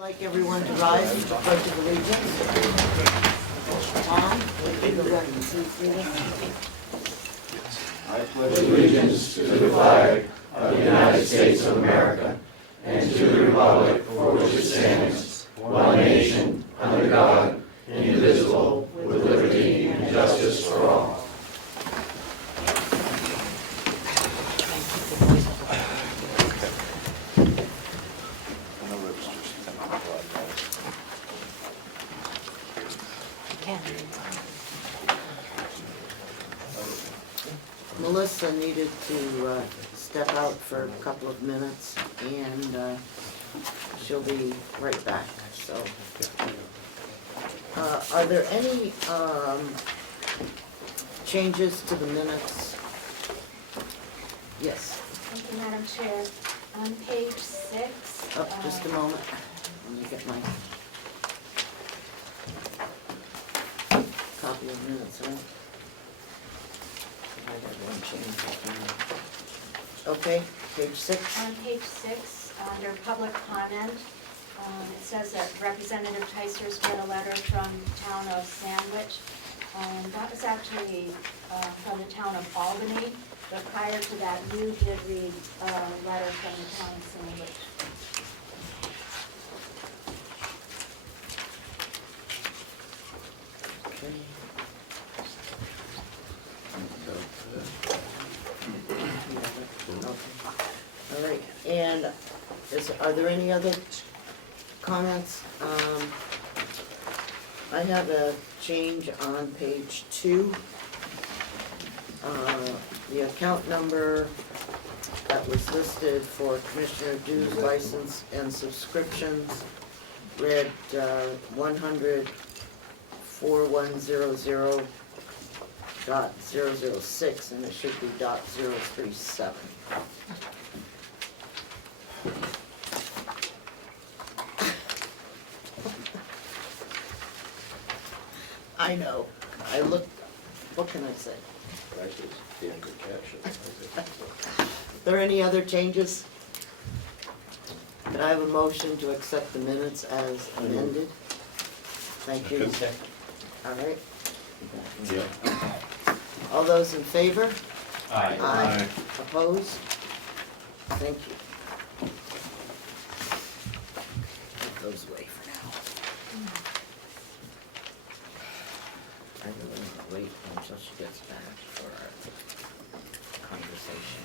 Like everyone to rise to the pledge of allegiance. Tom, would you go ahead and please read it? I pledge allegiance to the flag of the United States of America and to the republic for which it stands, one nation, under God, indivisible, with liberty and justice for all. Melissa needed to step out for a couple of minutes, and she'll be right back. So, are there any changes to the minutes? Yes. Thank you, Madam Chair. On page 6. Just a moment. Let me get my copy of minutes, right? I have one change. Okay, page 6. On page 6, under public comment, it says that Representative Tyser's got a letter from the town of Sandwich. That was actually from the town of Albany, but prior to that, you did read a letter from the town of Sandwich. Okay. All right, and are there any other comments? I have a change on page 2. The account number that was listed for Commissioner dues, license, and subscriptions read 100-4100.006, and it should be .037. I know. I looked. What can I say? Actually, it's damn good caption. Are there any other changes? Can I have a motion to accept the minutes as amended? Thank you. All right. Yeah. All those in favor? Aye. Aye. Opposed? Thank you. Put those away for now. I really want to wait until she gets back for our conversation.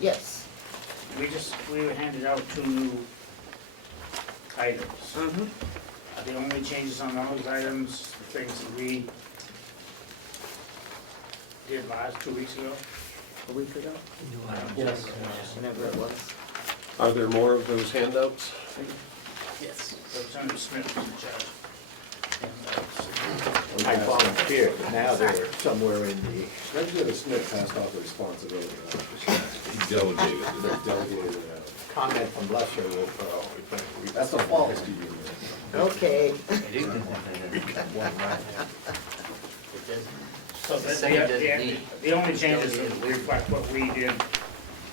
Yes. We were handed out 2 new items. Mm-hmm. Are the only changes on those items, the things that we did 2 weeks ago? A week ago, Yes. whenever it was. Are there more of those handouts? Yes. So it's under Smith and Judge. I volunteered, but now they're somewhere in the, Representative Smith passed off the responsibility. He delegated it. They're delegated it out. comment from Lesser will, That's a false to you. Okay. So the only changes that reflect what we did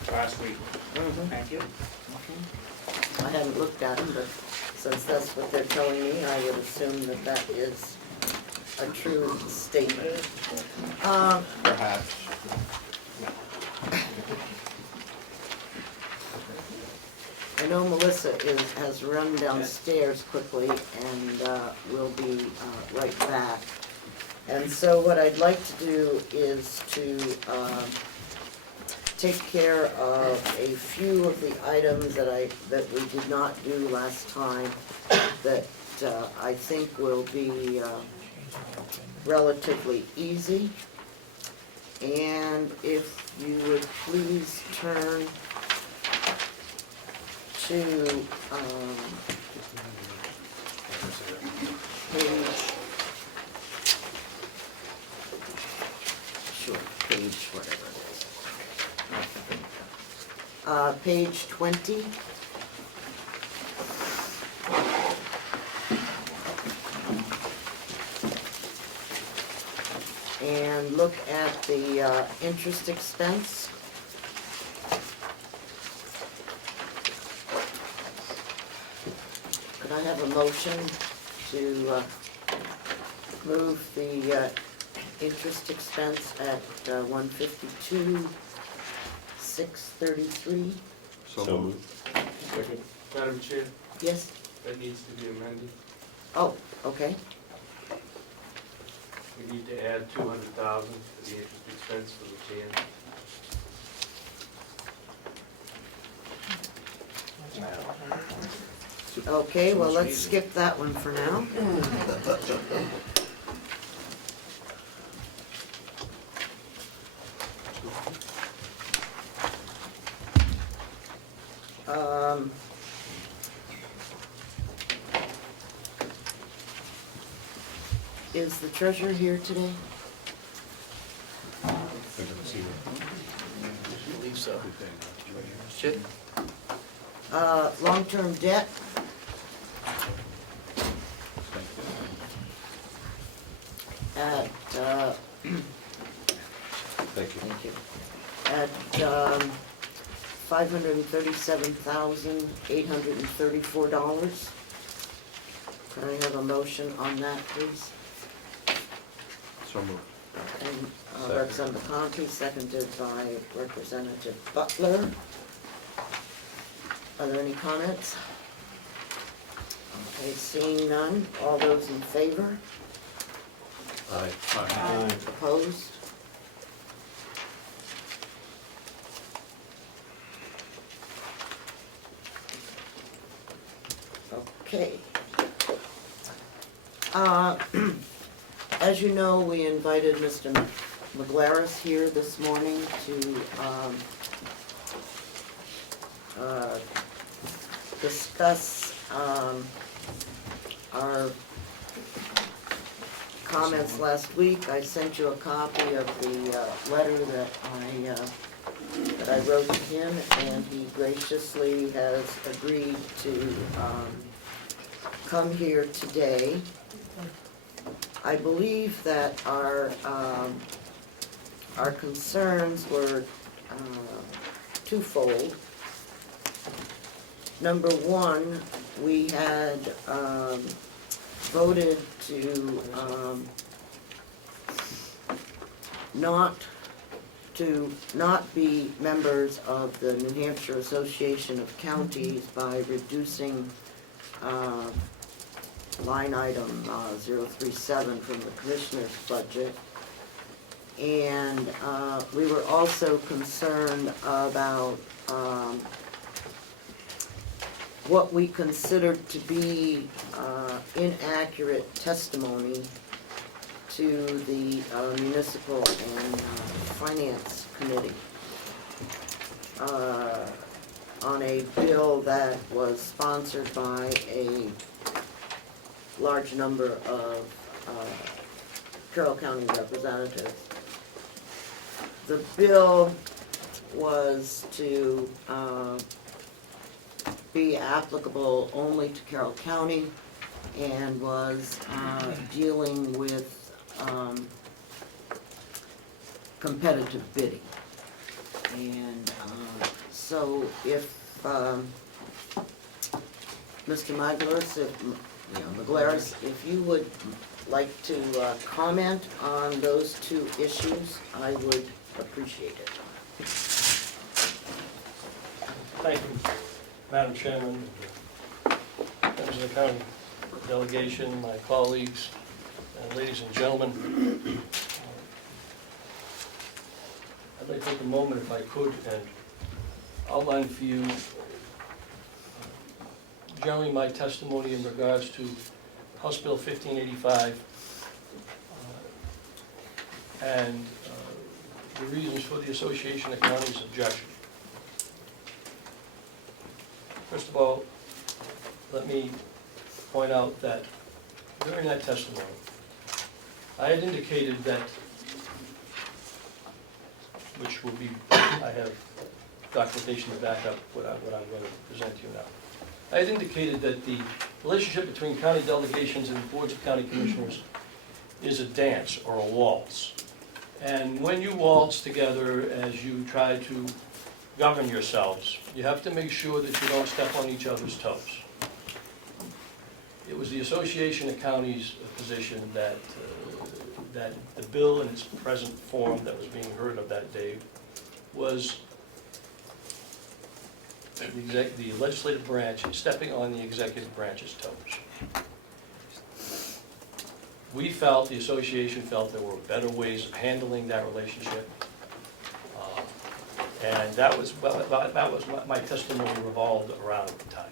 last week. Mhm. Thank you. I haven't looked at them, but since that's what they're telling me, I would assume that that is a true statement. perhaps, I know Melissa has run downstairs quickly and will be right back. And so what I'd like to do is to take care of a few of the items that we did not do last time that I think will be relatively easy. And if you would please turn to page whatever it is. Page 20. And look at the interest expense. Could I have a motion to move the interest expense at 152,633? So moved. Second. Madam Chair, Yes? that needs to be amended. Oh, okay. We need to add 200,000 for the interest expense for the tan. Okay, well, let's skip that one for now. Is the treasurer here today? I don't see it. I believe so. Chip? Long-term debt, at, Thank you. thank you, at, $537,834. Can I have a motion on that, please? So moved. And Second. Representative Conti, seconded by Representative Butler. Are there any comments? Okay, seeing none, all those in favor? Aye. Opposed? Okay. As you know, we invited Mr. McGlaris here this morning to discuss our comments last week. I sent you a copy of the letter that I wrote to him, and he graciously has agreed to come here today. I believe that our concerns were twofold. Number one, we had voted to not be members of the New Hampshire Association of Counties by reducing line item 037 from the commissioner's budget. And we were also concerned about what we considered to be inaccurate testimony to the Municipal and Finance Committee on a bill that was sponsored by a large number of Carroll County representatives. The bill was to be applicable only to Carroll County and was dealing with competitive bidding. And so if Mr. McGlaris, if you would like to comment on those two issues, I would appreciate it. Thank you, Madam Chairman, members of the county delegation, my colleagues, and ladies and gentlemen. I'd like to take a moment, if I could, and outline for you generally my testimony in regards to House Bill 1585 and the reasons for the Association of Counties' objection. First of all, let me point out that during that testimony, I had indicated that, which will be, I have documentation to back up what I'm going to present to you now. I had indicated that the relationship between county delegations and boards of county commissioners is a dance or a waltz. And when you waltz together as you try to govern yourselves, you have to make sure that you don't step on each other's toes. It was the Association of Counties' position that, that the bill in its present form that was being heard of that day was the legislative branch stepping on the executive branch's toes. We felt, the association felt, there were better ways of handling that relationship. And that was what my testimony revolved around at the time.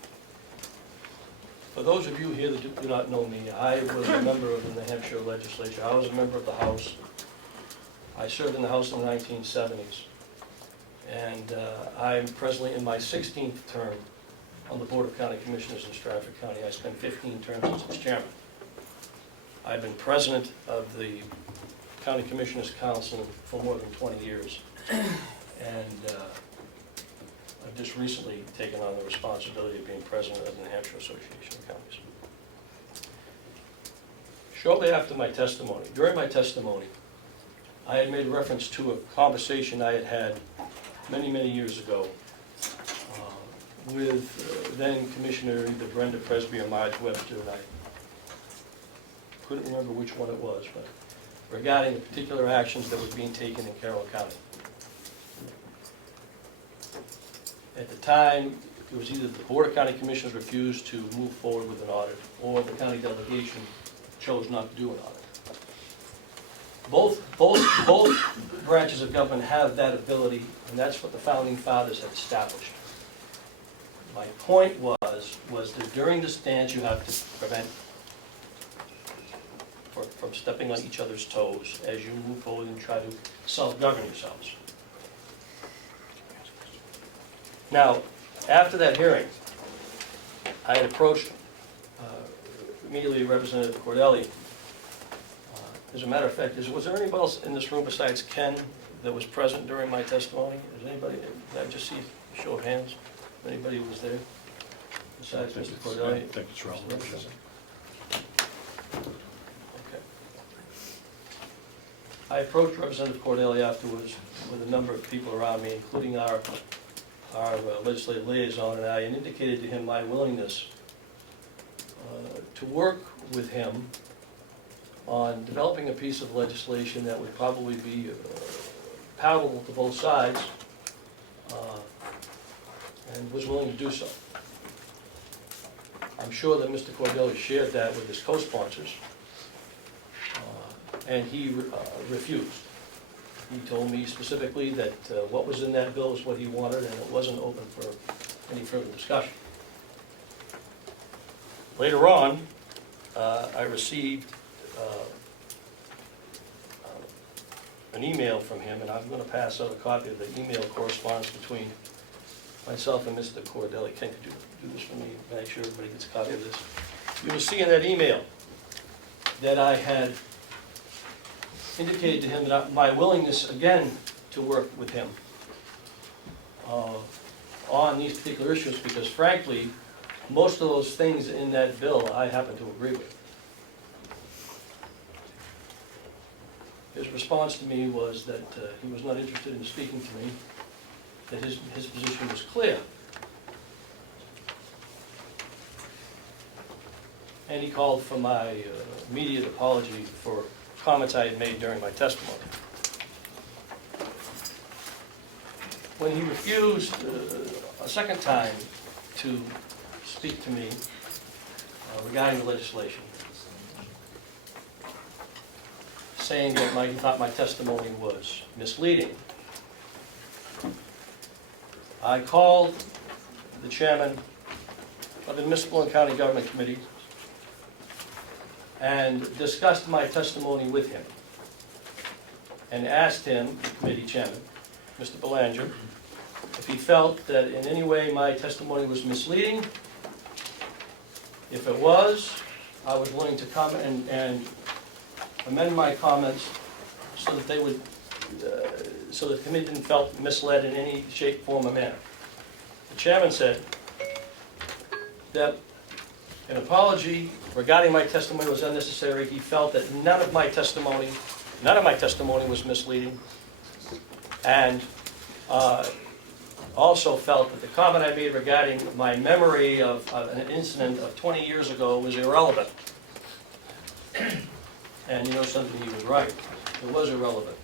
For those of you here that do not know me, I was a member of the New Hampshire legislature. I was a member of the House. I served in the House in the 1970s. And I'm presently in my 16th term on the Board of County Commissioners in Stratford County. I spent 15 terms as its chairman. I've been president of the County Commissioners Council for more than 20 years. And I've just recently taken on the responsibility of being president of the New Hampshire Association of Counties. Shortly after my testimony, during my testimony, I had made reference to a conversation I had had many years ago with then Commissioner either Brenda Presby or Marge Webster, and I couldn't remember which one it was, but regarding the particular actions that were being taken in Carroll County. At the time, it was either the Board of County Commissioners refused to move forward with an audit, or the county delegation chose not to do an audit. Both branches of government have that ability, and that's what the founding fathers had established. My point was that during this dance you have to prevent from stepping on each other's toes as you move forward and try to self-govern yourselves. Now, after that hearing, I had approached immediately Representative Cordelli. As a matter of fact, was there anybody else in this room besides Ken that was present during my testimony? Is anybody, did I just see a show of hands? Anybody who was there besides Mr. Cordelli? I think it's relevant. Okay. I approached Representative Cordelli afterwards with a number of people around me, including our legislative liaison, and I indicated to him my willingness to work with him on developing a piece of legislation that would probably be palatable to both sides, and was willing to do so. I'm sure that Mr. Cordelli shared that with his co-sponsors, and he refused. He told me specifically that what was in that bill is what he wanted, and it wasn't open for any further discussion. Later on, I received an email from him, and I'm going to pass out a copy of the email correspondence between myself and Mr. Cordelli. Ken, could you do this for me? Make sure everybody gets a copy of this. You will see in that email that I had indicated to him that my willingness again to work with him on these particular issues, because frankly, most of those things in that bill I happen to agree with. His response to me was that he was not interested in speaking to me, that his position was clear. And he called for my immediate apology for comments I had made during my testimony. When he refused a second time to speak to me regarding the legislation, saying that he thought my testimony was misleading, I called the chairman of the Municipal and County Government Committee and discussed my testimony with him, and asked him, the committee chairman, Mr. Belanger, if he felt that in any way my testimony was misleading. If it was, I was willing to come and amend my comments so that they would, so that the committee didn't felt misled in any shape, form, or manner. The chairman said that an apology regarding my testimony was unnecessary. He felt that none of my testimony was misleading, and also felt that the comment I made regarding my memory of an incident of 20 years ago was irrelevant. And you know something, he was right. It was irrelevant.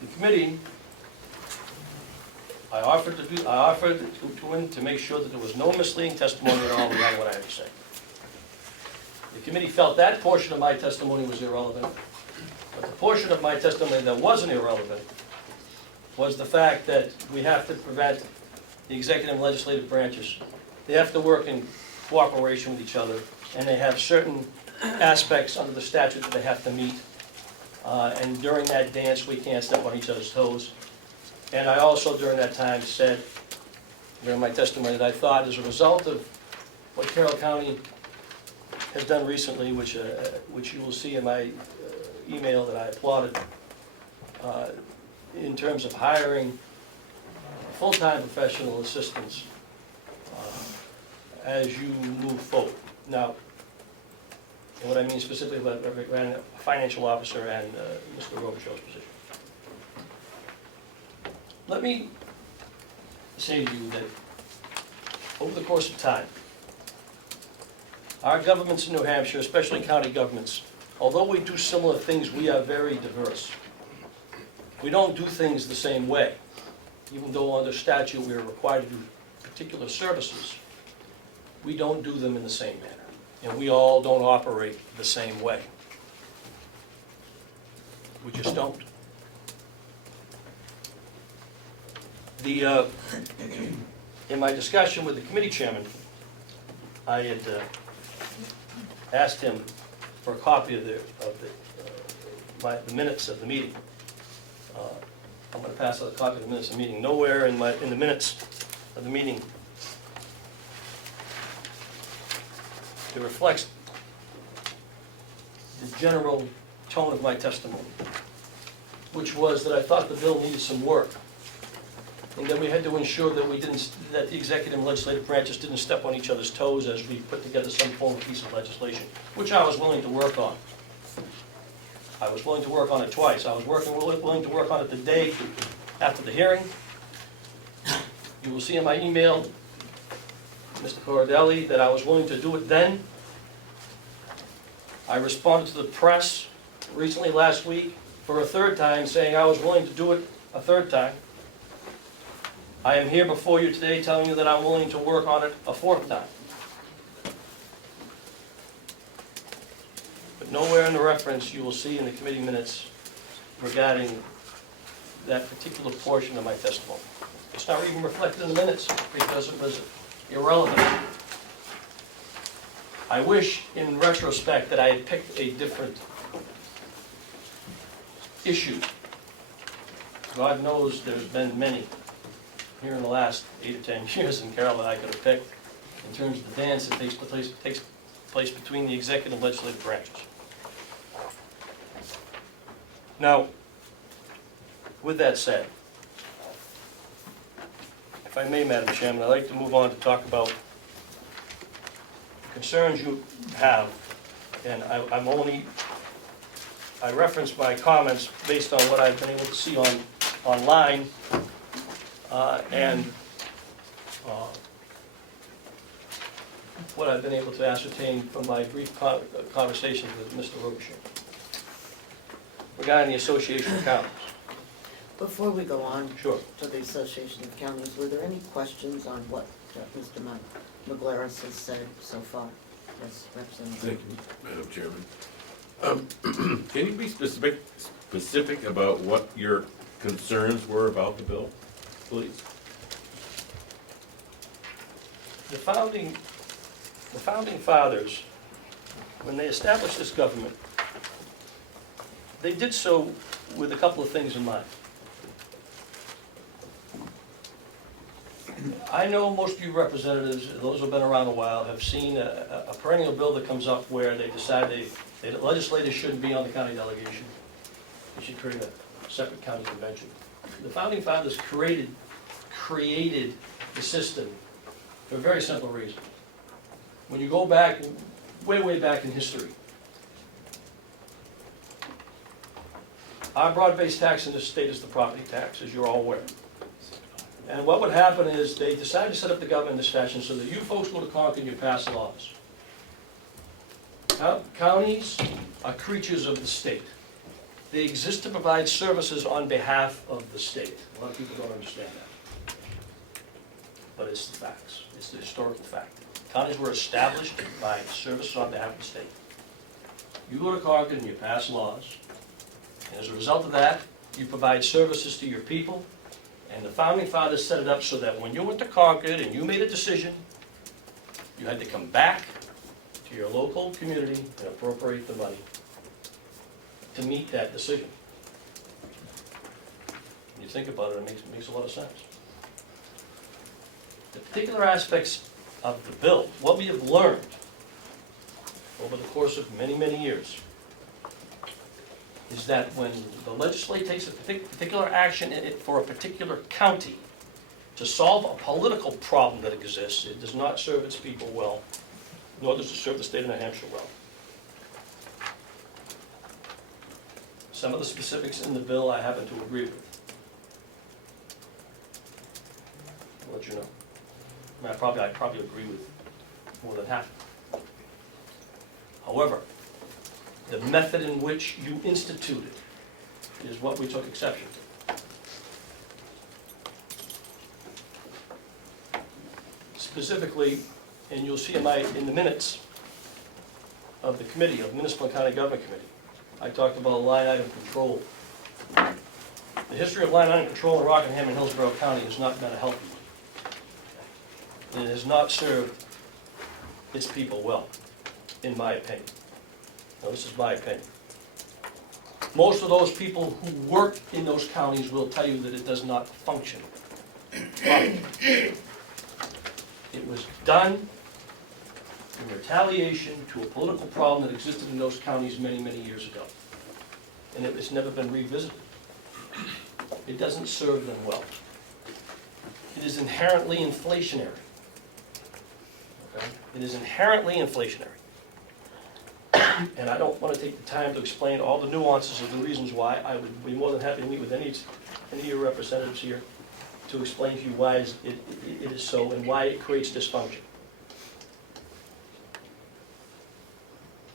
The committee, I offered to him to make sure that there was no misleading testimony at all regarding what I had to say. The committee felt that portion of my testimony was irrelevant, but the portion of my testimony that wasn't irrelevant was the fact that we have to prevent the executive and legislative branches. They have to work in cooperation with each other, and they have certain aspects under the statute that they have to meet. And during that dance, we can't step on each other's toes. And I also, during that time, said, during my testimony, that I thought as a result of what Carroll County has done recently, which you will see in my email that I applauded, in terms of hiring full-time professional assistants as you move forward. Now, what I mean specifically about a financial officer and Mr. Robichaux's position. Let me say to you that over the course of time, our governments in New Hampshire, especially county governments, although we do similar things, we are very diverse. We don't do things the same way. Even though under statute we are required to do particular services, we don't do them in the same manner. And we all don't operate the same way. We just don't. In my discussion with the committee chairman, I had asked him for a copy of the minutes of the meeting. I'm going to pass out a copy of the minutes of the meeting. Nowhere in the minutes of the meeting it reflects the general tone of my testimony, which was that I thought the bill needed some work, and that we had to ensure that that the executive and legislative branches didn't step on each other's toes as we put together some form of piece of legislation, which I was willing to work on. I was willing to work on it twice. I was willing to work on it the day after the hearing. You will see in my email, Mr. Cordelli, that I was willing to do it then. I responded to the press recently last week for a third time saying I was willing to do it a third time. I am here before you today telling you that I'm willing to work on it a fourth time. But nowhere in the reference you will see in the committee minutes regarding that particular portion of my testimony. It's not even reflected in the minutes because it was irrelevant. I wish, in retrospect, that I had picked a different issue. God knows there's been many here in the last 8 or 10 years in Carroll that I could have picked in terms of the dance that takes place between the executive and legislative branches. Now, with that said, if I may, Madam Chairman, I'd like to move on to talk about the concerns you have, and I reference my comments based on what I've been able to see online, and what I've been able to ascertain from my brief conversations with Mr. Robichaux regarding the Association of Counties. Before we go on Sure. to the Association of Counties, were there any questions on what Mr. McGlaris has said so far? Yes, Representative. Thank you, Madam Chairman. Can you be specific about what your concerns were about the bill, please? The founding fathers, when they established this government, they did so with a couple of things in mind. I know most of you representatives, those who have been around a while, have seen a perennial bill that comes up where they decide the legislators shouldn't be on the county delegation. They should create a separate county convention. The founding fathers created the system for a very simple reason. When you go back, way back in history, Our broad-based tax in this state is the property tax, as you're all aware. And what would happen is they decided to set up the government in this fashion so that you folks go to Concord and you pass laws. Counties are creatures of the state. They exist to provide services on behalf of the state. A lot of people don't understand that. But it's the facts. It's the historical fact. Counties were established to provide services on behalf of the state. You go to Concord and you pass laws. And as a result of that, you provide services to your people. And the founding fathers set it up so that when you went to Concord and you made a decision, you had to come back to your local community and appropriate the money to meet that decision. When you think about it, it makes a lot of sense. The particular aspects of the bill, what we have learned over the course of many, many years, is that when the legislature takes a particular action for a particular county to solve a political problem that exists, it does not serve its people well, nor does it serve the state of New Hampshire well. Some of the specifics in the bill I happen to agree with. I'll let you know. I mean, I probably agree with more than half. However, the method in which you instituted is what we took exception to. Specifically, and you'll see in the minutes of the committee, of Municipal and County Government Committee, I talked about line item control. The history of line item control in Rockingham and Hillsborough County has not been a healthy one. It has not served its people well, in my opinion. Now, this is my opinion. Most of those people who work in those counties will tell you that it does not function properly. It was done in retaliation to a political problem that existed in those counties many, many years ago. And it has never been revisited. It doesn't serve them well. It is inherently inflationary. Okay? It is inherently inflationary. And I don't want to take the time to explain all the nuances of the reasons why. I would be more than happy to meet with any of your representatives here to explain to you why it is so and why it creates dysfunction.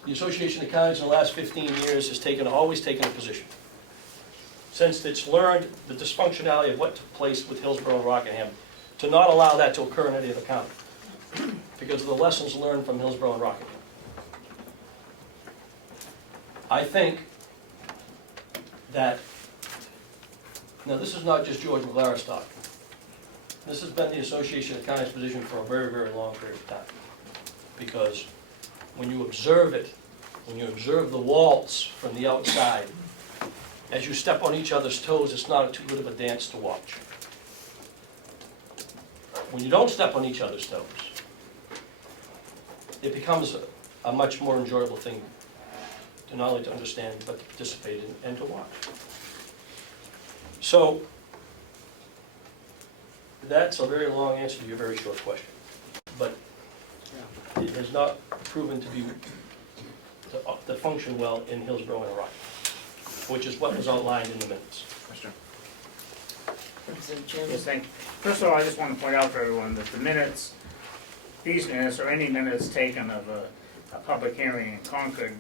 The Association of Counties in the last 15 years has always taken a position. Since it's learned the dysfunctionality of what took place with Hillsborough and Rockingham, to not allow that to occur in any other county, because of the lessons learned from Hillsborough and Rockingham. I think that, now this is not just George McLaren's talk. This has been the Association of Counties' position for a very, very long period of time. Because when you observe it, when you observe the waltz from the outside, as you step on each other's toes, it's not too good of a dance to watch. When you don't step on each other's toes, it becomes a much more enjoyable thing to not only to understand, but to participate in and to watch. So, that's a very long answer to your very short question. But it has not proven to be to function well in Hillsborough and Rock, which is what was outlined in the minutes. Question. Representative Chairman? Yes, thank you. First of all, I just want to point out for everyone that the minutes, these minutes, or any minutes taken of a public hearing in Concord,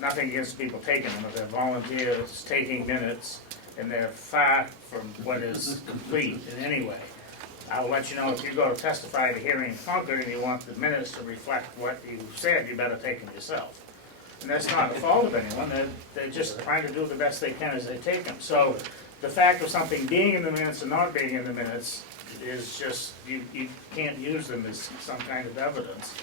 nothing against people taking them, but they're volunteers taking minutes, and they're far from what is complete in any way. I will let you know if you go to testify at a hearing in Concord and you want the minutes to reflect what you said, you better take them yourself. And that's not a fault of anyone, they're just trying to do the best they can as they take them. So the fact of something being in the minutes and not being in the minutes is just, you can't use them as some kind of evidence.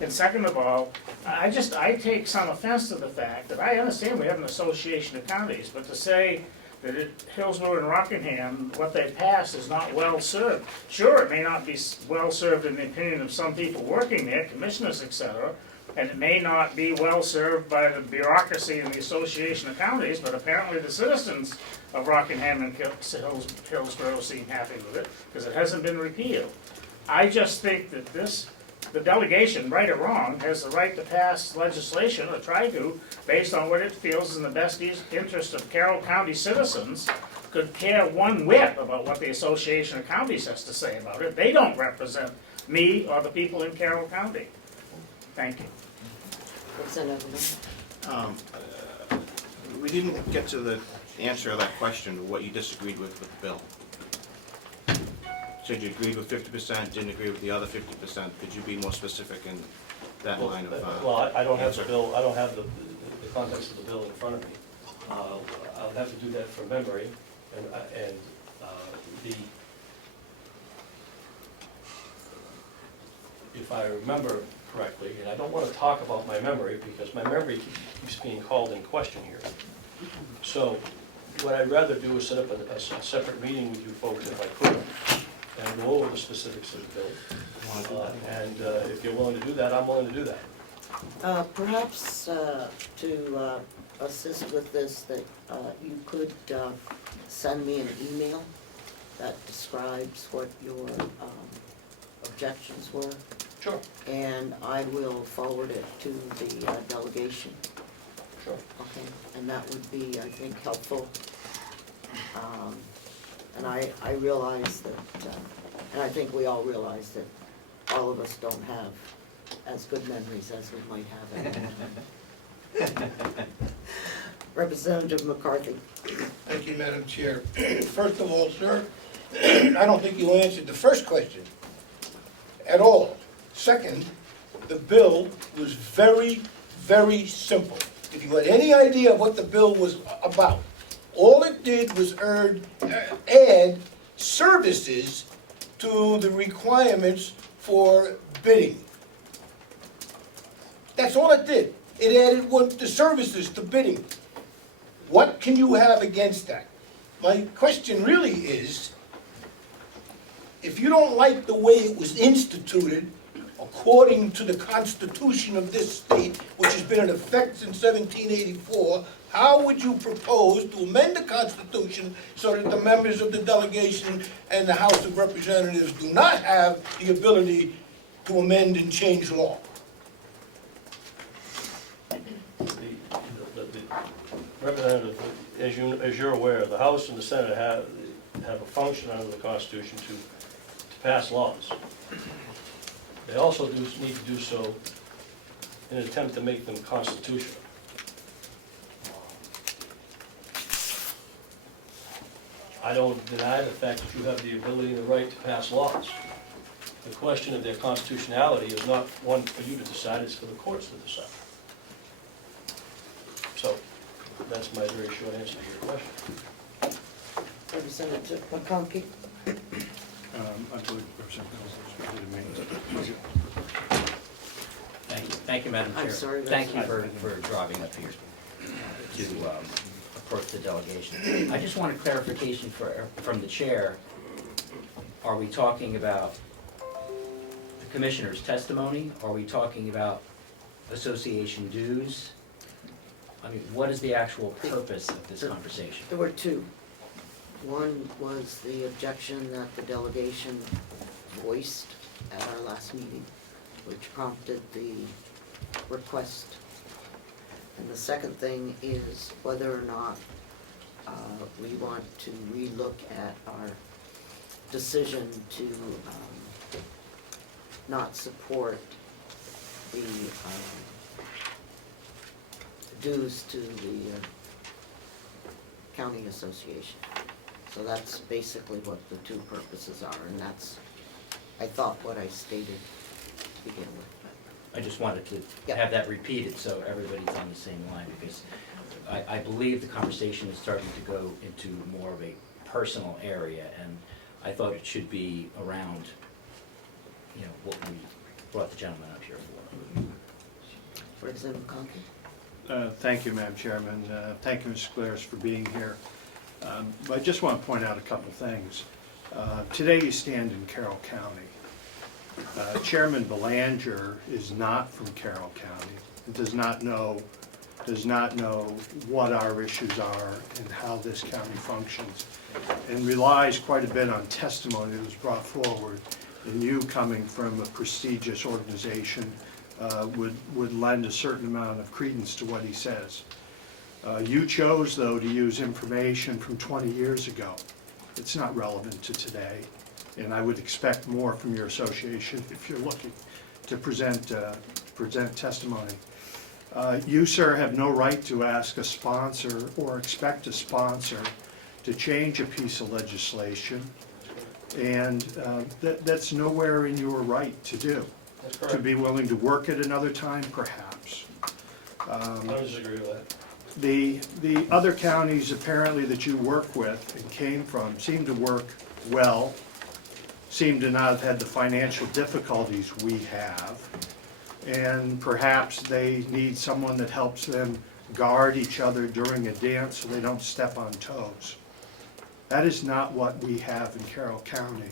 And second of all, I take some offense to the fact that I understand we have an association of counties, but to say that Hillsborough and Rockingham, what they passed is not well served. Sure, it may not be well served in the opinion of some people working there, commissioners, etc., and it may not be well served by the bureaucracy in the Association of Counties, but apparently the citizens of Rockingham and Hillsborough seem happy with it, because it hasn't been repealed. I just think that this the delegation, right or wrong, has the right to pass legislation, or try to, based on what it feels is in the best interest of Carroll County citizens. Could care one whit about what the Association of Counties has to say about it. They don't represent me or the people in Carroll County. Thank you. Representative Lynn? We didn't get to the answer of that question of what you disagreed with the bill. Said you agreed with 50%, didn't agree with the other 50%. Could you be more specific in that line of Well, I don't have the answer? bill, I don't have the context of the bill in front of me. I'll have to do that from memory, and if I remember correctly, and I don't want to talk about my memory, because my memory keeps being called in question here. So, what I'd rather do is set up a separate meeting with you folks if I could, and go over the specifics of the bill. And if you're willing to do that, I'm willing to do that. Perhaps to assist with this, that you could send me an email that describes what your objections were, Sure. and I will forward it to the delegation. Sure. Okay, and that would be, I think, helpful. And I realize that, and I think we all realize that all of us don't have as good memories as we might have. Representative McCarthy. Thank you, Madam Chair. First of all, sir, I don't think you answered the first question at all. Second, the bill was very, very simple. If you had any idea what the bill was about, all it did was add services to the requirements for bidding. That's all it did. It added the services to bidding. What can you have against that? My question really is, if you don't like the way it was instituted, according to the Constitution of this state, which has been in effect since 1784, how would you propose to amend the Constitution so that the members of the delegation and the House of Representatives do not have the ability to amend and change law? Representative, as you're aware, the House and the Senate have a function under the Constitution to pass laws. They also need to do so in an attempt to make them constitutional. I don't deny the fact that you have the ability and the right to pass laws. The question of their constitutionality is not one for you to decide, it's for the courts to decide. So, that's my very short answer to your question. Representative McConkey. I believe Representative Thank you, Madam Chair. I'm sorry, Thank you for driving up here to approach the delegation. I just want a clarification from the chair. Are we talking about the commissioner's testimony? Are we talking about association dues? I mean, what is the actual purpose of this conversation? There were two. One was the objection that the delegation voiced at our last meeting, which prompted the request. And the second thing is whether or not we want to relook at our decision to not support the dues to the county association. So that's basically what the two purposes are, and that's, I thought, what I stated to begin with. I just wanted to Yep. have that repeated so everybody's on the same line, because I believe the conversation is starting to go into more of a personal area, and I thought it should be around, you know, what we brought the gentleman up here for. Representative McConkey? Thank you, Madam Chairman. Thank you, Ms. Clares, for being here. I just want to point out a couple things. Today you stand in Carroll County. Chairman Belanger is not from Carroll County. He does not know what our issues are and how this county functions, and relies quite a bit on testimony that was brought forward and you coming from a prestigious organization would lend a certain amount of credence to what he says. You chose, though, to use information from 20 years ago. It's not relevant to today, and I would expect more from your association if you're looking to present testimony. You, sir, have no right to ask a sponsor or expect a sponsor to change a piece of legislation, and that's nowhere in your right to do. That's To correct. be willing to work at another time, perhaps. I don't disagree with that. The other counties apparently that you work with and came from seem to work well, seem to not have had the financial difficulties we have, and perhaps they need someone that helps them guard each other during a dance so they don't step on toes. That is not what we have in Carroll County.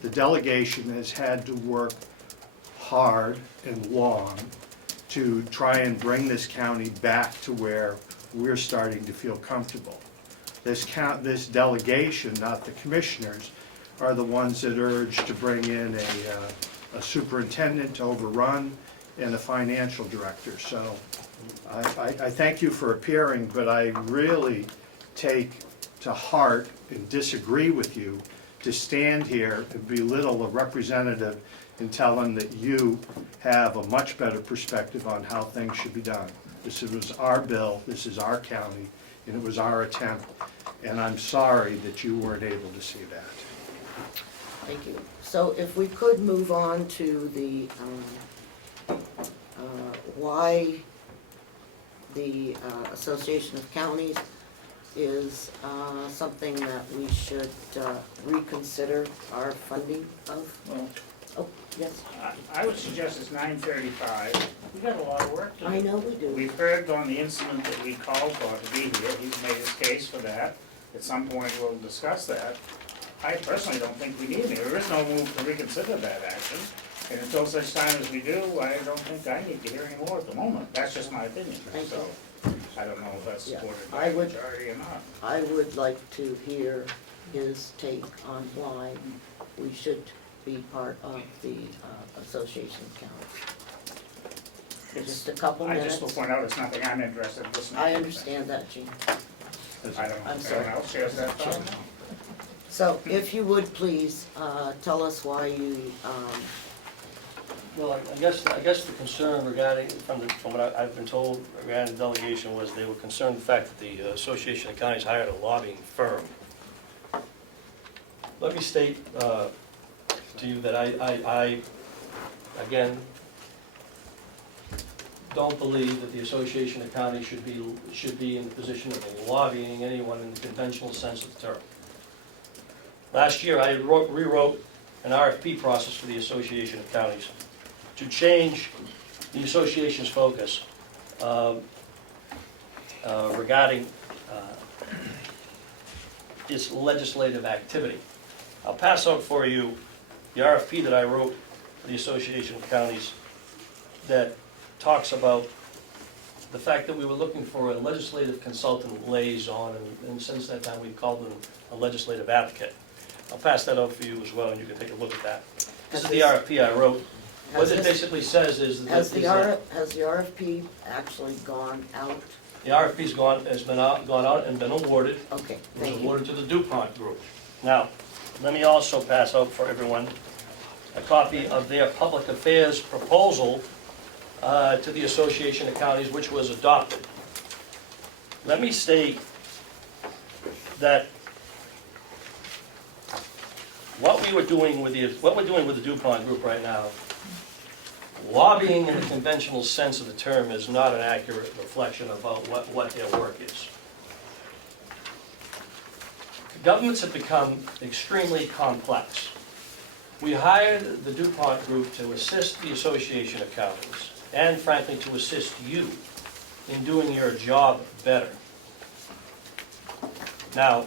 The delegation has had to work hard and long to try and bring this county back to where we're starting to feel comfortable. This delegation, not the commissioners, are the ones that urge to bring in a superintendent to overrun and a financial director. So I thank you for appearing, but I really take to heart and disagree with you to stand here and belittle a representative and tell him that you have a much better perspective on how things should be done. This was our bill, this is our county, and it was our attempt, and I'm sorry that you weren't able to see that. Thank you. So if we could move on to the, why the Association of Counties is something that we should reconsider our funding of. Well, Oh, yes, I would suggest it's 9:35. We got a lot of work to do. I know we do. We've heard on the incident that we called for to be here. He's made his case for that. At some point, we'll discuss that. I personally don't think we need it. There is no move to reconsider that action. And until such time as we do, I don't think I need to hear any more at the moment. That's just my opinion. Thank So I don't know if that's Yeah, supported I by the would- majority or not. I would like to hear his take on why we should be part of the Association of Counties. Just a couple I just will minutes. point out, it's nothing I'm interested in listening to. I understand that, Gene. I don't know I'm if sorry. anyone else shares that thought. So if you would please, tell us why you, Well, I guess the concern regarding, from what I've been told regarding the delegation was they were concerned with the fact that the Association of Counties hired a lobbying firm. Let me state to you that I, again, don't believe that the Association of Counties should be in the position of lobbying anyone in the conventional sense of the term. Last year, I rewrote an RFP process for the Association of Counties to change the association's focus regarding its legislative activity. I'll pass out for you the RFP that I wrote for the Association of Counties that talks about the fact that we were looking for a legislative consultant liaison, and since that time we've called them a legislative advocate. I'll pass that out for you as well, and you can take a look at that. This is the RFP I wrote. What it basically says is that has the RFP actually gone out? the RFP's gone out and been awarded. Okay, It was thank you. awarded to the DuPont Group. Now, let me also pass out for everyone a copy of their public affairs proposal to the Association of Counties, which was adopted. Let me state that what we're doing with the DuPont Group right now, lobbying in the conventional sense of the term is not an accurate reflection about what their work is. Governments have become extremely complex. We hired the DuPont Group to assist the Association of Counties, and frankly, to assist you in doing your job better. Now,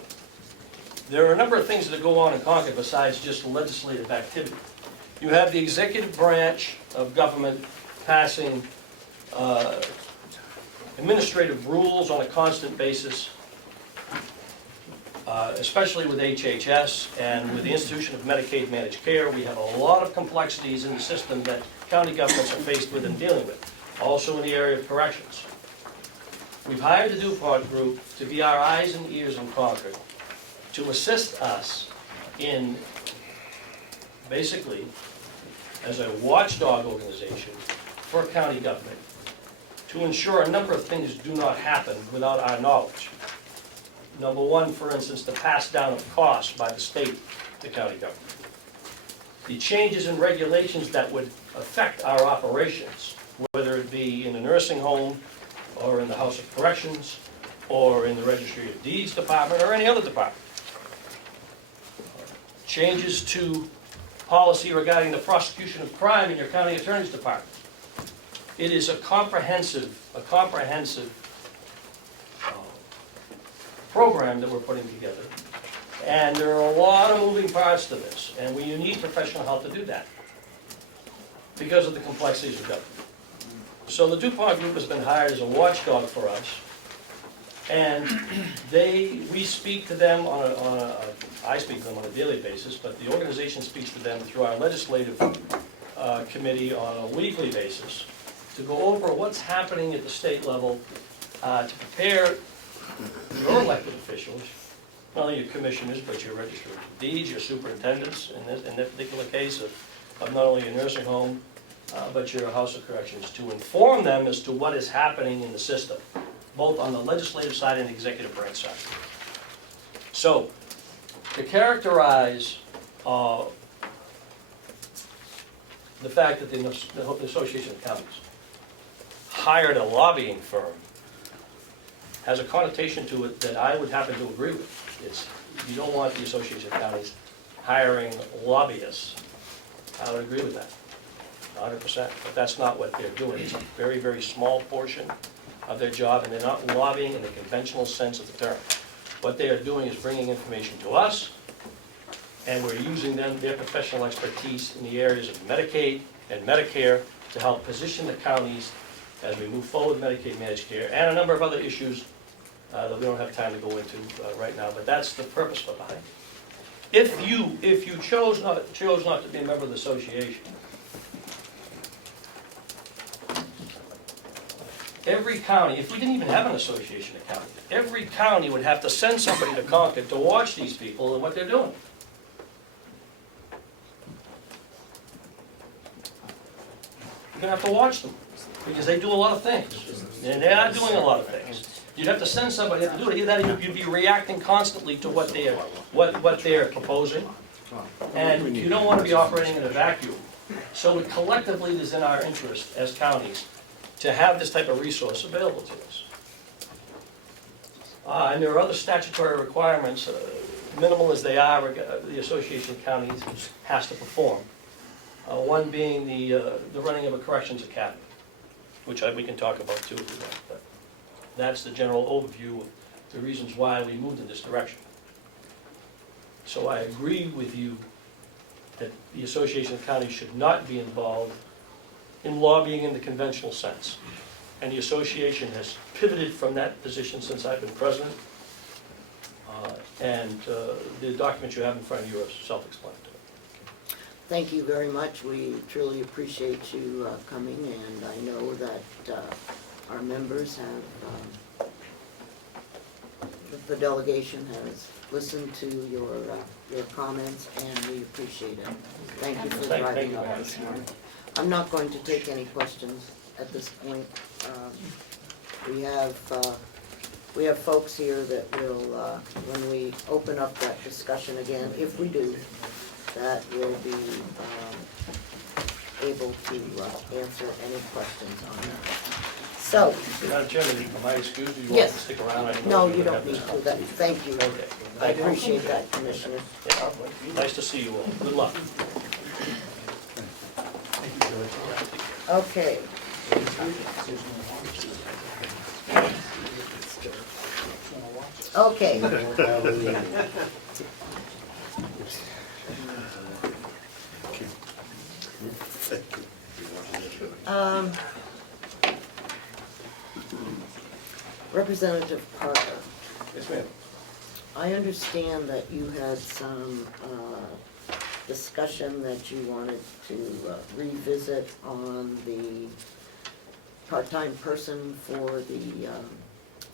there are a number of things that go on in Concord besides just legislative activity. You have the executive branch of government passing administrative rules on a constant basis, especially with HHS and with the institution of Medicaid managed care. We have a lot of complexities in the system that county governments are faced with and dealing with, also in the area of corrections. We've hired the DuPont Group to be our eyes and ears in Concord, to assist us in, basically, as a watchdog organization for county government, to ensure a number of things do not happen without our knowledge. Number one, for instance, the pass down of costs by the state to county government. The changes in regulations that would affect our operations, whether it be in the nursing home, or in the House of Corrections, or in the Registry of Deeds Department, or any other department. Changes to policy regarding the prosecution of crime in your county attorney's department. It is a comprehensive program that we're putting together. And there are a lot of moving parts to this, and you need professional help to do that because of the complexities of government. So the DuPont Group has been hired as a watchdog for us, and we speak to them I speak to them on a daily basis, but the organization speaks to them through our legislative committee on a weekly basis to go over what's happening at the state level to prepare your elected officials, not only your commissioners, but your registrar of deeds, your superintendents, in this particular case of not only a nursing home, but your House of Corrections, to inform them as to what is happening in the system, both on the legislative side and the executive branch side. So, to characterize the fact that the Association of Counties hired a lobbying firm has a connotation to it that I would happen to agree with. It's, you don't want the Association of Counties hiring lobbyists. I would agree with that, 100%. But that's not what they're doing. It's a very, very small portion of their job, and they're not lobbying in the conventional sense of the term. What they are doing is bringing information to us, and we're using their professional expertise in the areas of Medicaid and Medicare to help position the counties as we move forward with Medicaid managed care, and a number of other issues that we don't have time to go into right now, but that's the purpose behind it. If you chose not to be a member of the association, every county, if we didn't even have an association of counties, every county would have to send somebody to Concord to watch these people and what they're doing. You're going to have to watch them, because they do a lot of things, and they are doing a lot of things. You'd have to send somebody to do it. Either that, you'd be reacting constantly to what they're proposing, and you don't want to be operating in a vacuum. So it collectively is in our interest as counties to have this type of resource available to us. And there are other statutory requirements, minimal as they are, the Association of Counties has to perform. One being the running of a corrections academy, which we can talk about too if you want. But that's the general overview of the reasons why we moved in this direction. So I agree with you that the Association of Counties should not be involved in lobbying in the conventional sense. And the association has pivoted from that position since I've been president. The document you have in front of you are self-explanatory. Thank you very much. We truly appreciate you coming, and I know that our members have, the delegation has listened to your comments, and we appreciate it. Thank you for driving up this morning. I'm not going to take any questions at this point. We have folks here that will, when we open up that discussion again, if we do, that will be able to answer any questions on that. So. Madam Chairman, am I excused? Do you want Yes. to stick around? No, you don't need to. Thank you. Okay. I appreciate that, Commissioner. Yeah, nice to see you all. Good luck. Okay. Okay. Representative Parker. Yes, ma'am. I understand that you had some discussion that you wanted to revisit on the part-time person for the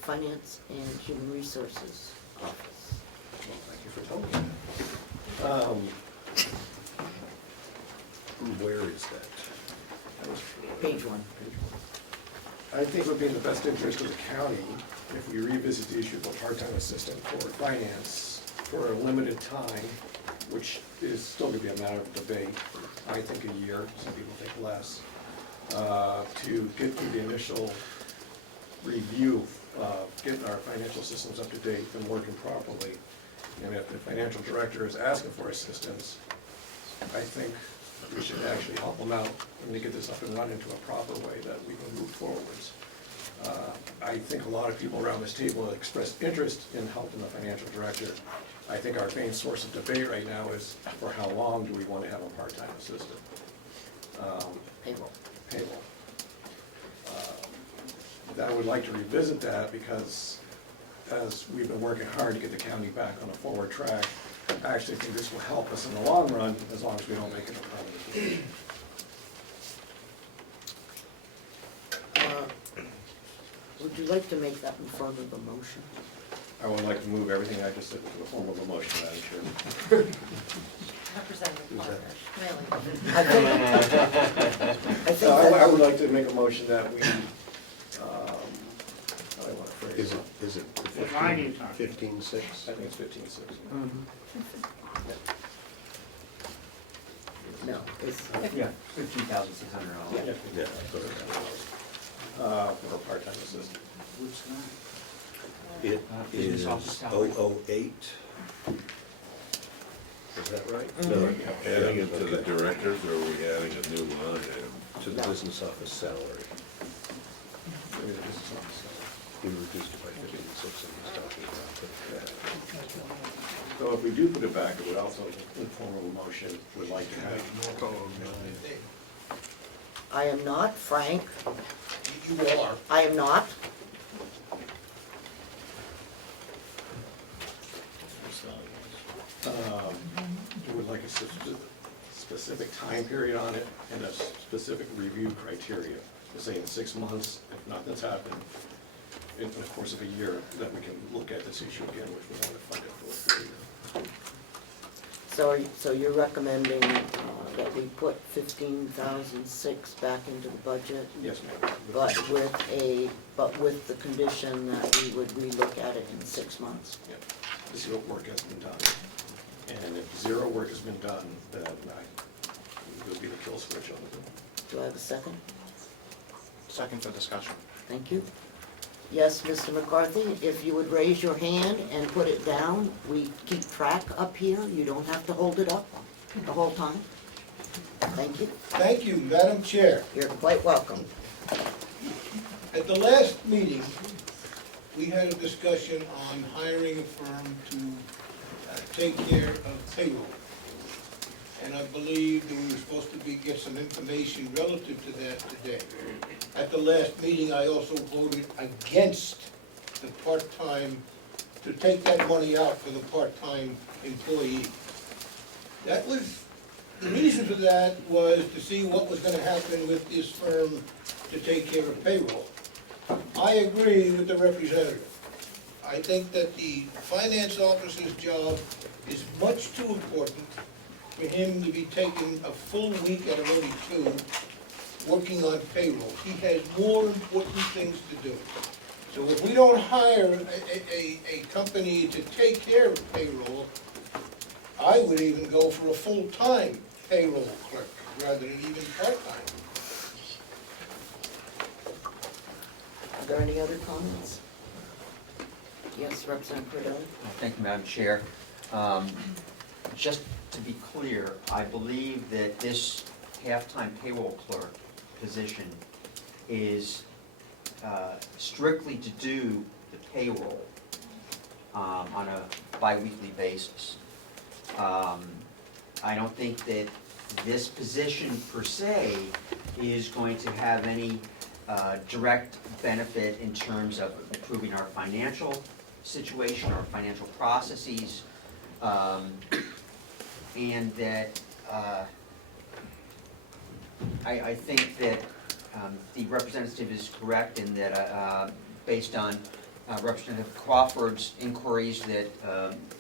Finance and Human Resources Office. Thank you for telling me that. Where is that? Page one. I think it would be in the best interest of the county if we revisit the issue of a part-time assistant for finance for a limited time, which is still gonna be a matter of debate. I think a year, some people think less, to get through the initial review of getting our financial systems up to date and working properly. And if the financial director is asking for assistance, I think we should actually help them out and to get this up and running into a proper way that we can move forwards. I think a lot of people around this table have expressed interest in helping the financial director. I think our main source of debate right now is for how long do we want to have a part-time assistant? Payroll. Payroll. I would like to revisit that because as we've been working hard to get the county back on a forward track, I actually think this will help us in the long run as long as we don't make it a permanent. Would you like to make that in form of a motion? I would like to move everything I just said into the form of a motion, Madam Chairman. Representative Parker, really? I think I that, would like to make a motion that we, how do I want to phrase it? Is it What line are you talking? 15.6? I think it's 15.6. no, it's, Yeah, $15,600. yeah. Yeah. For a part-time assistant. It Business is office salary. 008. Is that right? Mhm. No, Adding it to the okay. directors, or are we adding a new line item? To the business office salary. Maybe the business office salary. You reduced it by 15.6 and he's talking about it. So if we do put it back, it would also, in form of a motion, would like to have. I am not, Frank, You all are. I am not. We would like a specific time period on it and a specific review criteria. Say in 6 months, if nothing's happened, in the course of a year, that we can look at this issue again, which we want to fund it for. So you're recommending that we put 15,006 back into the budget, Yes, ma'am. but with the condition that we would relook at it in 6 months? Yeah, to see what work has been done. And if zero work has been done, then it'll be the kill switch on it. Do I have a second? Second for discussion. Thank you. Yes, Mr. McCarthy, if you would raise your hand and put it down, we keep track up here. You don't have to hold it up the whole time. Thank you. Thank you, Madam Chair. You're quite welcome. At the last meeting, we had a discussion on hiring a firm to take care of payroll. And I believe that we were supposed to get some information relative to that today. At the last meeting, I also voted against the part-time, to take that money out for the part-time employee. That was, the reason for that was to see what was gonna happen with this firm to take care of payroll. I agree with the representative. I think that the finance officer's job is much too important for him to be taking a full week out of every 2, working on payroll. He has more important things to do. So if we don't hire a company to take care of payroll, I would even go for a full-time payroll clerk rather than even part-time. Are there any other comments? Yes, Representative Cordell? Thank you, Madam Chair. Just to be clear, I believe that this half-time payroll clerk position is strictly to do the payroll on a bi-weekly basis. I don't think that this position per se is going to have any direct benefit in terms of improving our financial situation, our financial processes, and that I think that the representative is correct in that based on Representative Crawford's inquiries that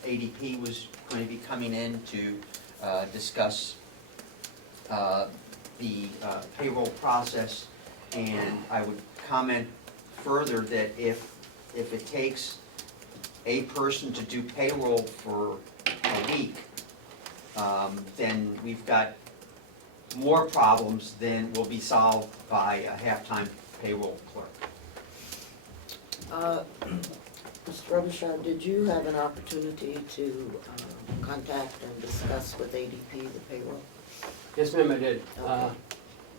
ADP was going to be coming in to discuss the payroll process, and I would comment further that if it takes a person to do payroll for a week, then we've got more problems than will be solved by a half-time payroll clerk. Mr. Robichaud, did you have an opportunity to contact and discuss with ADP the payroll? Yes, ma'am, I did.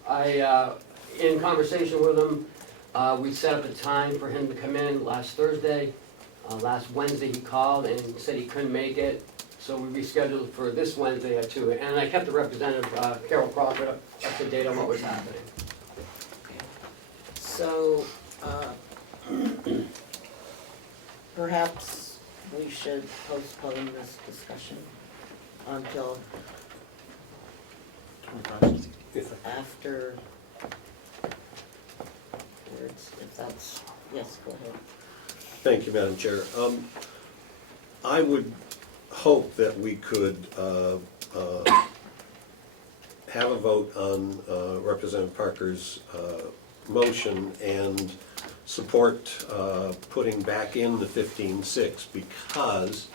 Okay. In conversation with him, we set up a time for him to come in last Thursday. Last Wednesday, he called and said he couldn't make it, so we rescheduled for this Wednesday at 2. And I kept the representative, Carroll Crawford, up to date on what was happening. So, perhaps we should postpone this discussion until after words, if that's, yes, go ahead. Thank you, Madam Chair. I would hope that we could have a vote on Representative Parker's motion and support putting back in the 15.6 because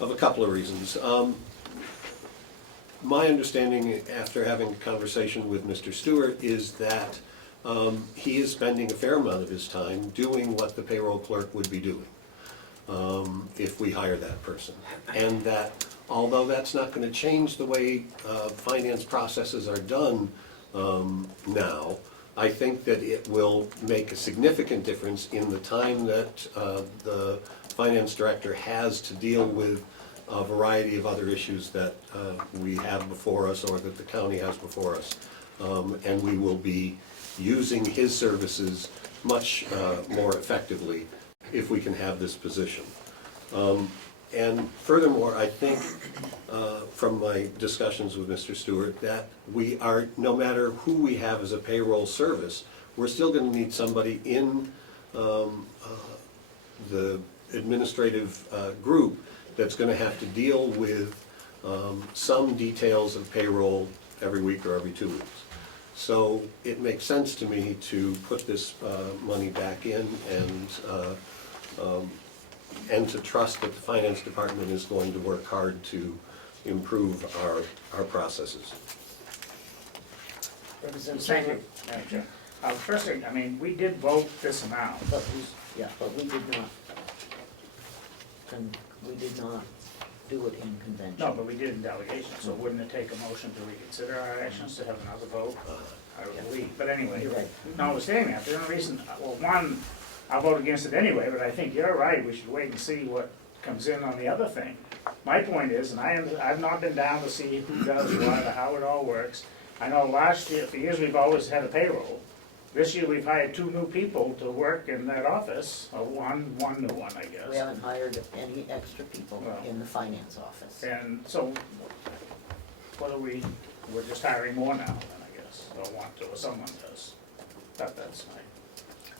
of a couple of reasons. My understanding, after having a conversation with Mr. Stewart, is that he is spending a fair amount of his time doing what the payroll clerk would be doing if we hire that person. And that although that's not going to change the way finance processes are done now, I think that it will make a significant difference in the time that the finance director has to deal with a variety of other issues that we have before us or that the county has before us. And we will be using his services much more effectively if we can have this position. And furthermore, I think from my discussions with Mr. Stewart that we are, no matter who we have as a payroll service, we're still going to need somebody in the administrative group that's going to have to deal with some details of payroll every week or every 2 weeks. So it makes sense to me to put this money back in and to trust that the finance department is going to work hard to improve our processes. Thank you, Madam Chair. First thing, I mean, we did vote this amount. But we did not. And we did not do it in convention. No, but we did in delegation, so wouldn't it take a motion to reconsider our actions to have another vote? I would believe, but anyway. You're right. Notwithstanding that, the only reason, well, one, I'll vote against it anyway, but I think you're right, we should wait and see what comes in on the other thing. My point is, and I've not been down to see who does what or how it all works. I know last year, for years, we've always had a payroll. This year, we've hired 2 new people to work in that office, or one new one, I guess. We haven't hired any extra people in the finance office. And so, what are we're just hiring more now, then, I guess, or want to, or someone does. That's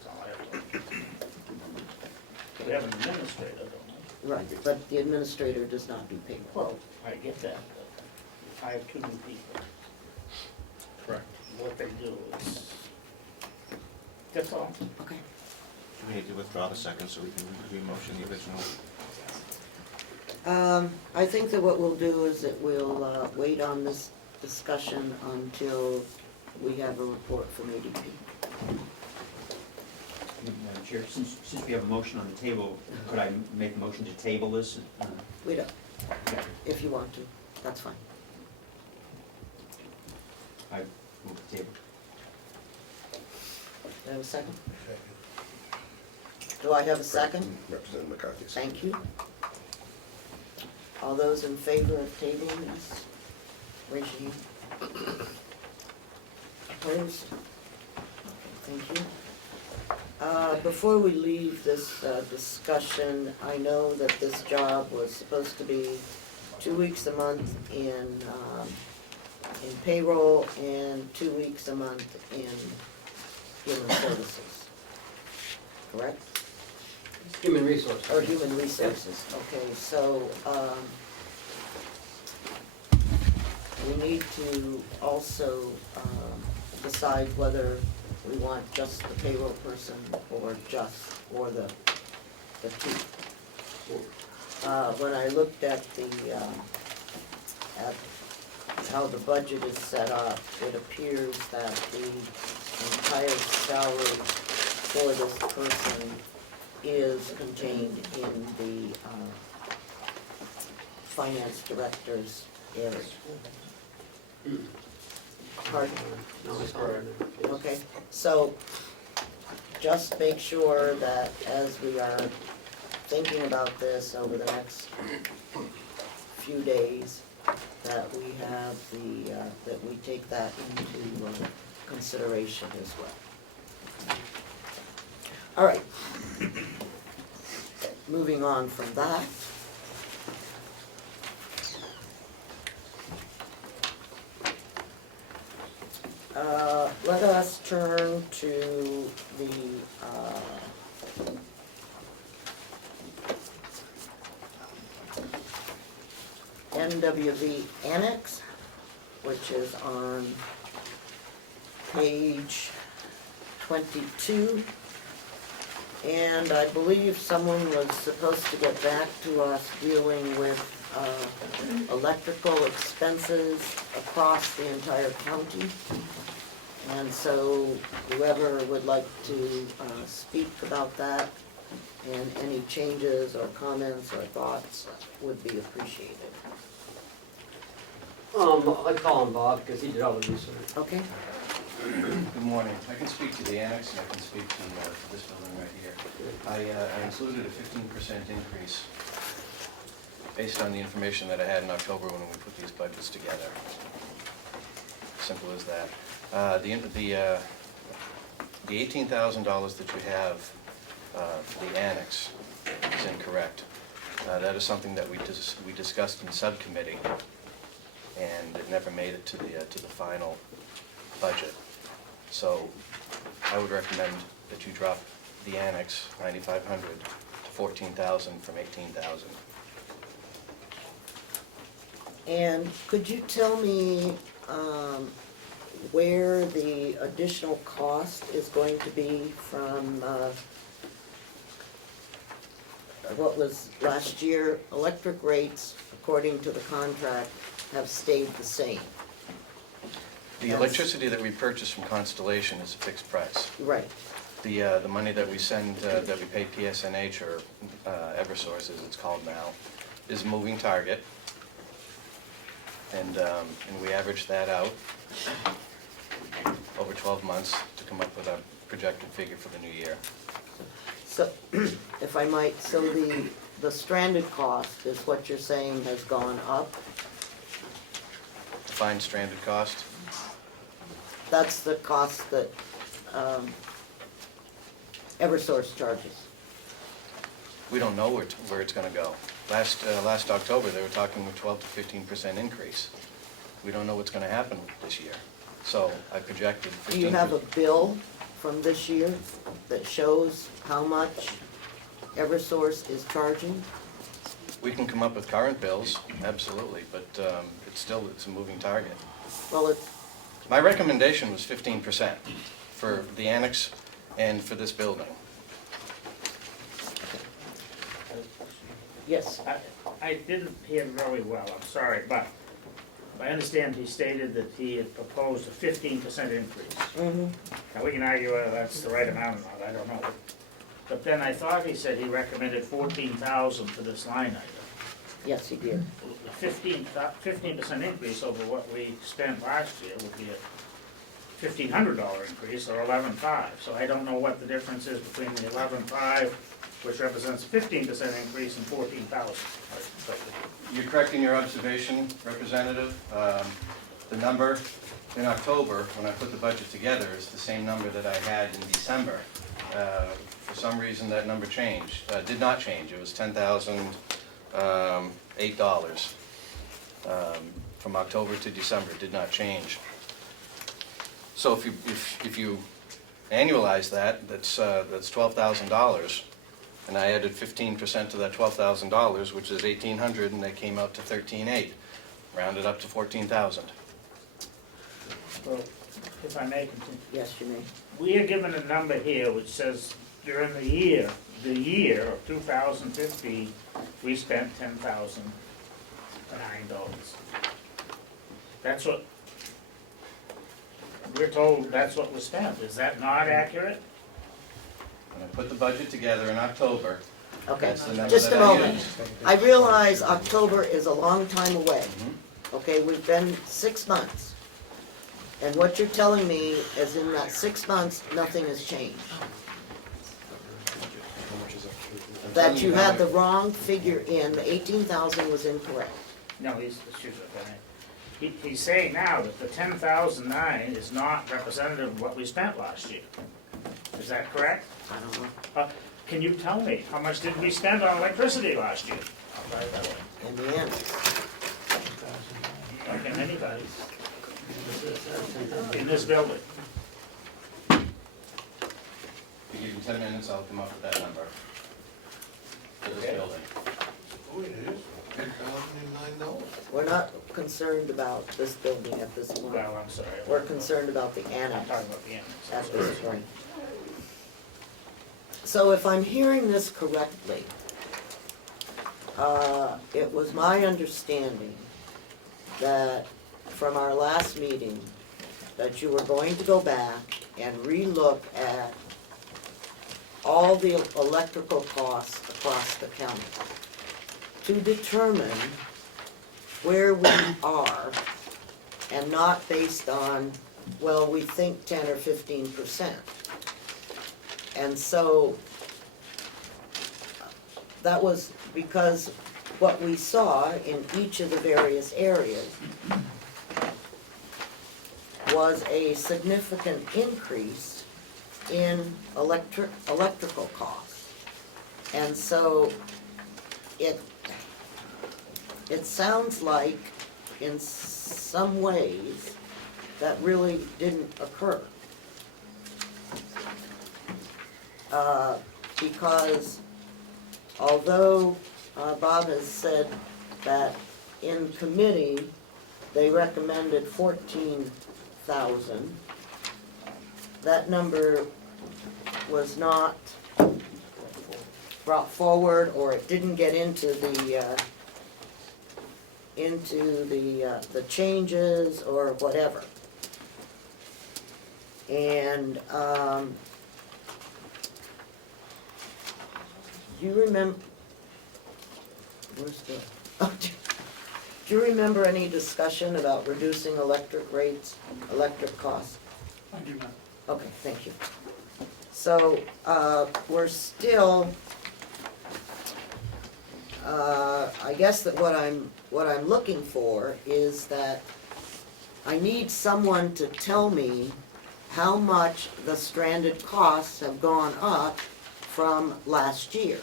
all I have to. We have an administrator, don't we? Right, but the administrator does not do payroll. Well, I get that, but I have 2 new people. Correct. What they do is, that's all. Okay. Do we need to withdraw the second so we can re-motion the original? I think that what we'll do is that we'll wait on this discussion until we have a report from ADP. Madam Chair, since we have a motion on the table, could I make a motion to table this? We don't, if you want to, that's fine. I move the table. Do I have a second? Do I have a second? Representative McCarthy. Thank you. All those in favor of tabling this, raise your hand. Opposed? Okay, thank you. Before we leave this discussion, I know that this job was supposed to be 2 weeks a month in payroll and 2 weeks a month in human services, correct? Human resources. Or human resources, okay, so, we need to also, decide whether we want just the payroll person or the two. When I looked at at how the budget is set up, it appears that the entire salary for this person is contained in the finance director's area. Pardon? No, it's all right. Okay, so just make sure that as we are thinking about this over the next few days, that we have that we take that into consideration as well. All right. Moving on from that. Let us turn to the NWV Annex, which is on page 22. And I believe someone was supposed to get back to us dealing with electrical expenses across the entire county. And so whoever would like to speak about that and any changes or comments or thoughts would be appreciated. I call him Bob because he did all the research. Okay? Good morning. I can speak to the annex and I can speak to this building right here. I included a 15% increase based on the information that I had in October when we put these budgets together. Simple as that. The $18,000 that you have for the annex is incorrect. That is something that we discussed in subcommittee, and it never made it to the final budget. So I would recommend that you drop the annex 9,500 to 14,000 from 18,000. And could you tell me where the additional cost is going to be from what was last year? Electric rates, according to the contract, have stayed the same. The electricity that we purchase from Constellation is a fixed price. Right. The money that we send, that we pay PSNH or Eversource, as it's called now, is a moving target. And we average that out over 12 months to come up with a projected figure for the new year. So, if I might, so the stranded cost is what you're saying has gone up? Defined stranded cost. That's the cost that Eversource charges. We don't know where it's going to go. Last October, they were talking a 12 to 15% increase. We don't know what's going to happen this year. So I projected 15%. Do you have a bill from this year that shows how much Eversource is charging? We can come up with current bills, absolutely, but it's a moving target. Well, My recommendation was 15% for the annex and for this building. yes. I didn't hear very well, I'm sorry, but I understand he stated that he had proposed a 15% increase. Mm-hmm. Now, we can argue whether that's the right amount or not, I don't know. But then I thought he said he recommended 14,000 for this line item. Yes, he did. The 15% increase over what we spent last year would be a $1,500 increase, or 11,500. So I don't know what the difference is between the 11,500, which represents a 15% increase, and 14,000. You're correct in your observation, Representative. The number in October, when I put the budget together, is the same number that I had in December. For some reason, that number changed, did not change. It was $10,008 from October to December. It did not change. So if you annualize that, that's $12,000. And I added 15% to that $12,000, which is $1,800, and that came out to $13,800. Rounded up to $14,000. Well, if I may continue. Yes, you may. We are given a number here which says during the year of 2015, we spent $10,009. That's what, we're told that's what was spent. Is that not accurate? When I put the budget together in October, Okay, that's the number just a that I moment. used. I realize October is a long time away. Okay, we've been 6 months. And what you're telling me is in that 6 months, nothing has changed. That you had the wrong figure in, the 18,000 was incorrect. No, excuse me. He's saying now that the 10,009 is not representative of what we spent last year. Is that correct? I don't know. Can you tell me, how much did we spend on electricity last year? I'll try it that way. In the end, Like in anybody. In this building. If you give me 10 minutes, I'll come up with that number for this Okay. building. Oh, it is, $10,009. we're not concerned about this building at this point. Well, I'm sorry. We're concerned about the I'm annex talking about the annex. I'm at sorry. this point. So if I'm hearing this correctly, it was my understanding that from our last meeting, that you were going to go back and relook at all the electrical costs across the county to determine where we are, and not based on, well, we think 10 or 15%. And so that was because what we saw in each of the various areas was a significant increase in electrical costs. And so it sounds like in some ways that really didn't occur. Because although Bob has said that in committee they recommended 14,000, that number was not brought forward, or it didn't get into the changes or whatever. And do you remember? Where's the? Oh, do you remember any discussion about reducing electric rates, electric costs? I do not. Okay, thank you. So, we're still, I guess that what I'm looking for is that I need someone to tell me how much the stranded costs have gone up from last year.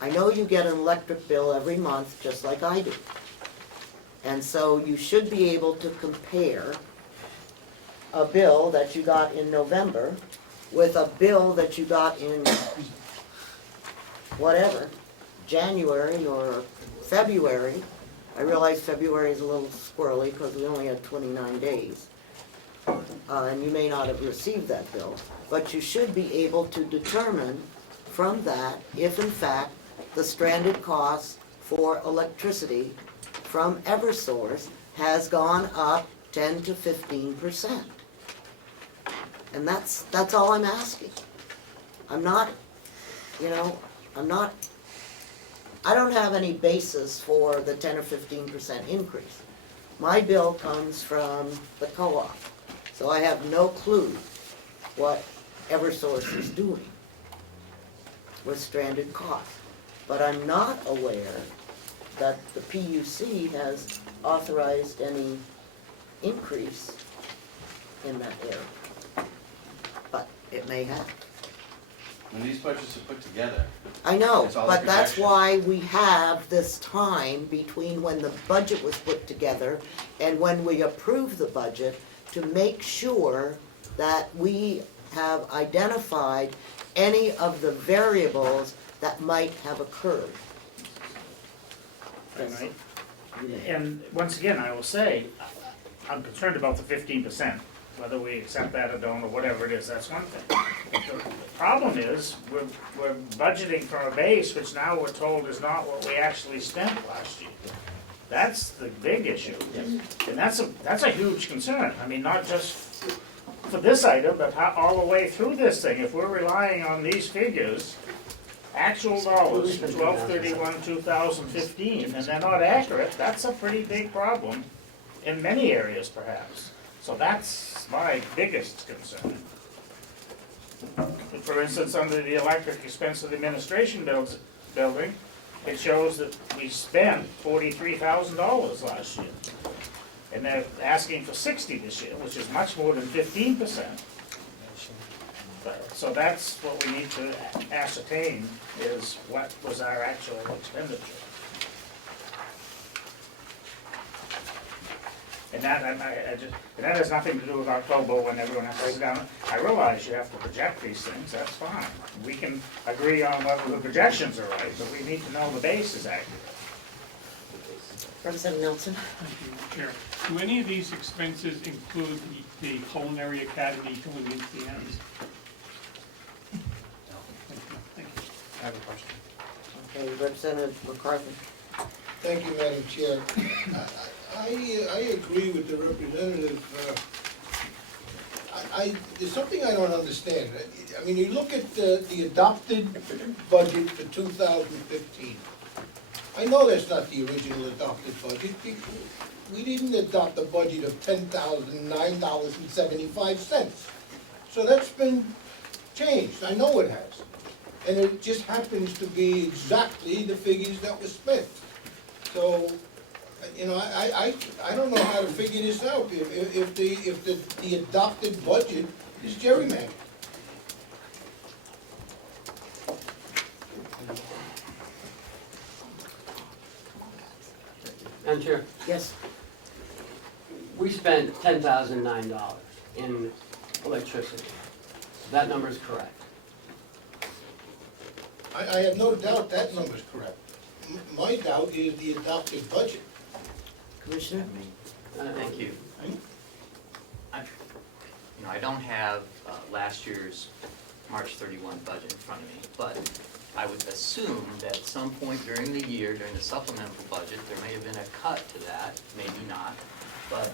I know you get an electric bill every month, just like I do. And so you should be able to compare a bill that you got in November with a bill that you got in whatever, January or February. I realize February is a little squirrely because we only had 29 days. And you may not have received that bill, but you should be able to determine from that if in fact the stranded costs for electricity from Eversource has gone up 10 to 15%. And that's all I'm asking. I'm not, I don't have any basis for the 10 or 15% increase. My bill comes from the co-op, so I have no clue what Eversource is doing with stranded costs. But I'm not aware that the PUC has authorized any increase in that area. But it may have. When these budgets are put together, I know, It's all a but that's projection. why we have this time between when the budget was put together and when we approve the budget to make sure that we have identified any of the variables that might have occurred. Right. And once again, I will say, I'm concerned about the 15%, whether we accept that or don't, or whatever it is, that's one thing. The problem is, we're budgeting from a base, which now we're told is not what we actually spent last year. That's the big issue, and that's a huge concern. I mean, not just for this item, but all the way through this thing. If we're relying on these figures, actual dollars for 12/31/2015, and they're not accurate, that's a pretty big problem in many areas perhaps. So that's my biggest concern. For instance, under the electric expense of the administration building, it shows that we spent $43,000 last year. And they're asking for 60 this year, which is much more than 15%. So that's what we need to ascertain, is what was our actual expenditure. And that, and that has nothing to do with October when everyone has to sit down. I realize you have to project these things, that's fine. We can agree on whether the projections are right, but we need to know the base is accurate. Representative Nelson? Thank you, Chair. Do any of these expenses include the Culinary Academy going into the ends? Thank you. I have a question. Okay, Representative McCarthy? Thank you, Madam Chair. I agree with the representative. There's something I don't understand. I mean, you look at the adopted budget for 2015. I know that's not the original adopted budget. We didn't adopt a budget of $10,009.75. So that's been changed. I know it has. And it just happens to be exactly the figures that were spent. So, you know, I don't know how to figure this out if the adopted budget is gerrymandered. Madam Chair, Yes. we spent $10,009 in electricity. That number is correct. I have no doubt that number's correct. My doubt is the adopted budget. Commissioner? Thank you. I don't have last year's March 31 budget in front of me, but I would assume that at some point during the year, during the supplemental budget, there may have been a cut to that, maybe not, but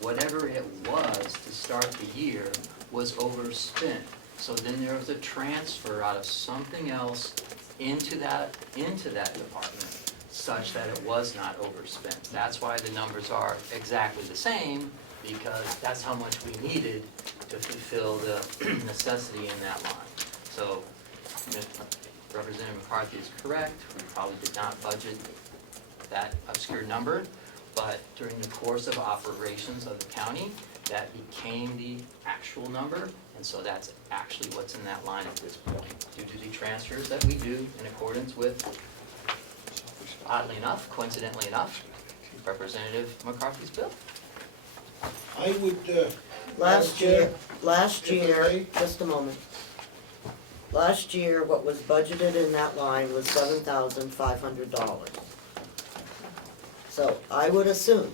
whatever it was to start the year was overspent. So then there was a transfer out of something else into that department, such that it was not overspent. That's why the numbers are exactly the same, because that's how much we needed to fulfill the necessity in that line. So Representative McCarthy is correct, we probably did not budget that obscure number, but during the course of operations of the county, that became the actual number, and so that's actually what's in that line at this point, due to the transfers that we do in accordance with, oddly enough, coincidentally enough, Representative McCarthy's bill. I would, Last year, if I may. just a moment. Last year, what was budgeted in that line was $7,500. So I would assume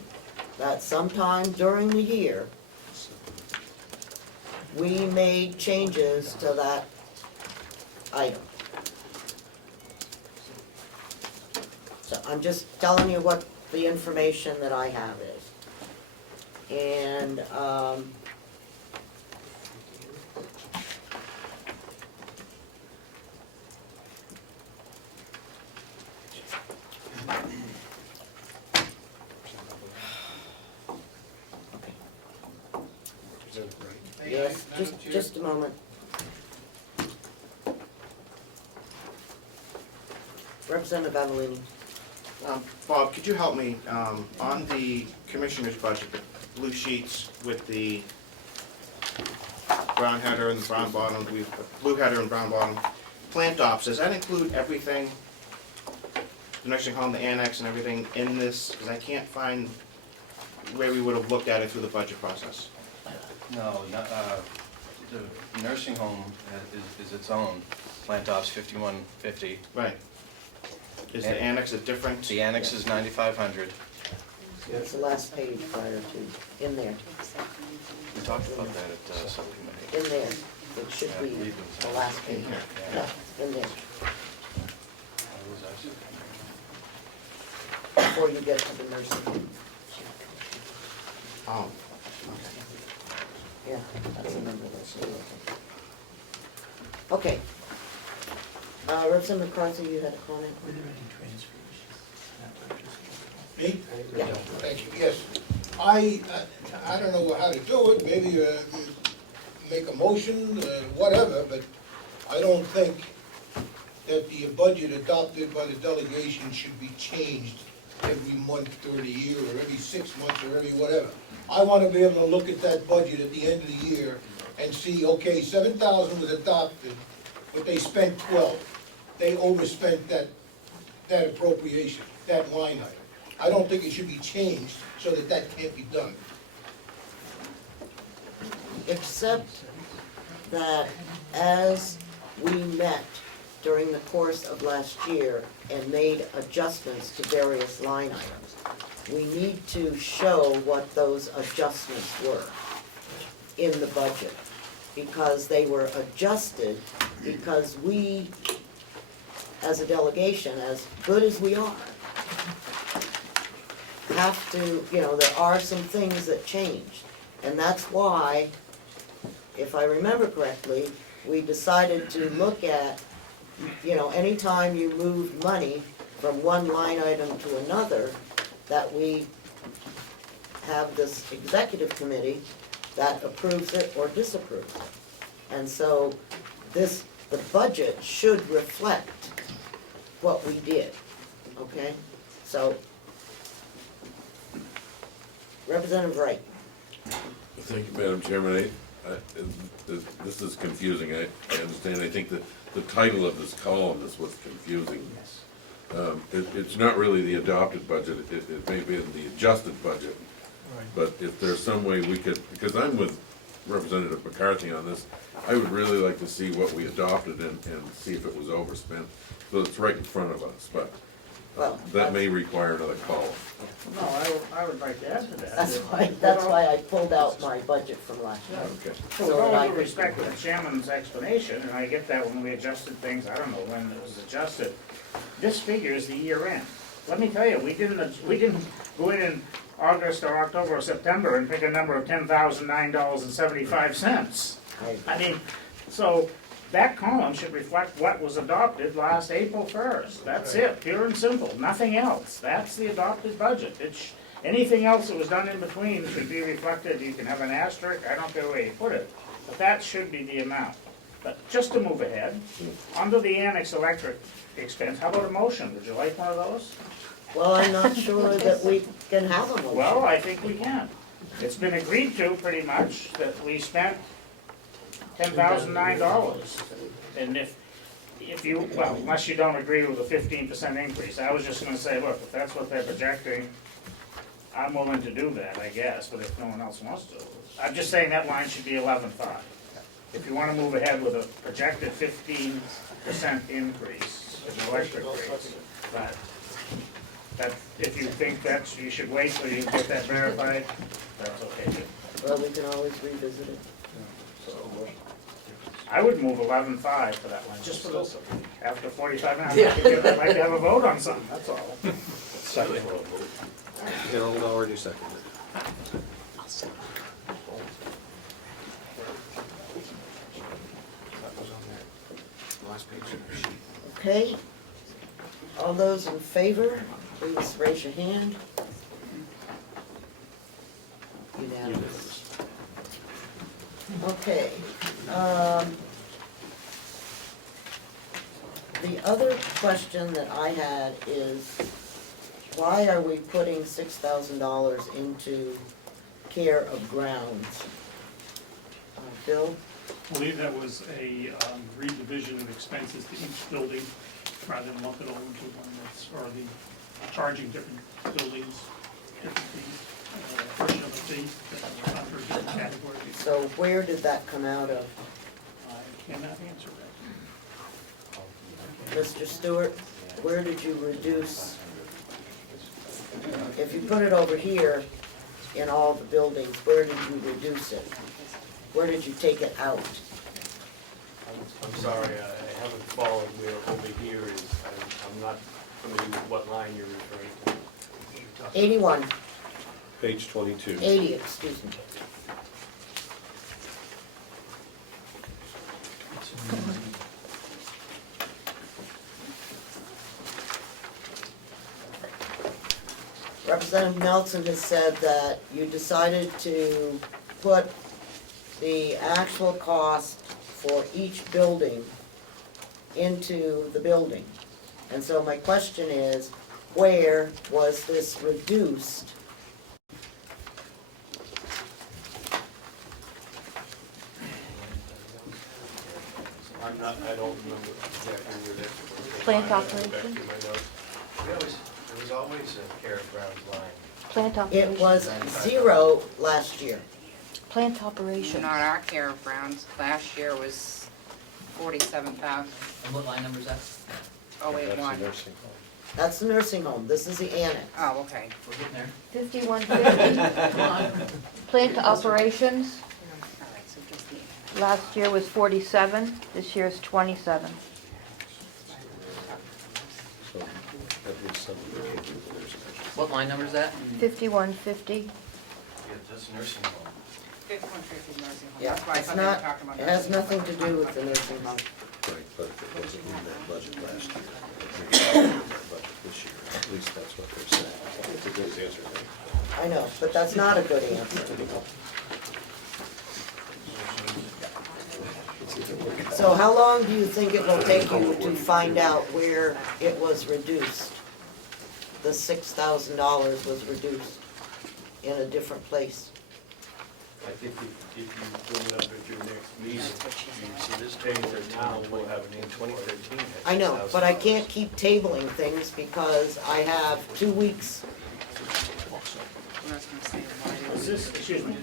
that sometime during the year, we made changes to that item. So I'm just telling you what the information that I have is. And, yes, just a moment. Representative Amelini. Bob, could you help me, on the commissioner's budget, the blue sheets with the brown header and the brown bottom, blue header and brown bottom. Plant ops, does that include everything? The nursing home, the annex and everything in this? Because I can't find where we would have looked at it through the budget process. No, the nursing home is its own, plant ops 5150. Right. Is the annex a different? The annex is 9500. It's the last page prior to, in there, We talked about that at subcommittee. in there. It should be the last page. Yeah, in there, before you get to the nursing home. Oh, Yeah, that's the number that's still okay. Representative McCarthy, you had a comment? Me? Yeah. Thank you, yes. I don't know how to do it, maybe make a motion, whatever, but I don't think that the budget adopted by the delegation should be changed every month during the year, or every 6 months, or every whatever. I want to be able to look at that budget at the end of the year and see, okay, 7,000 was adopted, but they spent 12. They overspent that appropriation, that line item. I don't think it should be changed so that that can't be done. Except that as we met during the course of last year and made adjustments to various line items, we need to show what those adjustments were in the budget, because they were adjusted because we, as a delegation, as good as we are, have to, there are some things that changed. And that's why, if I remember correctly, we decided to look at, anytime you move money from one line item to another, that we have this executive committee that approves it or disapproves it. And so the budget should reflect what we did, okay? So, Representative Wright. Thank you, Madam Chairman. This is confusing, I understand. I think that the title of this column is what's confusing. It's not really the adopted budget, it may be the adjusted budget. But if there's some way we could, because I'm with Representative McCarthy on this, I would really like to see what we adopted and see if it was overspent. So it's right in front of us, but that may require another column. No, I would like to add to that. That's why I pulled out my budget from last year. Okay. With all due respect to the chairman's explanation, and I get that when we adjusted things, I don't know when it was adjusted, this figure is the year end. Let me tell you, we didn't go in August or October or September and pick a number of $10,009.75. I mean, so that column should reflect what was adopted last April 1st. That's it, pure and simple, nothing else. That's the adopted budget. Anything else that was done in between should be reflected. You can have an asterisk, I don't care where you put it, but that should be the amount. But just to move ahead, under the annex electric expense, how about a motion? Would you like one of those? Well, I'm not sure that we can have a motion. Well, I think we can. It's been agreed to, pretty much, that we spent $10,009. And if you, well, unless you don't agree with a 15% increase, I was just gonna say, look, if that's what they're projecting, I'm willing to do that, I guess, but if no one else wants to. I'm just saying that line should be 11.5. If you wanna move ahead with a projected 15% increase in electric rates, but that, if you think that you should wait till you get that verified, that's okay too. Well, we can always revisit it. I would move 11.5 for that one, just for those, after 45 minutes, I'd like to have a vote on something, that's all. Second. You know, already seconded. Okay, all those in favor, please raise your hand. Unanimous. Okay, the other question that I had is, why are we putting $6,000 into care of grounds? Bill? I believe that was a redivision of expenses to each building, rather than lump it all into one that's, or the charging different buildings, different fees, portion of a fee, for different categories. So where did that come out of? I cannot answer that. Mr. Stewart, where did you reduce? If you put it over here in all the buildings, where did you reduce it? Where did you take it out? I'm sorry, I haven't followed where over here is. I'm not familiar with what line you're referring to. 81, Page 22. 80, excuse me. Representative Nelson has said that you decided to put the actual cost for each building into the building. And so my question is, where was this reduced? I don't remember exactly where that was. Plant Back to operation? my notes. There was always a Carroll Grounds line. Plant operation. It was 0 last year. Plant operation. Not our care of grounds. Last year was 47,000. And what line number is that? Oh, wait, That's a one. nursing home. That's the nursing home, this is the annex. Oh, okay. We're getting there. 5150. Come on. Plant operations. All right, so just the. Last year was 47, this year is 27. So at least some of the nursing homes. What line number is that? 5150. Yeah, just nursing home. 5150 nursing home. Yeah, That's why I it's thought they were not, talking about it has nursing nothing home. to do with the nursing home. Right, but if it wasn't in that budget last year, it's in that budget this year, at least that's what they're saying. It's a good answer, right? I know, but that's not a good answer. So how long do you think it will take you to find out where it was reduced? The $6,000 was reduced in a different place. I think if you bring it up at your next meeting, you see this page right now, we'll have it in 2013. I know, but I can't keep tabling things because I have 2 weeks. I was gonna say, why Is did this, excuse me,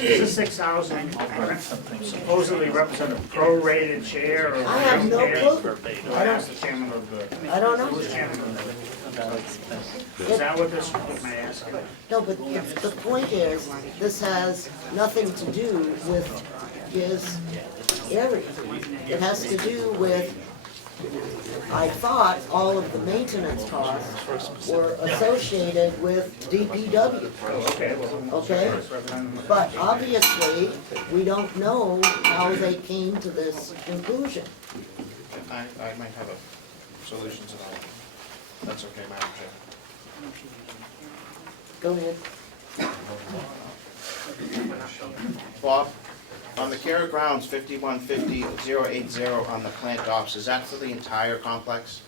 is this 6,000 supposedly represent a prorated share or? I have no clue. I asked the chairman of the. I don't know. Who's chairman of the? Is that what this, may I ask? No, but the point is, this has nothing to do with his area. It has to do with, I thought all of the maintenance costs were associated with DPW, Okay, well. okay? But obviously, we don't know how they came to this conclusion. I might have a solution to that. That's okay, Madam Chair. Go ahead. Bob, on the Carroll Grounds 5150080 on the plant ops, is that for the entire complex?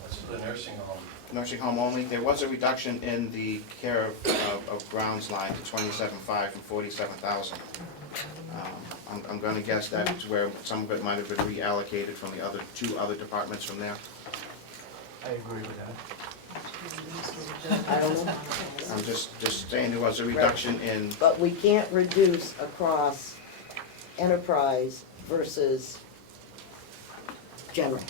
That's the nursing home. Nursing home only? There was a reduction in the Carroll of Grounds line to 27.5 from 47,000. I'm gonna guess that's where some of it might have been reallocated from the other, 2 other departments from there. I agree with that. I don't know. I'm just saying there was a reduction in, But we can't reduce across enterprise versus general,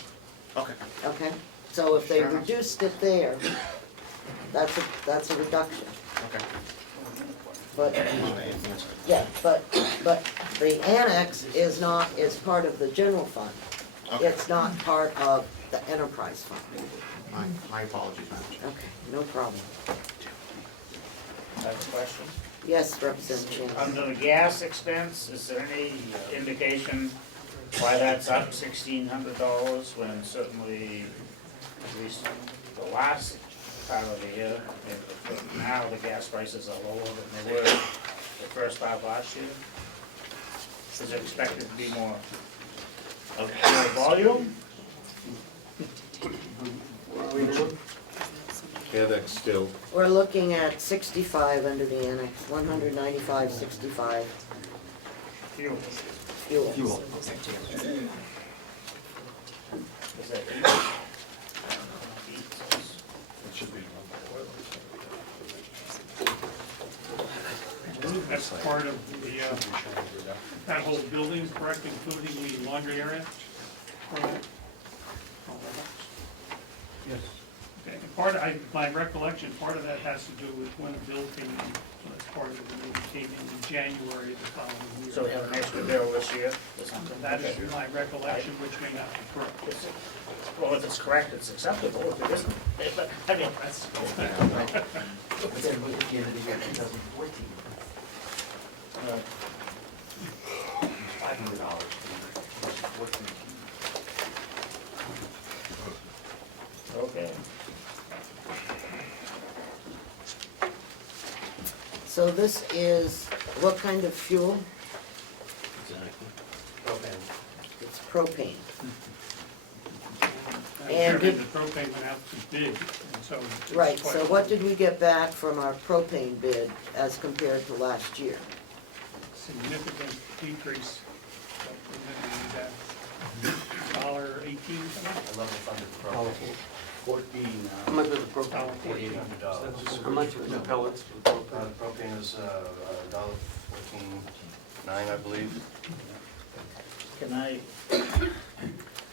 okay, okay? So if they Fair enough. reduced it there, that's a reduction. okay. But, yeah, but the annex is part of the general fund. Okay. It's not part of the enterprise fund. My apologies, Madam Chair. Okay, no problem. I have a question. Yes, Representative Chandler. Under the gas expense, is there any indication why that's up $1,600 when certainly, at least the last part of the year, and now the gas prices are lower than they were the first part of last year? Is it expected to be more volume? Annex still, We're looking at 65 under the annex, 195.65. Fuel. Fuel. Fuel. Is that eight? It should be I believe that's part of the, that whole building, correct, including the laundry area? Yes. Okay, and part of, my recollection, part of that has to do with when a bill came in, so that's part of the bill came in January the following year. So we have an extra bill this year or something? That Okay. is my recollection, which may not be correct. Well, if it's correct, it's acceptable, if it isn't, but, I mean, that's. But then look at the end of the year, 2014. $500. Okay. So this is, what kind of fuel? It's propane. And Chairman, did- the propane went out to bid, and so. it's Right, quite so a what did we get back from our propane bid as compared to last year? significant decrease. $1.18 something? Level funded program. 14, How much was the propane? $4,800. How much was the pellets? The propane is $1.14.9, I believe. Can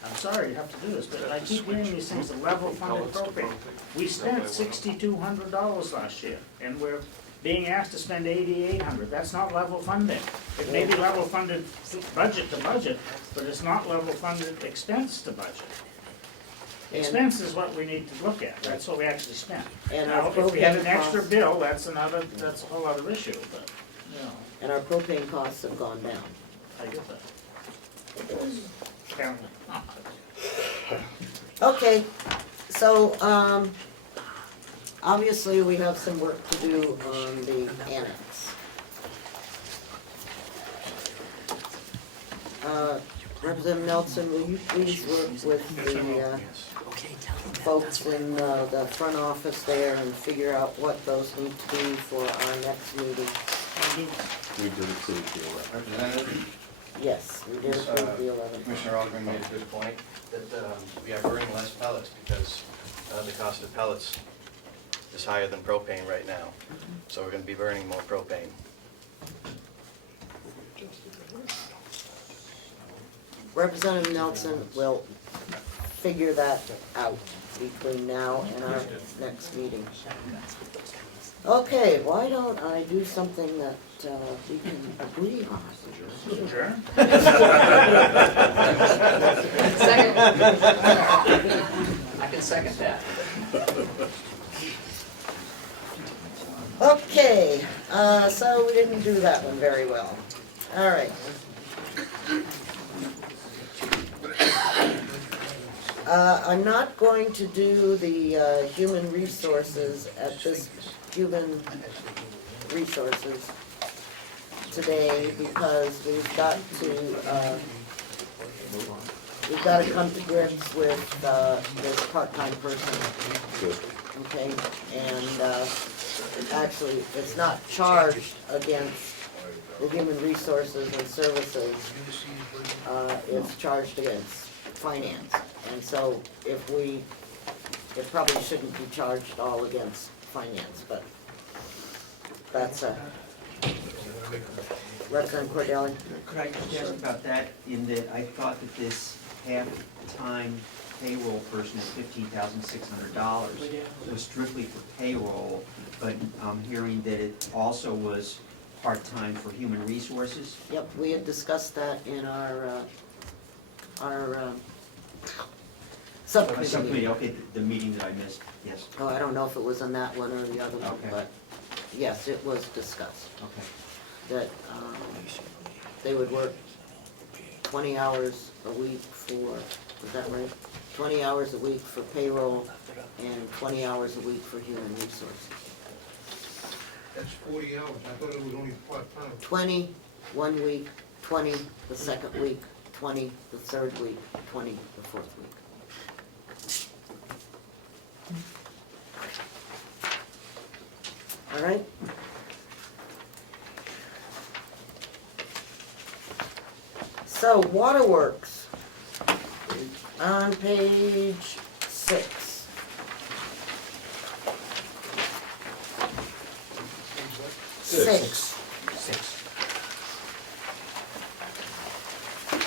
I'm sorry to have to do this, but I keep hearing these things, the level funded propane. We spent $6,200 last year, and we're being asked to spend $8,800. That's not level funded. It may be level funded budget to budget, but it's not level funded expense to budget. Expense is what we need to look at, that's what we actually spent. And Now, our if we had an propane extra costs- bill, that's a whole other issue, but, you know, And our propane costs have gone down. I get that. Apparently not. Okay, so, obviously, we have some work to do on the annex. Representative Nelson, will you please work with the, folks in, the front office there and figure out what those need to be for our next meeting? We did approve the 11th. Representative, Yes, we did approve the 11th. Commissioner Alderman made a good point, that we are burning less pellets because the cost of pellets is higher than propane right now. So we're going to be burning more propane. Representative Nelson will figure that out between now and our next meeting. Okay, why don't I do something that we can agree on? Sure. Second. I can second that. Okay, so we didn't do that one very well. All right. I'm not going to do the human resources at this human resources today because we've got to come to grips with this part-time person. Okay, and actually, it's not charged against the human resources and services. It's charged against finance. And so it probably shouldn't be charged all against finance, but that's Representative Cordelli. Could I just ask about that, in that I thought that this half-time payroll person at $15,600 was strictly for payroll, but I'm hearing that it also was part-time for human resources? Yep, we had discussed that in our subcommittee. Subcommittee, okay, the meeting that I missed, yes. Oh, I don't know if it was on that one or the other one, Okay. but yes, it was discussed. Okay. That they would work 20 hours a week for, is that right? 20 hours a week for payroll and 20 hours a week for human resources. That's 40 hours. I thought it was only part-time. 20 one week, 20 the second week, 20 the third week, 20 the fourth week. All right? So, waterworks, on page 6. Six.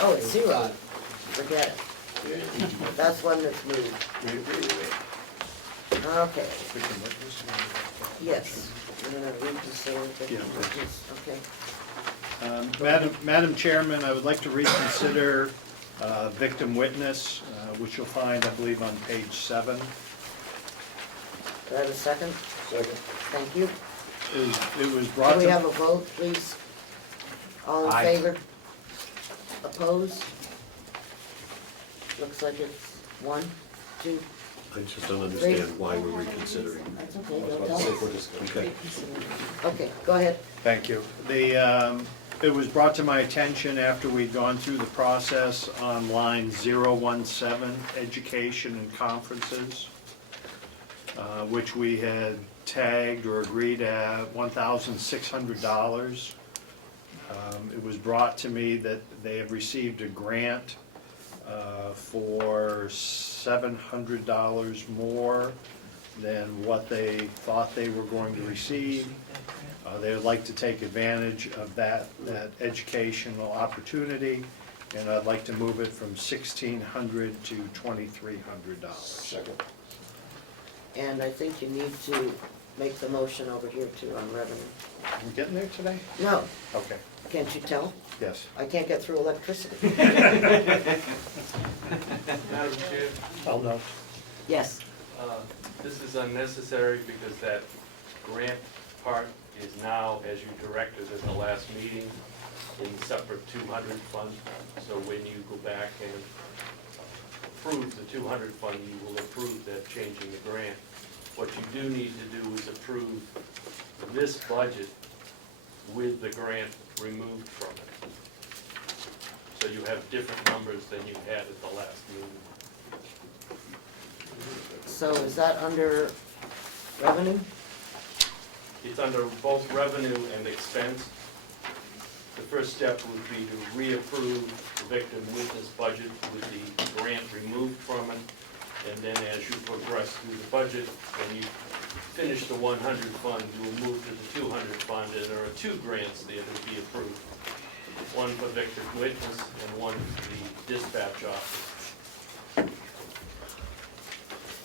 Oh, it's 0. Forget it. That's one that's moved. Okay. Yes. You're gonna read this over, okay. Madam Chairman, I would like to reconsider victim witness, which you'll find, I believe, on page 7. Do I have a second? Second. Thank you. It was brought Can we to... have a vote, please? All in Aye. favor? Opposed? Looks like it's 1, 2. I just don't understand why we're reconsidering. That's okay, don't tell us. Okay. Okay, go ahead. Thank you. It was brought to my attention after we'd gone through the process on line 017, education and conferences, which we had tagged or agreed at $1,600. It was brought to me that they have received a grant for $700 more than what they thought they were going to receive. They would like to take advantage of that educational opportunity, and I'd like to move it from $1,600 to $2,300. Second. And I think you need to make the motion over here too on revenue. Are we getting there today? No, Okay, can't you tell? yes. I can't get through electricity. Madam Chair, I'll note. Yes. this is unnecessary because that grant part is now, as you directed at the last meeting, in separate 200 fund. So when you go back and approve the 200 fund, you will approve that changing the grant. What you do need to do is approve this budget with the grant removed from it. So you have different numbers than you had at the last meeting. So is that under revenue? It's under both revenue and expense. The first step would be to reapprove the victim witness budget with the grant removed from it. And then as you progress through the budget, when you finish the 100 fund, you will move to the 200 fund, and there are 2 grants there to be approved. One for victim witness and one for the dispatch office.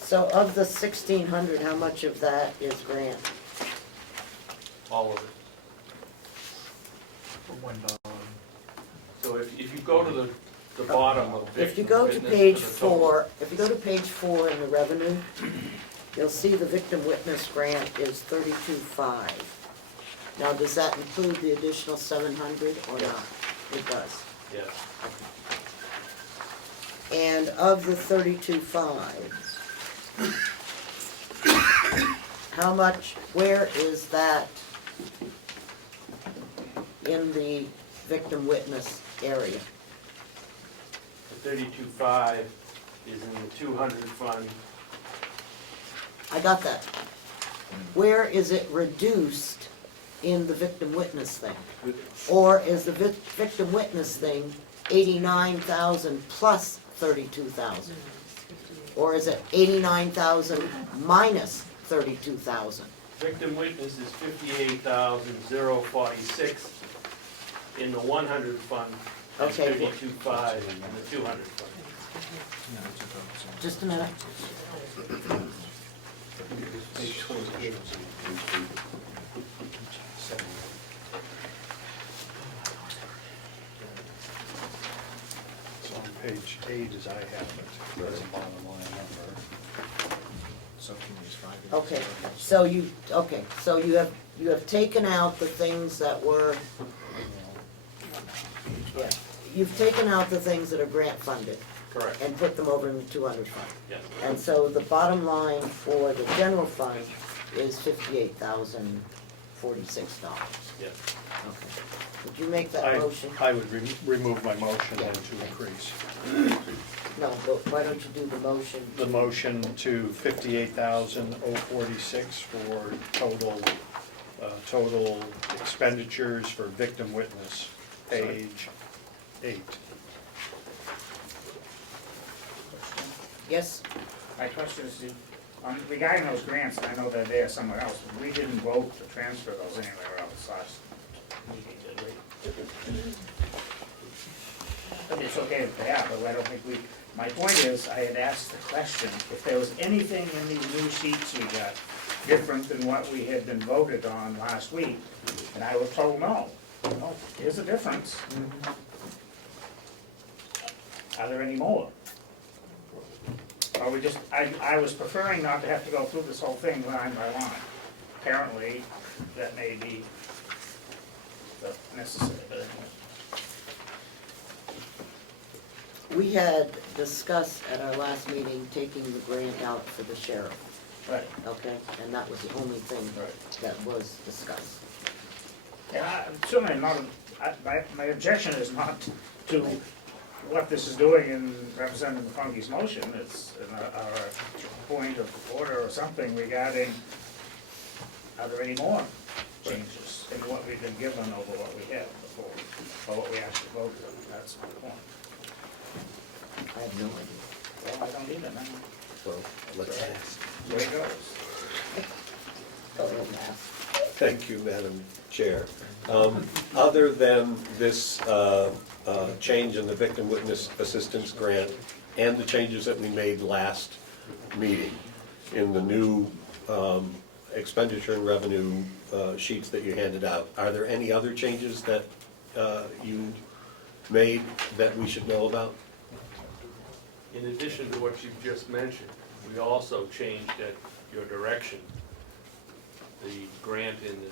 So of the 1,600, how much of that is grant? All of it. So if you go to the bottom of victim If you go to witness page for the total- 4, if you go to page 4 in the revenue, you'll see the victim witness grant is 32.5. Now, does that include the additional 700 or not? It does. Yes. And of the 32.5, how much, where is that in the victim witness area? The 32.5 is in the 200 fund. I got that. Where is it reduced in the victim witness thing? Or is the victim witness thing 89,000 plus 32,000? Or is it 89,000 minus 32,000? Victim witness is 58,046 in the 100 fund, and Okay. 32.5 in the 200 fund. Just a minute. So on page 8, as I have it, that's a bottom line number. Okay, so you have taken out the things that were, yeah, you've taken out the things that are grant funded Correct, and put them over in the 200 fund. yes. And so the bottom line for the general fund is $58,046. Yes. Okay. Would you make that motion? I would remove my motion then to increase. No, but why don't you do the motion? The motion to $58,046 for total expenditures for victim witness, page 8. Yes, My question is, regarding those grants, I know they're there somewhere else, but we didn't vote to transfer those anywhere else last meeting, did we? But it's okay if they are, but I don't think we, my point is, I had asked the question, if there was anything in these new sheets we got different than what we had been voted on last week, and I was told no. No, here's the difference. Are there any more? Or we just, I was preferring not to have to go through this whole thing line by line. Apparently, that may be necessary, but anyway. we had discussed at our last meeting taking the grant out for the sheriff, Right. okay? And that was the only thing that was discussed. Yeah, certainly I'm not, my objection is not to what this is doing in Representative McConkey's motion. It's a point of order or something regarding, are there any more changes in what we've been given over what we had before, or what we actually voted on? That's my point. I have no idea. Well, I don't either, man. Well, let's ask. There it goes. Total mass. Thank you, Madam Chair. Other than this change in the victim witness assistance grant and the changes that we made last meeting in the new expenditure and revenue sheets that you handed out, are there any other changes that you made that we should know about? In addition to what you've just mentioned, we also changed at your direction the grant in the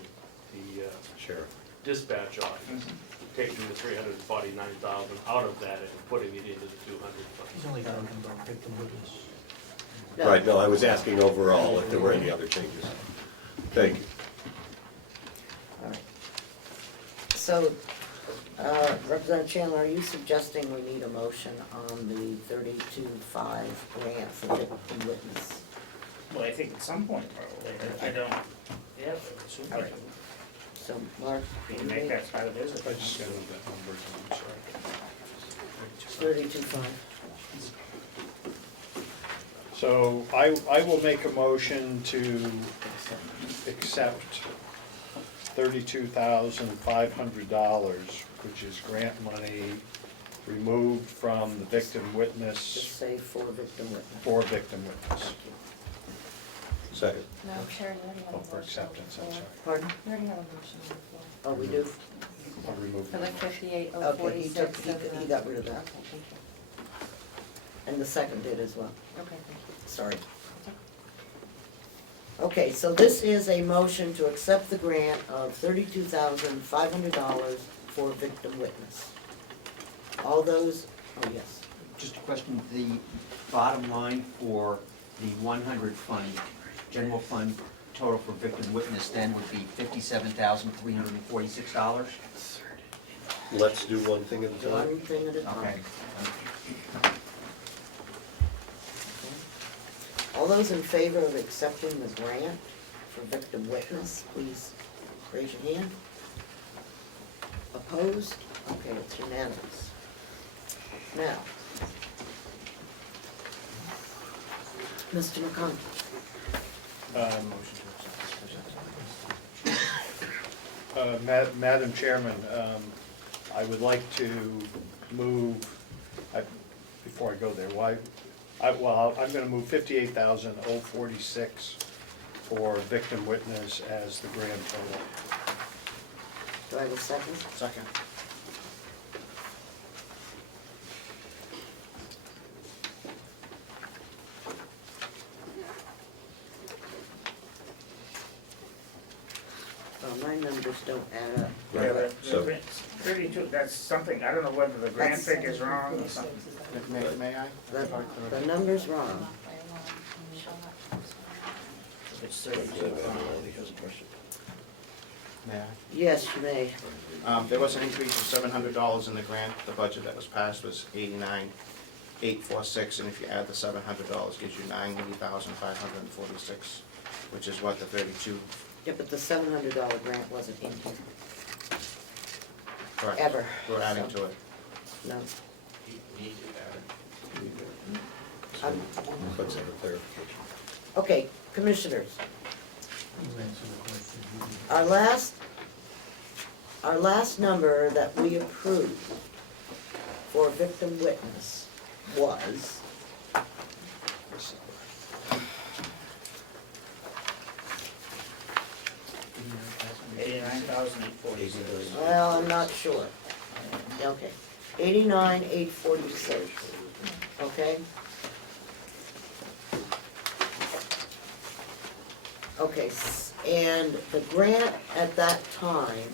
Sheriff. dispatch office, taking the 349,000 out of that and putting it into the 200 fund. He's only got a victim witness. No. Right, no, I was asking overall if there were any other changes. Thank you. All right. So, Representative Chandler, are you suggesting we need a motion on the 32.5 grant for victim witness? Well, I think at some point probably, I don't, yeah, but it should be. All right. So, Mark, We can make that part of his. I just got that number, I'm sorry. 32.5. So I will make a motion to accept $32,500, which is grant money removed from the victim Just witness, say for victim witness. for victim witness. Second. No, Sharon, you already have a Oh, motion. for acceptance, I'm sorry. Pardon? You already have a motion on the floor. Oh, we do? I'll remove For the that. 58,046. Okay, he got rid of that. Okay, thank you. And the second did as well. Okay, thank you. Sorry. Okay, so this is a motion to accept the grant of $32,500 for victim witness. All those, oh yes. Just a question, the bottom line for the 100 fund, general fund total for victim witness then would be $57,346? Let's do one thing at a time. One thing at a time. Okay. All those in favor of accepting the grant for victim witness, please raise your hand. Opposed? Okay, it's unanimous. Now, Mr. McConkey. Madam Chairman, I would like to move, before I go there, I'm gonna move $58,046 for victim witness as the grand total. Do I have a second? Second. Well, my numbers don't add up. Yeah, the So- grant- 32, that's something, I don't know whether the grant That's- figure's wrong or something. May I? The number's wrong. It's 32. May I? Yes, you may. There was an increase of $700 in the grant. The budget that was passed was $89,846, and if you add the $700, gives you $90,546, which is what the 32. Yeah, but the $700 grant wasn't in here, Correct. ever. We're adding to it. No. So Let's have a clarification. Okay, commissioners, You answer the question. our last number that we approved for victim witness was $89,846. well, I'm not sure. Okay, 89,846, okay? Okay, and the grant at that time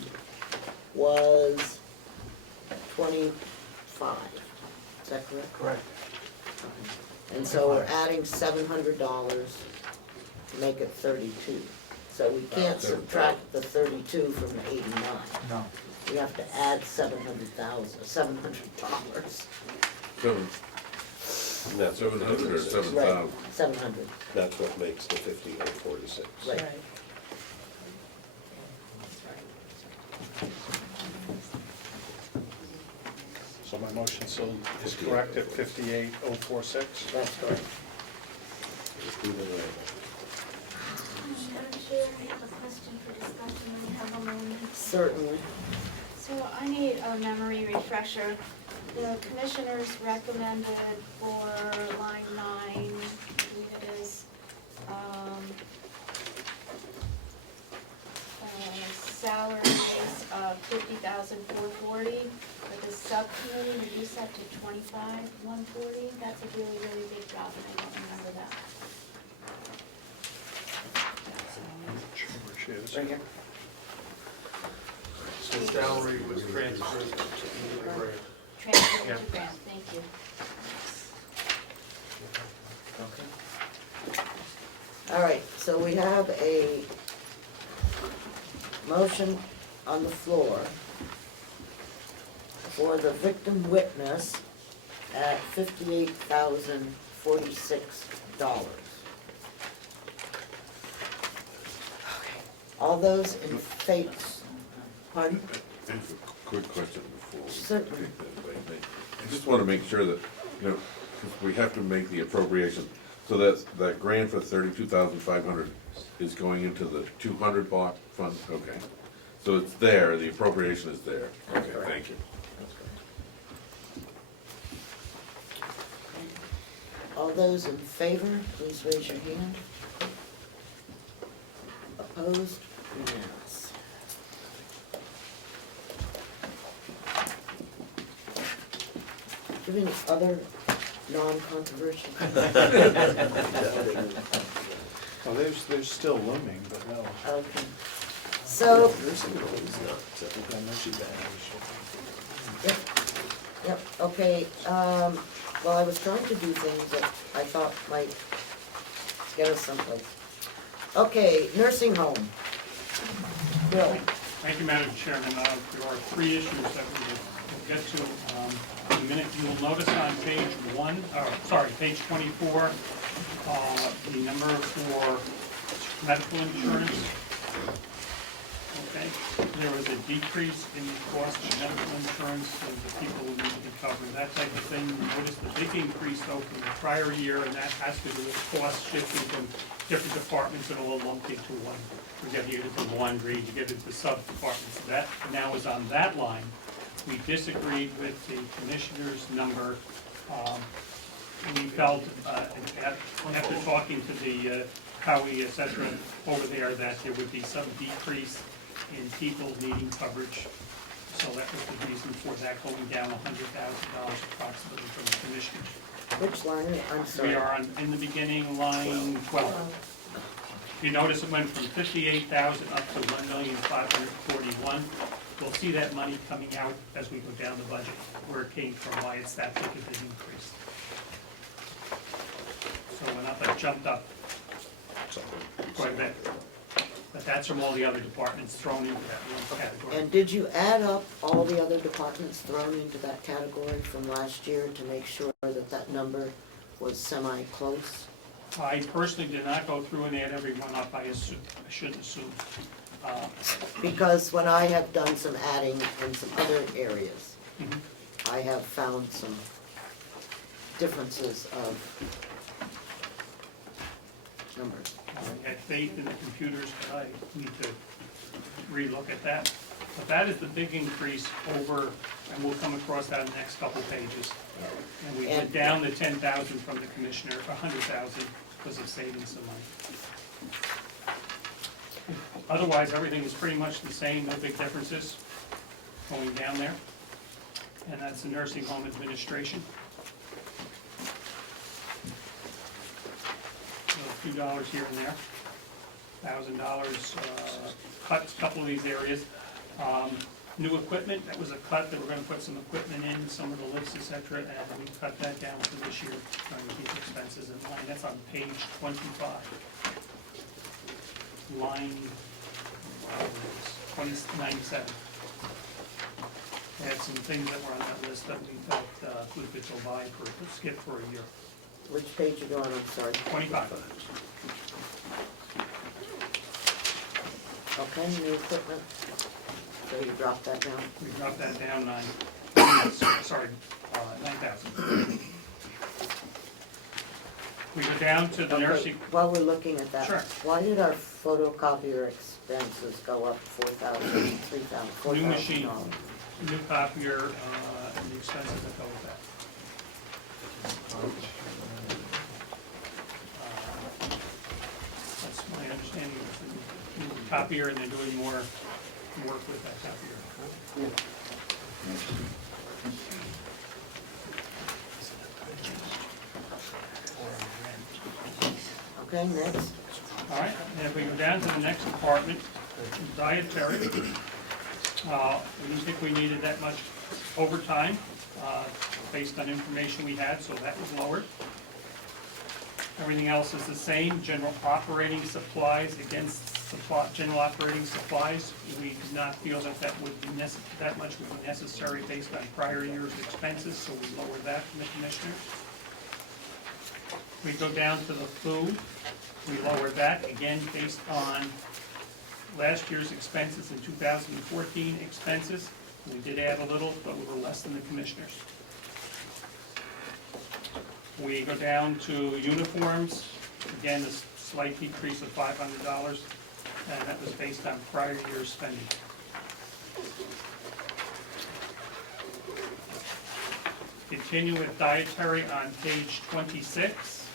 was 25, is that correct? Correct. And so we're adding $700 to make it 32. So we can't subtract the 32 from the 89. No. We have to add $700. And that's 700 or 7,000? Right, 700, That's what makes the 5846. right. So my motion still is correct at 58,046? That's correct. Madam Chair, I have a question for discussion when we have a moment. Certainly. So I need a memory refresher. The commissioners recommended for line 9, I believe it is, salary base of $50,440. For the subcommittee, reduce that to $25,140. That's a really, really big drop, and I don't remember that. Where she is. Right here. The salary was transferred to the grant. Transfer to grant, thank you. All right, so we have a motion on the floor for the victim witness at $58,046. All those in favor? Pardon? I have a quick question before. Certainly. I just want to make sure that, you know, 'cause we have to make the appropriation, so that grant for 32,500 is going into the 200 block fund? Okay. So it's there, the appropriation is there. Okay, thank you. All those in favor, please raise your hand. Opposed? Unanimous. Do you have any other non-controversial? Oh, there's still looming, but no. Okay. So, yep, okay, well, I was trying to do things that I thought might get us someplace. Okay, nursing home. Bill, Thank you, Madam Chairman. There are 3 issues that we'll get to in a minute. You will notice on page 24, the number for medical insurance. Okay, there was a decrease in the cost of medical insurance of the people who need to be covered, that type of thing. You notice the big increase though from the prior year, and that has to do with cost shifting from different departments and all lumped into one. You get into laundry, you get into sub-departments. That now is on that line. We disagreed with the commissioner's number. We felt, after talking to the Howie, et cetera, over there, that there would be some decrease in people needing coverage. So that was the reason for that going down $100,000 approximately from the commissioners. which line, I'm sorry. We are in the beginning, line 12. You notice it went from 58,000 up to 1,541,000. We'll see that money coming out as we go down the budget, where it came from, why it's that big of an increase. So it went up, it jumped up quite a bit. But that's from all the other departments thrown into that one category. And did you add up all the other departments thrown into that category from last year to make sure that that number was semi-close? I personally did not go through and add every one up, I shouldn't assume. Because when I have done some adding in some other areas, Mhm. I have found some differences of numbers. I had faith in the computers, but I need to relook at that. But that is the big increase over, and we'll come across that in the next couple pages. And we went down the 10,000 from the commissioner, 100,000 because of saving some money. Otherwise, everything is pretty much the same, no big differences going down there. And that's the nursing home administration. So a few dollars here and there. $1,000 cuts, a couple of these areas. New equipment, that was a cut, that we're gonna put some equipment in, some of the lifts, et cetera, and we cut that down for this year, trying to keep expenses in line. That's on page 25. Line 2097. We had some things that were on that list that we thought we could go by for, skip for a year. Which page you go on, I'm sorry? 25. Okay, new equipment. So you dropped that down? We dropped that down 9,000. We go down to the Okay, nursing, while we're looking at that. Sure. Why did our photocopier expenses go up 4,000, 3,000, $4,000? new machine, new copier, and the expenses that go with that. That's my understanding of the new copier, and they're doing more work with that copier. Okay, next. All right, and if we go down to the next department, dietary, we didn't think we needed that much overtime, based on information we had, so that was lowered. Everything else is the same, general operating supplies against general operating supplies. We did not feel that that would be that much would be necessary based on prior year's expenses, so we lowered that from the commissioners. We go down to the food, we lowered that, again, based on last year's expenses and 2014 expenses. We did add a little, but we were less than the commissioners. We go down to uniforms, again, a slight decrease of $500, and that was based on prior year's spending. Continue with dietary on page 26.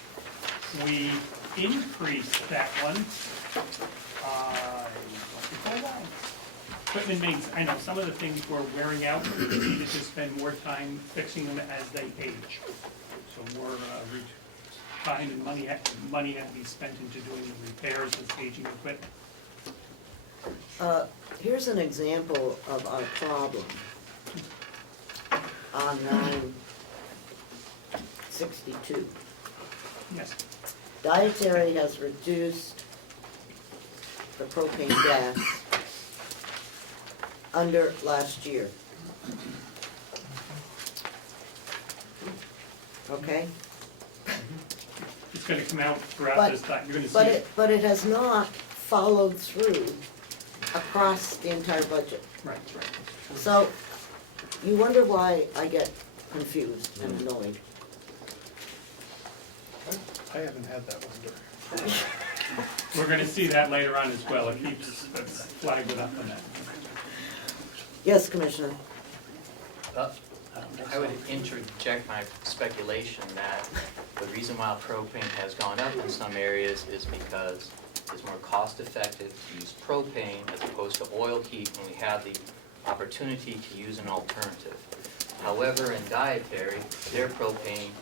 We increased that one. Equipment maintenance, I know some of the things were wearing out, we needed to spend more time fixing them as they age. So more time and money had to be spent into doing the repairs of aging equipment. Here's an example of our problem on line 62. Yes. Dietary has reduced the propane gas under last year. Okay? It's gonna come out throughout this time, you're gonna see it. But it has not followed through across the entire budget. Right. So, you wonder why I get confused and annoyed. I haven't had that one. We're gonna see that later on as well, it keeps flagged it up on that. Yes, Commissioner? I would interject my speculation that the reason why propane has gone up in some areas is because it's more cost effective to use propane as opposed to oil heat when we have the opportunity to use an alternative. However, in dietary, their propane,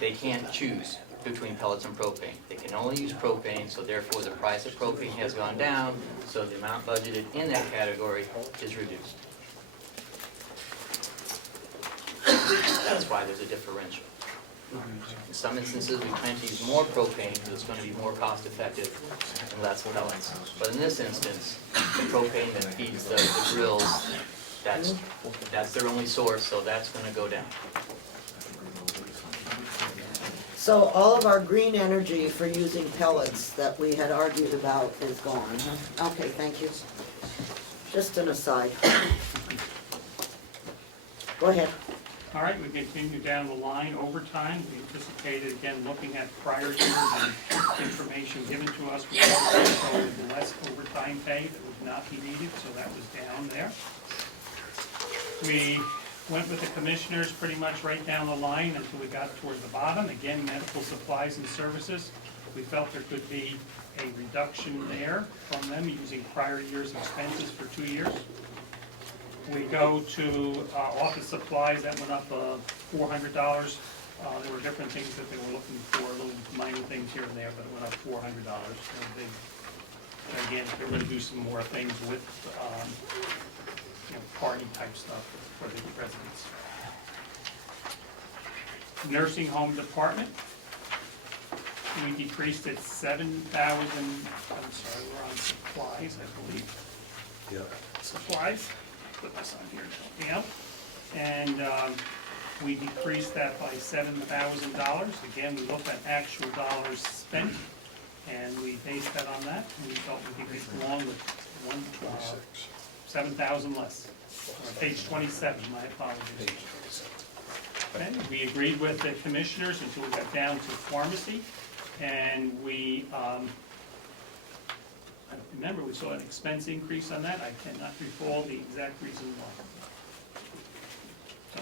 they can't choose between pellets and propane. They can only use propane, so therefore the price of propane has gone down, so the amount budgeted in that category is reduced. That's why there's a differential. In some instances, we plan to use more propane because it's going to be more cost effective and less pellets. But in this instance, the propane that feeds the grills, that's their only source, so that's going to go down. So all of our green energy for using pellets that we had argued about is gone, huh? Okay, thank you. Just an aside. Go ahead. All right, we continue down the line, overtime. We anticipated, again, looking at prior years and information given to us, we showed less overtime pay that would not be needed, so that was down there. We went with the commissioners pretty much right down the line until we got toward the bottom. Again, medical supplies and services. We felt there could be a reduction there from them using prior year's expenses for 2 years. We go to office supplies, that went up $400. There were different things that they were looking for, little minor things here and there, but it went up $400. Again, they're going to do some more things with party type stuff for the residents. Nursing home department, we decreased it 7,000, I'm sorry, we're on supplies, I believe. Yeah. Supplies, put this on here to help me out. And we decreased that by $7,000. Again, we looked at actual dollars spent, and we based that on that, and we felt we could get along with 7,000 less. Page 27, my apologies. Okay, we agreed with the commissioners until we got down to pharmacy, and we, I remember we saw an expense increase on that. I cannot recall the exact reason why. So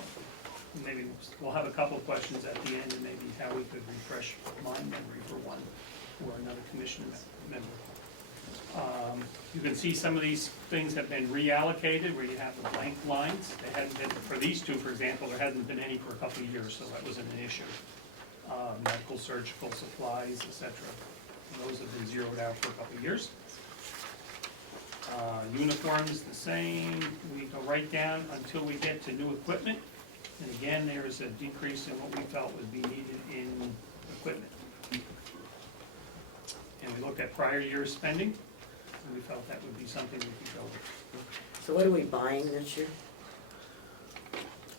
maybe we'll have a couple of questions at the end, and maybe how we could refresh my memory for one or another commissioner member. You can see some of these things have been reallocated where you have the blank lines. They hadn't been, for these two, for example, there hasn't been any for a couple of years, so that wasn't an issue. Medical, surgical supplies, etc. Those have been zeroed out for a couple of years. Uniforms, the same. We go right down until we get to new equipment. And again, there's a decrease in what we felt would be needed in equipment. And we looked at prior year's spending, and we felt that would be something we could go with. So what are we buying this year?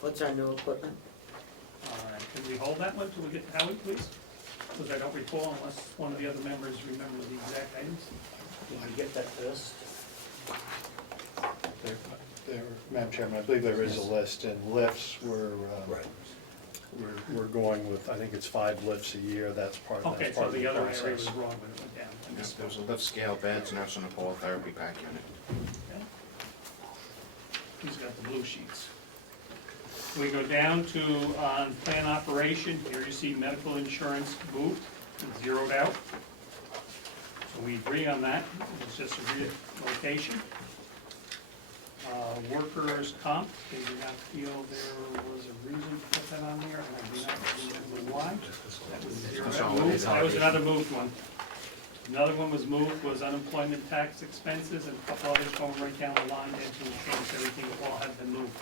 What's our new equipment? Can we hold that one till we get to Howie, please? Because I don't recall unless one of the other members remember the exact items. Did you get that list? Madam Chairman, I believe there is a list, and lifts were, we're going with, I think it's 5 lifts a year, that's part of Okay, the so the other area process. was wrong when it went down. I missed There's a lift scale, beds, nurse and a pole therapy pack unit. Okay. He's got the blue sheets. We go down to plan operation. Here you see medical insurance moved, it's zeroed out. So we agree on that. It's just a relocation. Workers' comp, they did not feel there was a reason to put that on there, and I do not remember why. That was zeroed out. Moved. That was another moved one. Another one was moved, was unemployment tax expenses, and a couple others going right down the line, into insurance, everything all had been moved.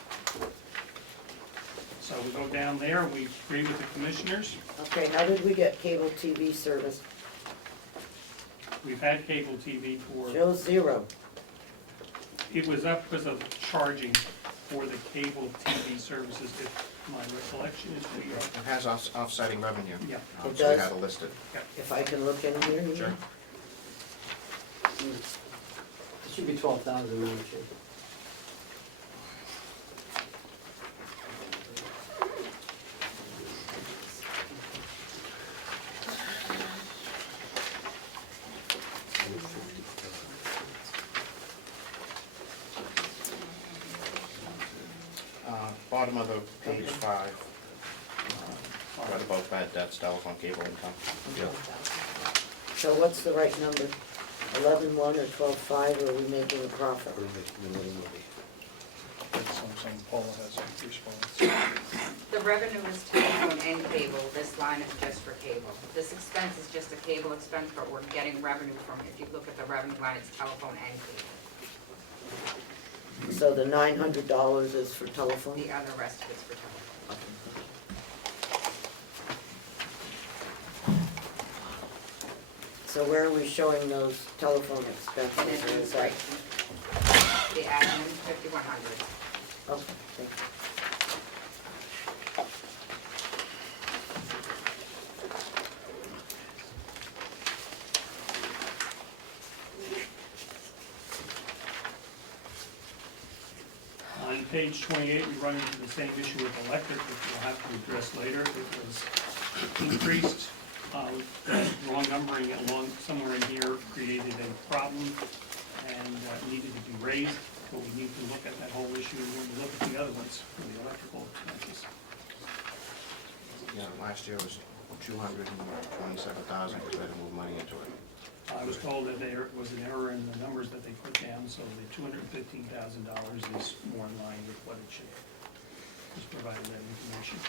So we go down there, we agree with the commissioners. Okay, how did we get cable TV service? We've had cable TV for, Shows 0. it was up because of charging for the cable TV services, if my recollection is we are. It has offsetting revenue. Yeah. It So we does? had to list it. If I can look in here, you Sure. know? It should be 12,000, Madam Chair. Bottom of the page 5. Right above bad debts, telephone, cable income. So what's the right number? 11.1 or 12.5, or are we making a profit? We're making a little money. Some Paula has a response. The revenue is telephone and cable, this line is just for cable. This expense is just a cable expense, but we're getting revenue from, if you look at the revenue line, it's telephone and cable. So the $900 is for telephone? The other rest of it's for telephone. So where are we showing those telephone expenses? And then Is it's that- right, the admin, 5,100. Okay, thank you. On page 28, we run into the same issue with electric, which we'll have to address later. It was increased, wrong numbering along somewhere in here created a problem and needed to be raised. But we need to look at that whole issue when we look at the other ones for the electrical expenses. Yeah, last year was 227,000, because we had to move money into it. I was told that there was an error in the numbers that they put down, so the $215,000 is more in line with what it should be. Just provided that information.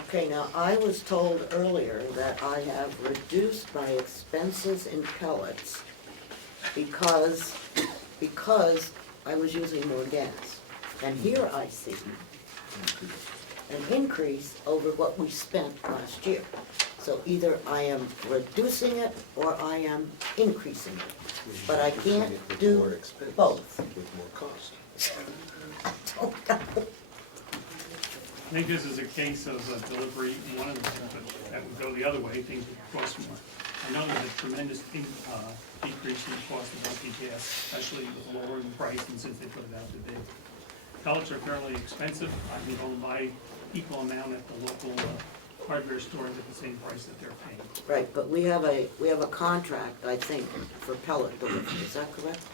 Okay, now, I was told earlier that I have reduced my expenses in pellets because I was using more gas. And here I see an increase over what we spent last year. So either I am reducing it or I am increasing it. But I can't do both. With more cost. I think this is a case of a delivery, one of the things that would go the other way, things would cost more. I know there's a tremendous decrease in the cost of LP gas, especially with lowering the price and since they put it out to bid. Pellets are fairly expensive. I can go and buy equal amount at the local hardware stores at the same price that they're paying. Right, but we have a contract, I think, for pellet delivery, is that correct?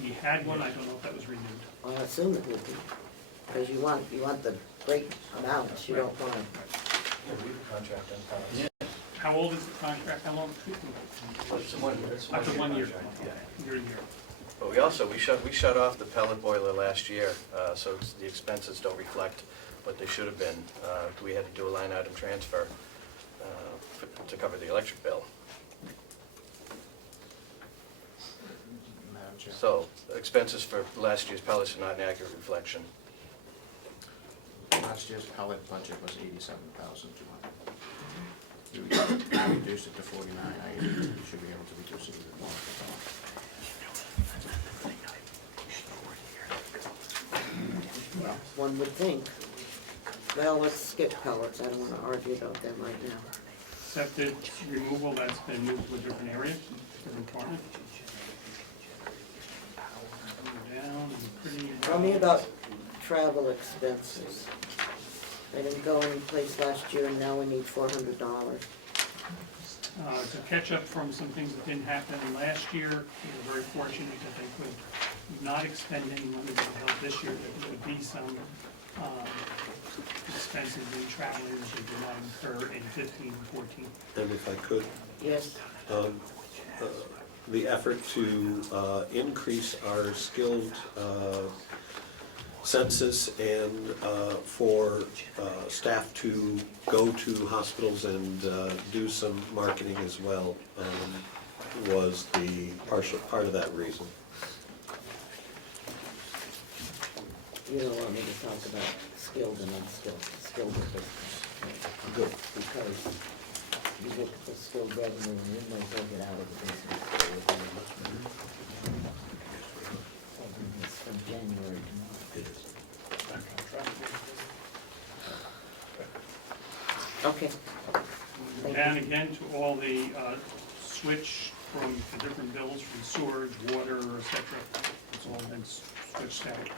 We had one, I don't know if that was renewed. I assume it would be, because you want the great amounts, you don't want. Contract on pallets. How old is the contract? How long? It's 1 year. After 1 year. Contract, yeah. Year to year. But we shut off the pellet boiler last year, so the expenses don't reflect what they should have been. We had to do a line item transfer to cover the electric bill. Madam Chair. So expenses for last year's pellets are not an accurate reflection. Last year's pellet budget was 87,200. We reduced it to 49. I should be able to reduce it even more. Well, one would think. Well, let's skip pellets, I don't want to argue about them right now. Septic removal, that's been moved to a different area, different department. Move down, and pretty. Tell me about travel expenses. They didn't go any place last year and now we need $400. To catch up from some things that didn't happen last year, we were very fortunate that they could not expend any money to help this year, that there would be some expenses in traveling that they did not incur in 15 and 14. And if I could, Yes, the effort to increase our skilled census and for staff to go to hospitals and do some marketing as well was the part of that reason. you don't want me to talk about skilled and unskilled, skilled business. Good. Because you look at the skilled revenue and you might well get out of the business. It's from January to March. Okay. Thank And you. again, to all the switch from the different bills, from sewage, water, et cetera, it's all been switched out.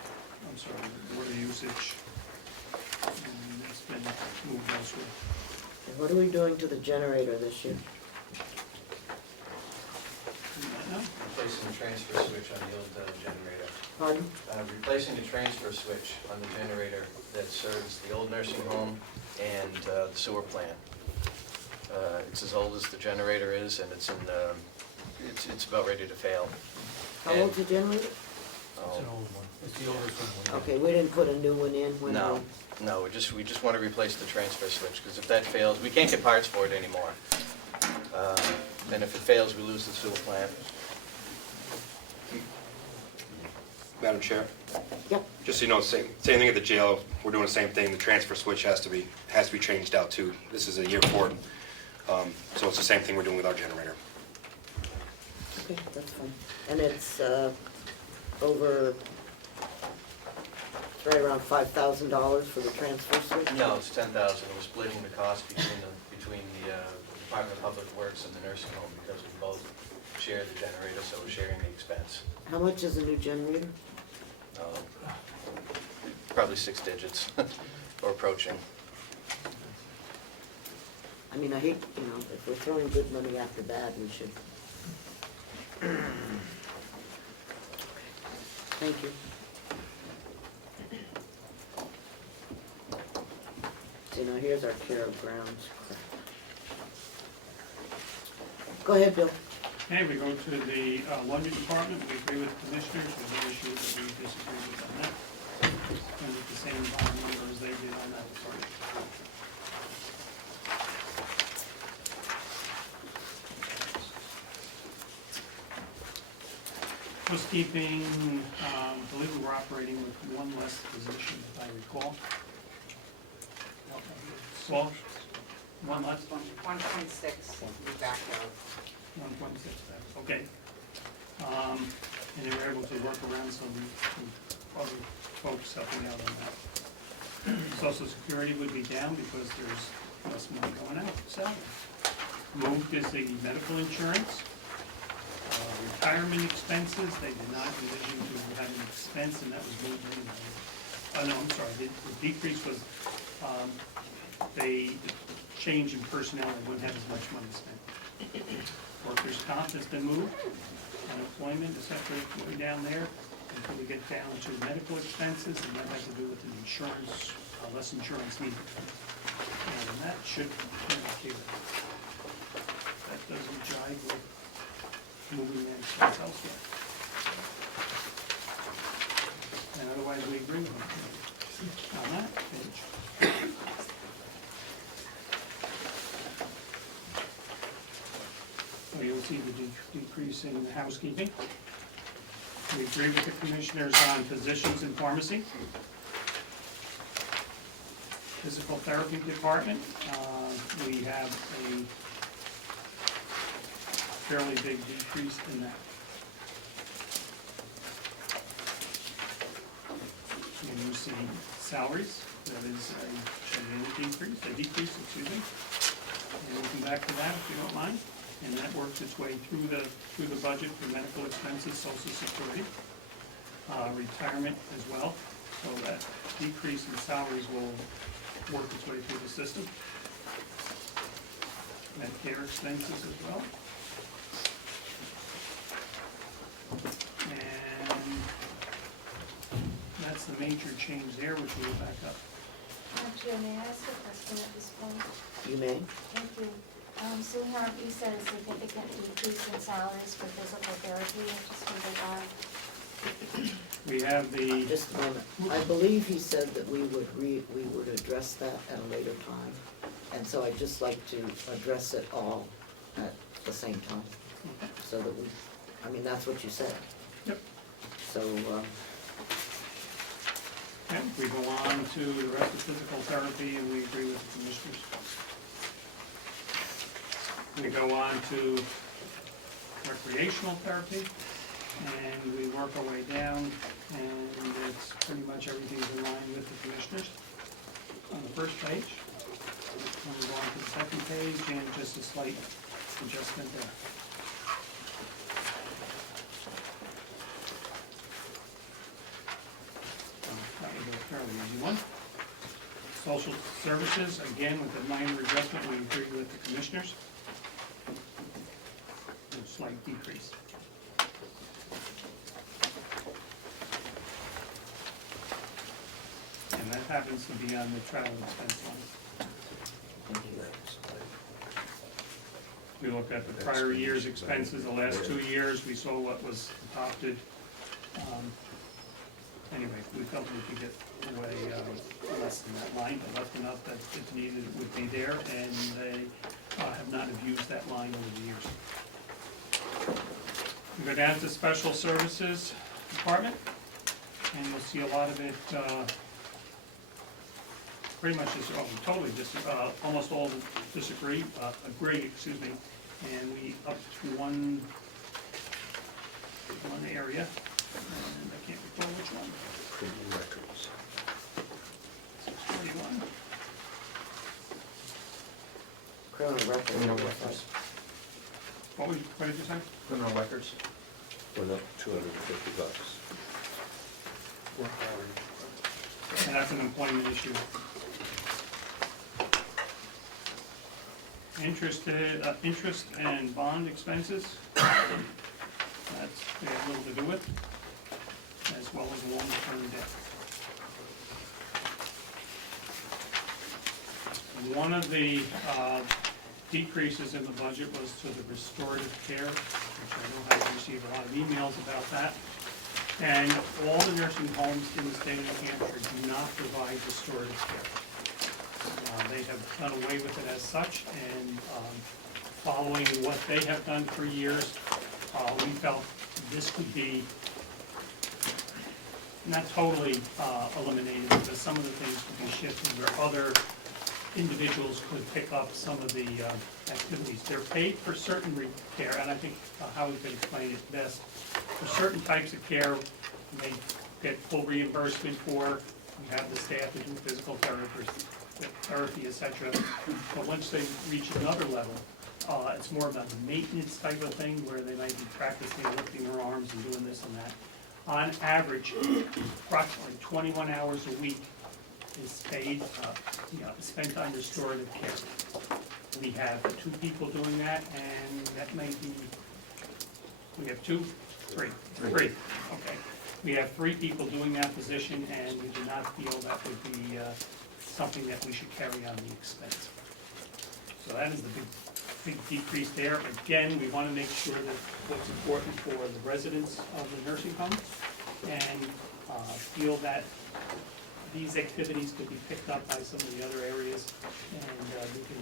I'm sorry, water usage, and it's been moved elsewhere. And what are we doing to the generator this year? Replacing the transfer switch on the old generator. Pardon? Replacing the transfer switch on the generator that serves the old nursing home and the sewer plant. It's as old as the generator is, and it's it's about ready to fail. How old's the generator? Oh, It's the oldest one. Okay, we didn't put a new one in when No, no, we just want to replace the transfer switch, because if that fails, we can't get parts for it anymore. And if it fails, we lose the sewer plant. Madam Chair? Yep. Just so you know, same thing at the jail, we're doing the same thing, the transfer switch has to be changed out too. This is a year 4, so it's the same thing we're doing with our generator. Okay, that's fine. And it's over, it's right around $5,000 for the transfer switch? No, it's 10,000. We're splitting the cost between the Department of Public Works and the nursing home, because we both share the generator, so we're sharing the expense. How much is a new generator? Probably 6 digits or approaching. I mean, I hate, if we're throwing good money after bad, we should. Thank you. So now here's our care of grounds. Go ahead, Bill. Okay, we go to the laundry department, we agree with the commissioners, there's no issue that we disagree with on that. And with the same bond number as they did on that part. Housekeeping, I believe we were operating with one less position, if I recall. Paul? One less? 1.6, we backed out. 1.6, okay. And they were able to work around some other folks helping out on that. Social Security would be down because there's less money going out for salary. Moved is the medical insurance. Retirement expenses, they did not envision to have an expense, and that was moved anyway. No, I'm sorry, the decrease was, they change in personnel, they wouldn't have as much money spent. Workers' comp has been moved, unemployment is separate way down there, until we get down to medical expenses, and that has to do with the insurance, less insurance needed. And that should indicate that doesn't jive with moving that expense elsewhere. And otherwise, we agree with them on that page. So you'll see the decrease in the housekeeping. We agree with the commissioners on physicians in pharmacy. Physical therapy department, we have a fairly big decrease in that. And you see salaries, that is a decrease, excuse me. And we'll come back to that if you don't mind. And that works its way through the budget for medical expenses, Social Security, retirement as well. So that decrease in salaries will work its way through the system. Medicare expenses as well. And that's the major change there, which we'll back up. Chair, may I ask a question at this point? You may. Thank you. So here you said a significant decrease in salaries for physical therapy, I just wonder why. We have the, Just a moment. I believe he said that we would address that at a later time. And so I'd just like to address it all at the same time. So that that's what you said. Yep. So, yeah, we go on to the rest of physical therapy, and we agree with the commissioners. We go on to recreational therapy, and we work our way down, and it's pretty much everything's in line with the commissioners on the first page. And we go on to the second page, and just a slight adjustment there. That was a fairly easy one. Social services, again, with a minor adjustment, we agree with the commissioners. A slight decrease. And that happens to be on the travel expense line. We looked at the prior year's expenses, the last 2 years, we saw what was adopted. Anyway, we felt we could get away less than that line, but less enough that if needed, it would be there, and they have not abused that line over the years. We go down to special services department, and you'll see a lot of it, pretty much totally almost all disagree, agree, excuse me, and we up to one area, and I can't recall which one. Criminal records. 641. criminal records. What did you say? Criminal records. Went up $250. work hours. And that's an employment issue. Interest and bond expenses, they have little to do with, as well as long-term debt. One of the decreases in the budget was to the restorative care, which I know I've received a lot of emails about that. And all the nursing homes in the state of New Hampshire do not provide restorative care. They have done away with it as such, and following what they have done for years, we felt this could be not totally eliminated, because some of the things could be shifted where other individuals could pick up some of the activities. They're paid for certain care, and I think Howie could explain it best. For certain types of care, they get full reimbursement for. We have the staff to do physical therapy, etc. But once they reach another level, it's more about the maintenance type of thing, where they might be practicing lifting their arms and doing this and that. On average, approximately 21 hours a week is paid, spent on restorative care. We have 2 people doing that, and that may be, we have 2, 3, okay. We have 3 people doing that position, and we do not feel that would be something that we should carry on the expense. So that is the big decrease there. Again, we want to make sure that what's important for the residents of the nursing home, and feel that these activities could be picked up by some of the other areas, and we can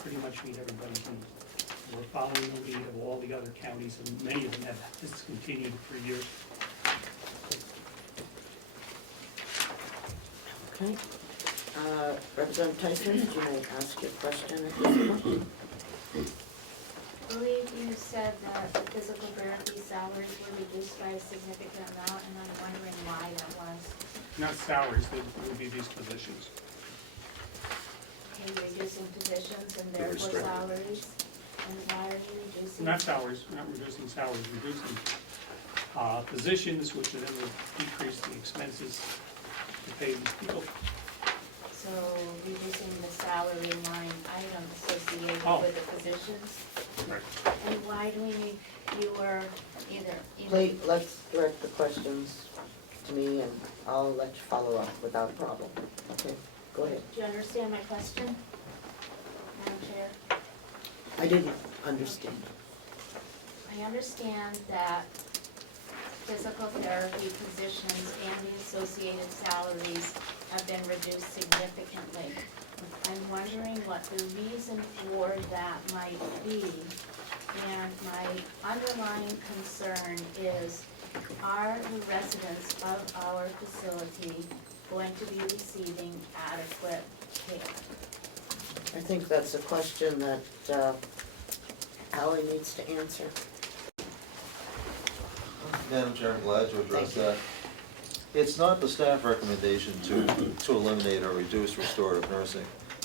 pretty much meet everybody's needs. We're following the lead of all the other counties, and many of them have discontinued for years. Okay. Representative Tyson, you may ask your question at this point. I believe you said that the physical therapy salaries were reduced by a significant amount, and I'm wondering why that was. Not salaries, they would be these positions. Okay, reducing positions and therefore salaries, and why are you reducing? Not salaries, we're not reducing salaries, reducing positions, which then would decrease the expenses to pay these people. So reducing the salary line item associated with the positions? Right. And why do we need fewer either? Please, let's direct the questions to me, and I'll let you follow up without a problem. Okay, go ahead. Do you understand my question, Madam Chair? I didn't understand. I understand that physical therapy positions and the associated salaries have been reduced significantly. I'm wondering what the reason for that might be, and my underlying concern is, are the residents of our facility going to be receiving adequate care? I think that's a question that Ally needs to answer. Madam Chair, I'm glad to address that. It's not the staff recommendation to eliminate or reduce restorative nursing.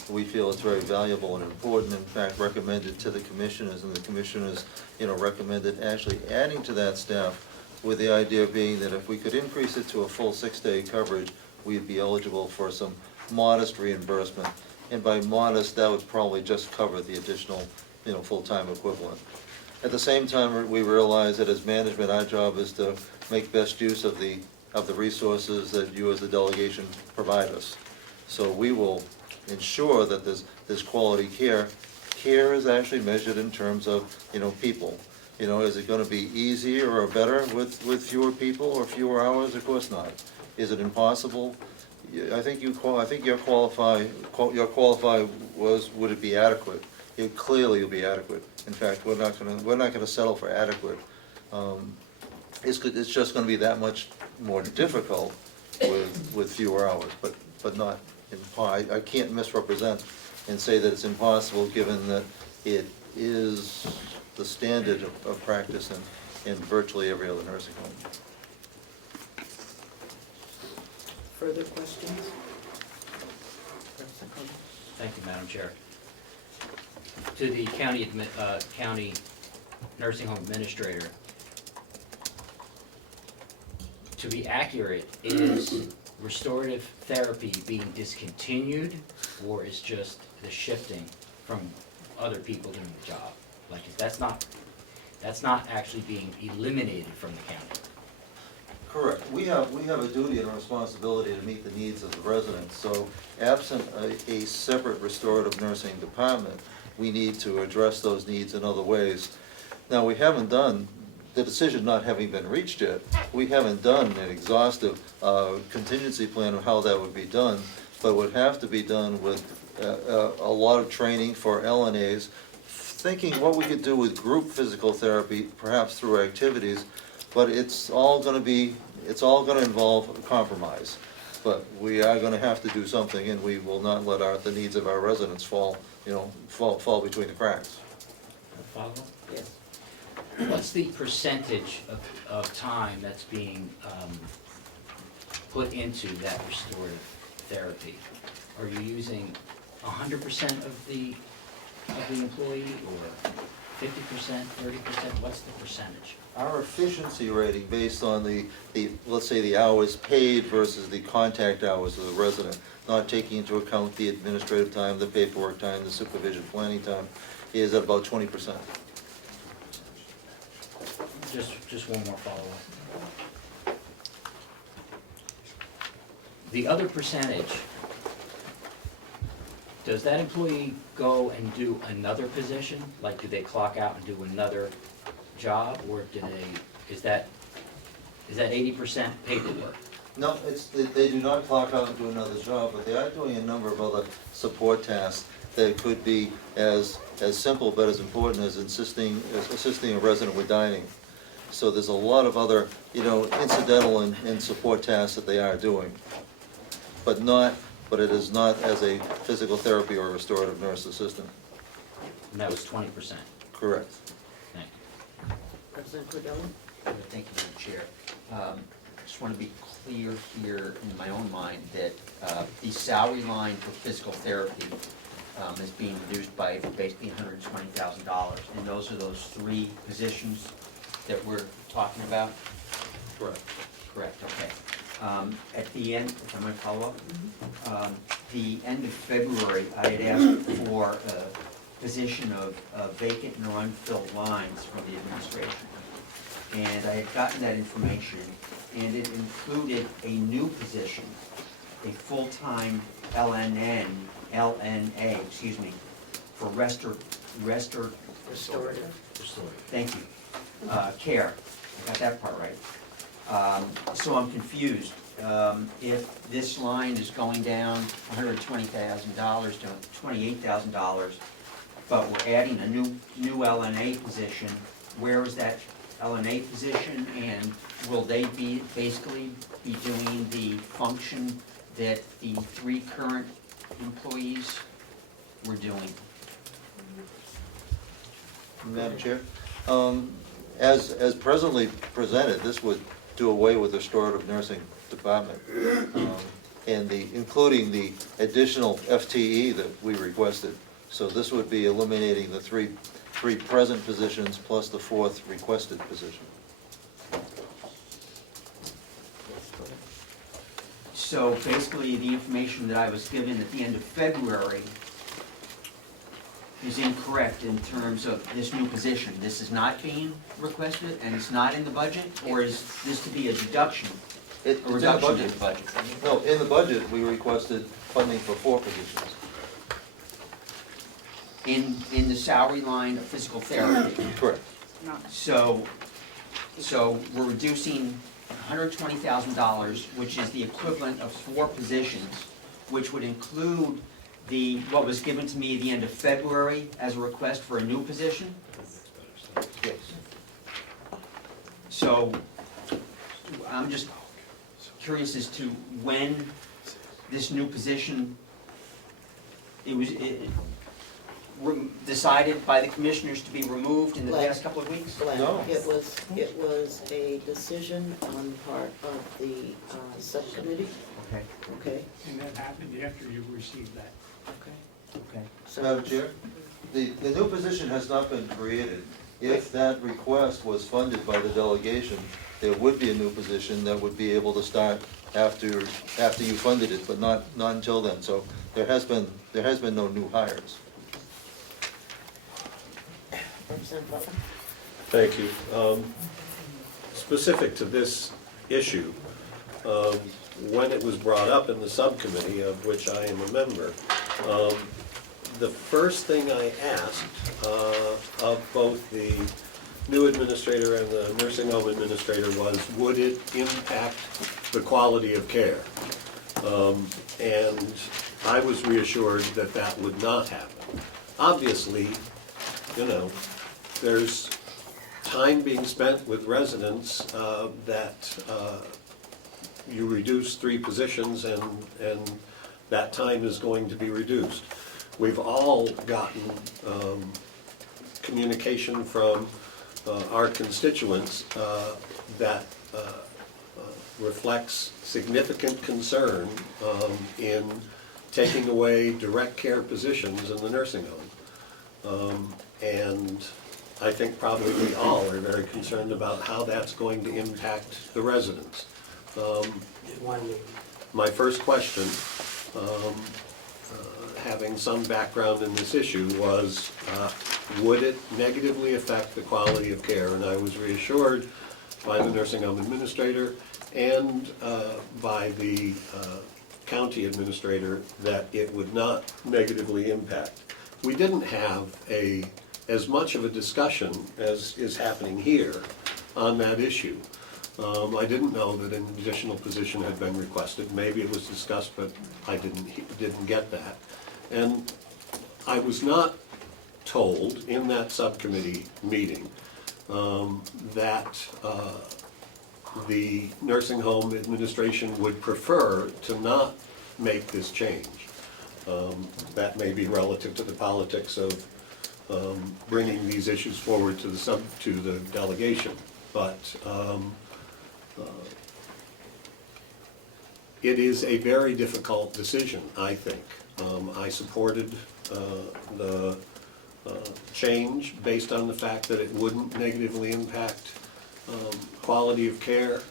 We feel it's very valuable and important, in fact recommended to the commissioners, and the commissioners, recommended actually adding to that staff, with the idea being that if we could increase it to a full 6-day coverage, we'd be eligible for some modest reimbursement. And by modest, that would probably just cover the additional, full-time equivalent. At the same time, we realize that as management, our job is to make best use of the resources that you as the delegation provide us. So we will ensure that there's quality care. Care is actually measured in terms of, people. Is it gonna be easier or better with fewer people or fewer hours? Of course not. Is it impossible? I think your qualify was, would it be adequate? It clearly will be adequate. In fact, we're not gonna settle for adequate. It's just gonna be that much more difficult with fewer hours, but not I can't misrepresent and say that it's impossible, given that it is the standard of practice in virtually every other nursing home. Further questions? Thank you, Madam Chair. To the county nursing home administrator, to be accurate, is restorative therapy being discontinued, or is just the shifting from other people doing the job? Like, that's not actually being eliminated from the county. Correct. We have a duty and a responsibility to meet the needs of the residents, so absent a separate restorative nursing department, we need to address those needs in other ways. Now, we haven't done, the decision not having been reached yet, we haven't done an exhaustive contingency plan of how that would be done, but would have to be done with a lot of training for LNAs, thinking what we could do with group physical therapy, perhaps through activities, but it's all gonna involve a compromise. But we are gonna have to do something, and we will not let the needs of our residents fall between the cracks. Follow? Yes. What's the percentage of time that's being put into that restorative therapy? Are you using 100% of the employee, or 50%, 30%? What's the percentage? Our efficiency rating based on the let's say the hours paid versus the contact hours of the resident, not taking into account the administrative time, the paperwork time, the supervision planning time, is at about 20%. Just one more follow-up. The other percentage, does that employee go and do another position? Like, do they clock out and do another job, or is that 80% paperwork? No, they do not clock out and do another job, but they are doing a number of other support tasks that could be as simple but as important as assisting a resident with dining. So there's a lot of other, incidental and support tasks that they are doing, but it is not as a physical therapy or restorative nurse assistant. And that was 20%. Correct. Thank you. President Cordella? Thank you, Madam Chair. Just want to be clear here in my own mind that the salary line for physical therapy is being reduced by basically $120,000. And those are those 3 positions that we're talking about? Correct. Correct, okay. At the end, if I might follow up, the end of February, I had asked for a position of vacant or unfilled lines from the administration. And I had gotten that information, and it included a new position, a full-time LNA, for restorative. Thank you. Care. I got that part right. So I'm confused. If this line is going down $120,000 to $28,000, but we're adding a new LNA position, where is that LNA position, and will they basically be doing the function that the 3 current employees were doing? Madam Chair, as presently presented, this would do away with the restorative nursing department, and including the additional FTE that we requested. So this would be eliminating the three present positions plus the 4th requested position. So basically, the information that I was given at the end of February is incorrect in terms of this new position. This is not being requested, and it's not in the budget, or is this to be a deduction? It's in the budget. No, in the budget, we requested funding for 4 positions. In the salary line of physical therapy? Correct. So we're reducing $120,000, which is the equivalent of 4 positions, which would include what was given to me at the end of February as a request for a new position? Yes. So I'm just curious as to when this new position, it was decided by the commissioners to be removed in the past couple of weeks? No. It was a decision on part of the subcommittee. Okay. Okay. And that happened after you received that. Okay. Okay. So Madam Chair, the new position has not been created. if that request was funded by the delegation, there would be a new position that would be able to start after you funded it, but not until then. So there has been no new hires. Representative Butler? Thank you. Specific to this issue, when it was brought up in the subcommittee, of which I am a member, the first thing I asked of both the new administrator and the nursing home administrator was, would it impact the quality of care? And I was reassured that that would not happen. Obviously, you know, there's time being spent with residents that you reduce 3 positions and that time is going to be reduced. We've all gotten communication from our constituents that reflects significant concern in taking away direct care positions in the nursing home. And I think probably we all are very concerned about how that's going to impact the residents. My first question, having some background in this issue, was would it negatively affect the quality of care? And I was reassured by the nursing home administrator and by the county administrator that it would not negatively impact. We didn't have as much of a discussion as is happening here on that issue. I didn't know that an additional position had been requested. Maybe it was discussed, but I didn't get that. And I was not told in that subcommittee meeting that the nursing home administration would prefer to not make this change. That may be relative to the politics of bringing these issues forward to the delegation, but it is a very difficult decision, I think. I supported the change based on the fact that it wouldn't negatively impact quality of care,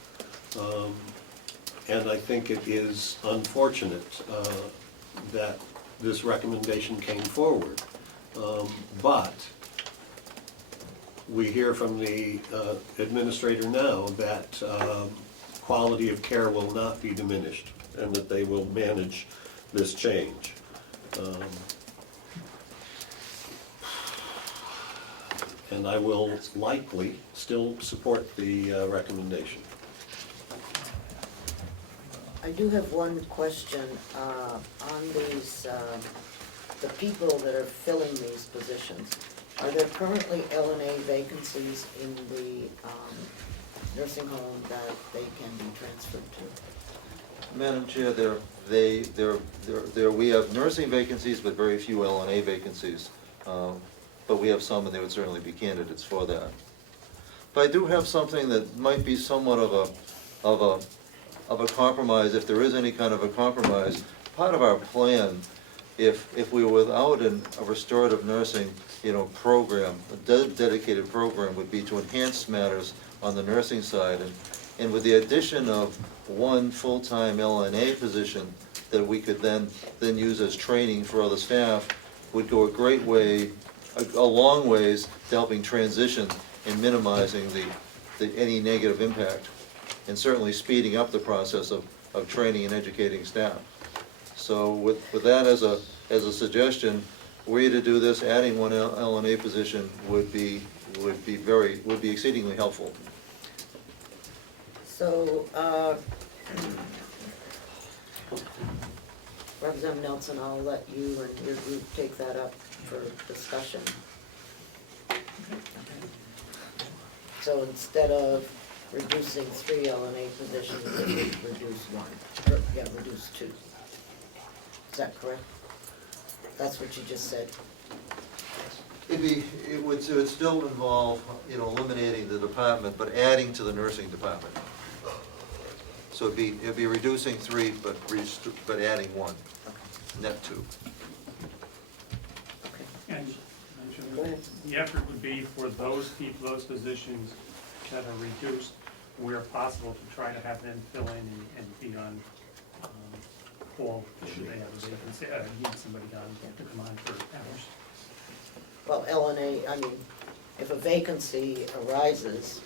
and I think it is unfortunate that this recommendation came forward. But we hear from the administrator now that quality of care will not be diminished and that they will manage this change. And I will likely still support the recommendation. I do have one question on these, the people that are filling these positions. Are there currently LNA vacancies in the nursing home that they can be transferred to? Madam Chair, we have nursing vacancies, but very few LNA vacancies. But we have some, and they would certainly be candidates for that. But I do have something that might be somewhat of a compromise, if there is any kind of a compromise. Part of our plan, if we were without a restorative nursing, program, a dedicated program, would be to enhance matters on the nursing side, and with the addition of one full-time LNA position that we could then use as training for other staff, would go a long ways to helping transition and minimizing any negative impact, and certainly speeding up the process of training and educating staff. So with that as a suggestion, were you to do this, adding one LNA position would be exceedingly helpful. So, Representative Nelson, I'll let you and your group take that up for discussion. So instead of reducing 3 LNA positions, we reduce 1, or, reduce 2. Is that correct? That's what you just said. It would still involve, eliminating the department, but adding to the nursing department. So it'd be reducing 3, but adding 1, net 2. And Go ahead. The effort would be for those people, those positions that are reduced, where possible, to try to have them fill in and be on call should they have a vacancy, need somebody to come on for hours. Well, LNA, I mean, if a vacancy arises,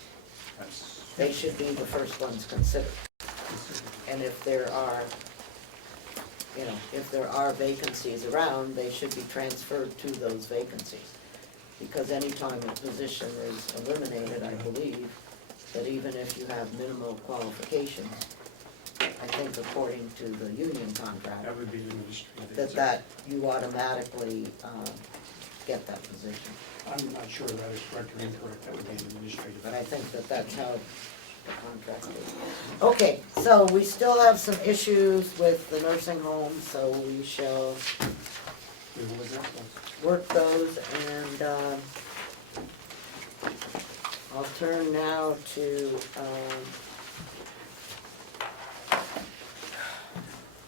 they should be the first ones considered. And if there are, if there are vacancies around, they should be transferred to those vacancies. Because anytime a position is eliminated, I believe that even if you have minimal qualifications, I think according to the union contract, That would be administrative. that you automatically get that position. I'm not sure that is correct or incorrect, that would be an administrative. But I think that that's how the contract is. Okay, so we still have some issues with the nursing home, so we shall work those, and I'll turn now to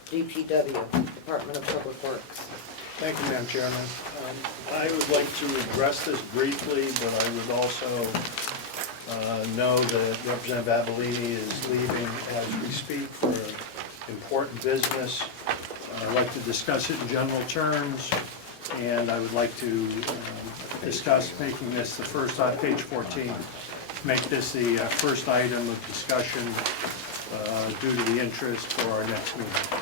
DPW, Department of Public Works. Thank you, Madam Chairman. I would like to address this briefly, but I would also know that Representative Avellini is leaving as we speak for important business. I'd like to discuss it in general terms, and I would like to discuss making this the first on page 14, make this the first item of discussion due to the interest for our next meeting.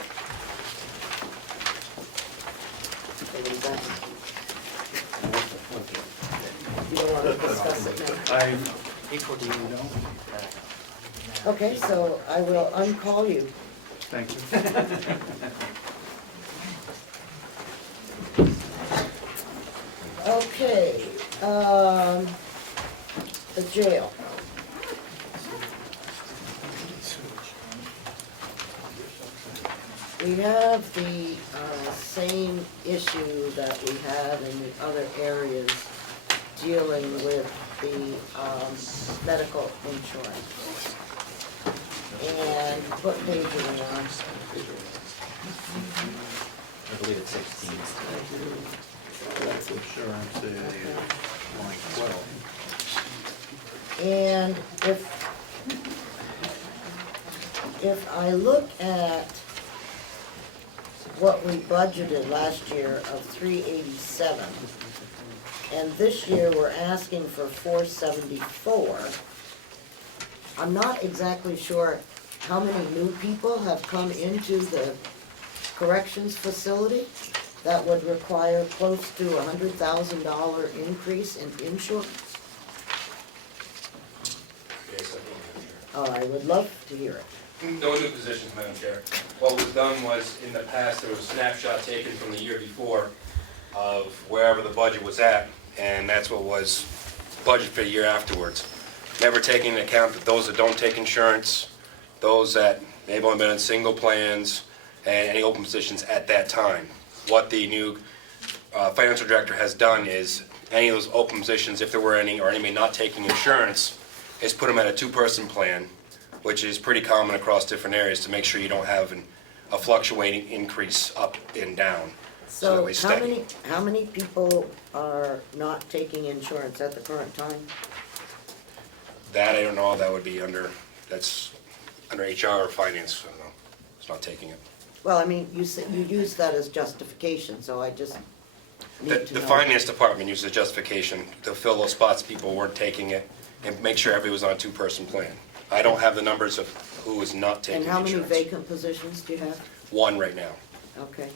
You don't want to discuss it now? Okay, so I will uncall you. Thank you. Okay, the jail. We have the same issue that we have in the other areas dealing with the medical insurance. And what page are we on? I believe it's 16. That's insurance is line 12. And if I look at what we budgeted last year of 387, and this year we're asking for 474, I'm not exactly sure how many new people have come into the corrections facility that would require close to $100,000 increase in insurance. Oh, I would love to hear it. No new positions, Madam Chair. What was done was, in the past, there was a snapshot taken from the year before of wherever the budget was at, and that's what was budgeted for the year afterwards. Never taking into account that those that don't take insurance, those that may have only been in single plans, and any open positions at that time. What the new financial director has done is, any of those open positions, if there were any, or any not taking insurance, is put them at a two-person plan, which is pretty common across different areas, to make sure you don't have a fluctuating increase up and down. So that So we steady. how many people are not taking insurance at the current time? That I don't know, that would be that's under HR or finance, I don't know. It's not taking it. Well, I mean, you use that as justification, so I just need to The know. finance department uses a justification to fill those spots people weren't taking it, and make sure everybody was on a two-person plan. I don't have the numbers of who is not taking And how many insurance. vacant positions do you have? One right now. Okay.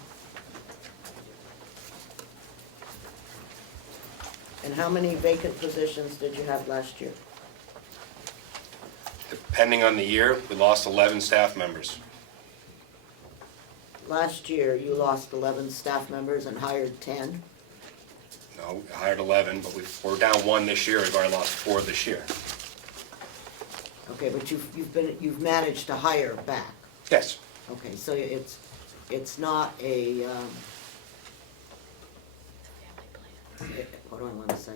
And how many vacant positions did you have last year? Depending on the year, we lost 11 staff members. Last year, you lost 11 staff members and hired 10. No, we hired 11, but we're down one this year. We've already lost 4 this year. Okay, but you've managed to hire back. Yes. Okay, so it's not a, what do I want to say?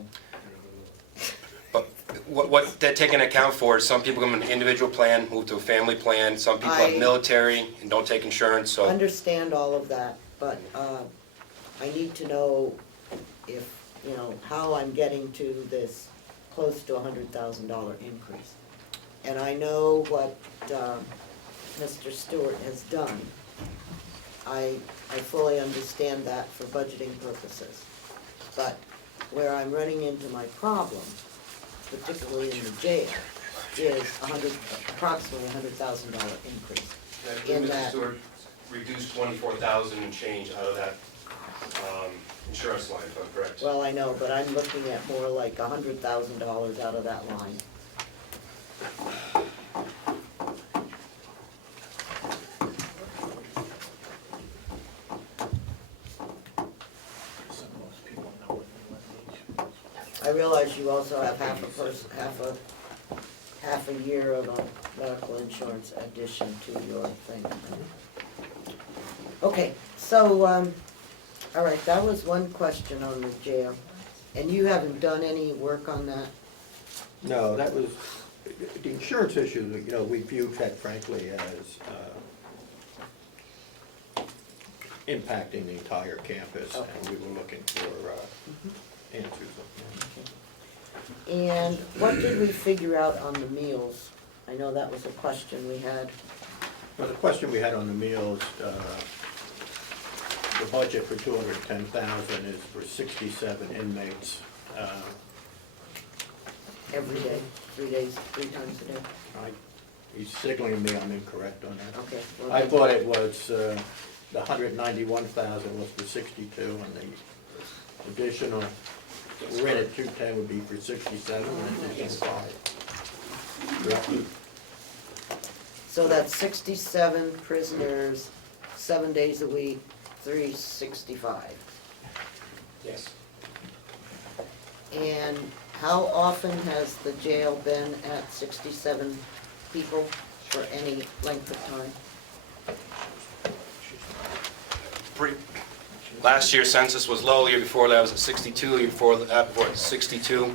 But what they're taking account for is some people come in an individual plan, move to a family plan, some people have I- military and don't take insurance, so. Understand all of that, but I need to know if you know, how I'm getting to this close to $100,000 increase. And I know what Mr. Stewart has done. I fully understand that for budgeting purposes. But where I'm running into my problem, particularly in the jail, is approximately $100,000 increase. In Mr. that, Stewart reduced 24,000 and change out of that insurance line, if I'm correct. well, I know, but I'm looking at more like $100,000 out of that line. I realize you also have half a year of a medical insurance addition to your thing. Okay, so, all right, that was one question on the jail. And you haven't done any work on that? No, that was, the insurance issue, you know, we viewed that frankly as impacting the entire campus, and we were looking for answers. And what did we figure out on the meals? I know that was a question we had. Well, the question we had on the meals, the budget for $210,000 is for 67 inmates. Every day, 3 days, 3 times a day? He's signaling me I'm incorrect on that. Okay. Well, I thought it was, the 191,000 was for 62, and the additional, we're in at 210 would be for 67, and additional 5. Roughly. So that's 67 prisoners, 7 days a week, 365. Yes. And how often has the jail been at 67 people for any length of time? Last year's census was low, the year before that was at 62, year before that it was 62.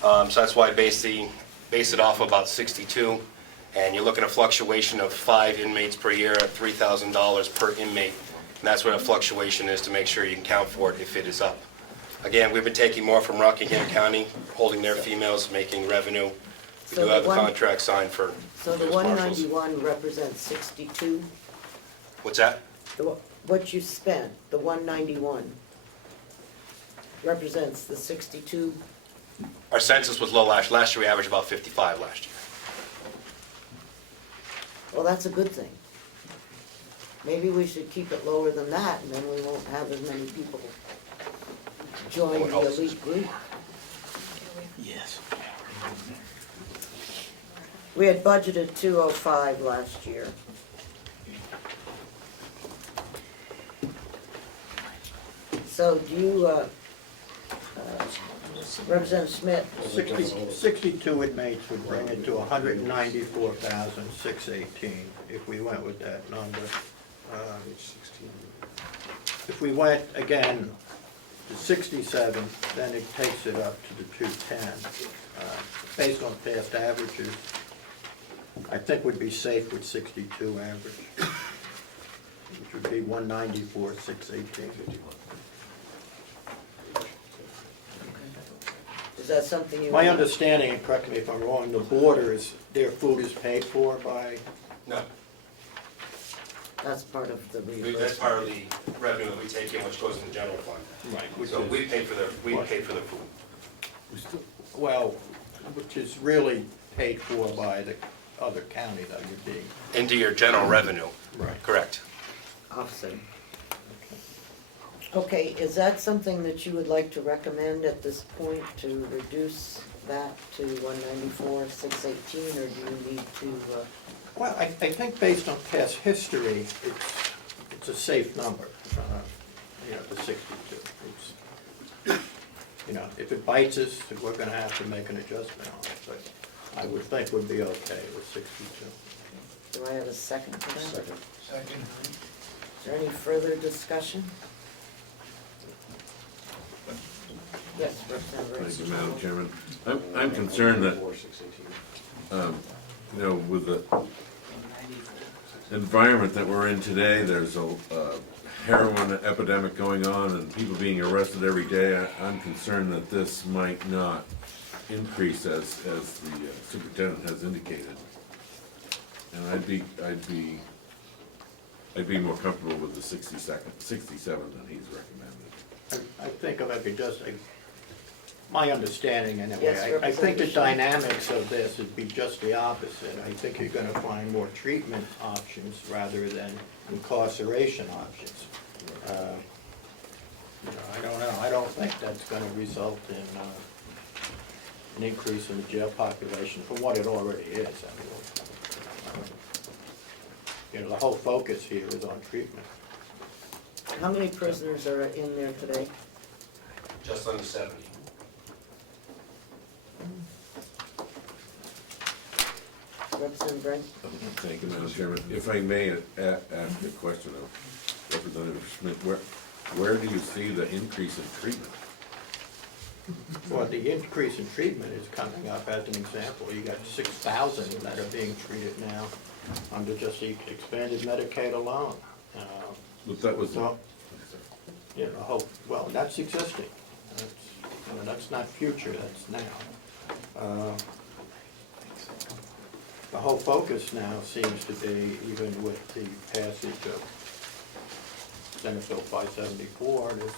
So that's why I base it off about 62. And you're looking at a fluctuation of 5 inmates per year at $3,000 per inmate. And that's what a fluctuation is, to make sure you can count for it if it is up. Again, we've been taking more from Rockingham County, holding their females, making revenue. We So do the have a one- contract signed for So the those marshals. 191 represents 62? What's that? What you spent, the 191, represents the 62? Our census was low last year. We averaged about 55 last year. Well, that's a good thing. Maybe we should keep it lower than that, and then we won't have as many people join the elite group. Yes. We had budgeted 205 last year. So do you, Representative Schmidt? 62 inmates would bring it to 194,618 if we went with that number. If we went again to 67, then it takes it up to the 210. Based on past averages, I think we'd be safe with 62 average, which would be 194,618. Is that something you? My want? understanding, and correct me if I'm wrong, the borders, their food is paid for by? No. That's part of the reimbursement. That's part of the revenue that we take in, which goes in the general fund. Right. So we pay for their food. Well, which is really paid for by the other county that would be. Into your general revenue. Right. Correct. Offset. Okay, is that something that you would like to recommend at this point, to reduce that to 194,618, or do you need to? Well, I think based on past history, it's a safe number, you know, the 62. You know, if it bites us, we're gonna have to make an adjustment on it, but I would think we'd be okay with 62. Do I have a second for that? Second. Is there any further discussion? Yes, Representative. Thank you, Madam Chairman. I'm concerned that, you know, with the environment that we're in today, there's a heroin epidemic going on and people being arrested every day, I'm concerned that this might not increase as the superintendent has indicated. And I'd be more comfortable with the 67 than he's recommended. I think if I could just, my understanding anyway, Yes, I think the Representative. dynamics of this would be just the opposite. I think you're gonna find more treatment options rather than incarceration options. I don't know, I don't think that's gonna result in an increase in the jail population from what it already is. The whole focus here is on treatment. How many prisoners are in there today? Just under 70. Representative Brent? Thank you, Madam Chairman. If I may ask a question of Representative Schmidt, where do you see the increase in treatment? Well, the increase in treatment is coming up as an example. You got 6,000 that are being treated now under just the expanded Medicaid alone. But that was, Well, that's existing. That's not future, that's now. The whole focus now seems to be, even with the passage of Senate Bill 574, there's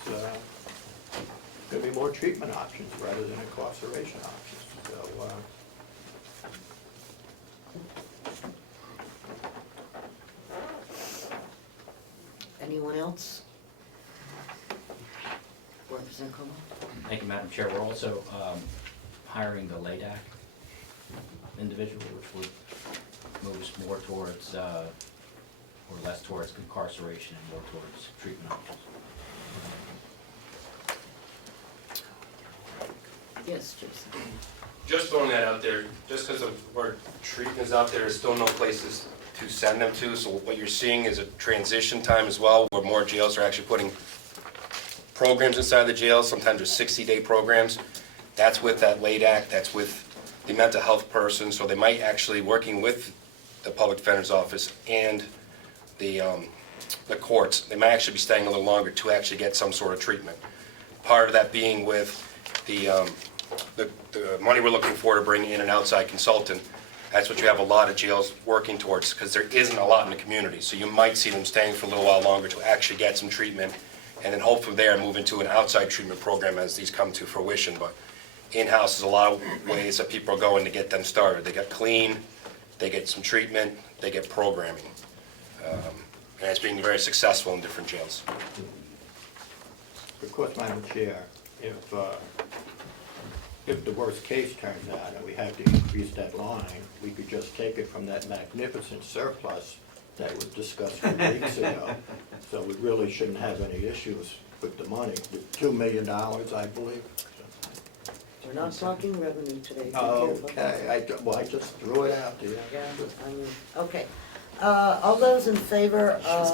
going to be more treatment options rather than incarceration options. So, Anyone else? Representative Comeau? Thank you, Madam Chair. We're also hiring the LADAC individual, which would move us more towards, or less towards incarceration and more towards treatment options. Yes, Jason. Just throwing that out there, just because of where treatment is out there, there's still no places to send them to. So what you're seeing is a transition time as well, where more jails are actually putting programs inside the jails. Sometimes there's 60-day programs. That's with that LADAC, that's with the mental health person. So they might actually, working with the public defender's office and the courts, they might actually be staying a little longer to actually get some sort of treatment. Part of that being with the money we're looking for to bring in an outside consultant. That's what you have a lot of jails working towards, because there isn't a lot in the community. So you might see them staying for a little while longer to actually get some treatment, and then hope from there move into an outside treatment program as these come to fruition. But in-house is a lot of ways that people are going to get them started. They get clean, they get some treatment, they get programming. And it's being very successful in different jails. of course, Madam Chair, if the worst case turns out and we have to increase that line, we could just take it from that magnificent surplus that was discussed 2 weeks ago. So we really shouldn't have any issues with the money. The $2 million, I believe. We're not talking revenue today. Be Okay, careful. I just threw it out there. Yeah, I mean, okay. All those in favor of,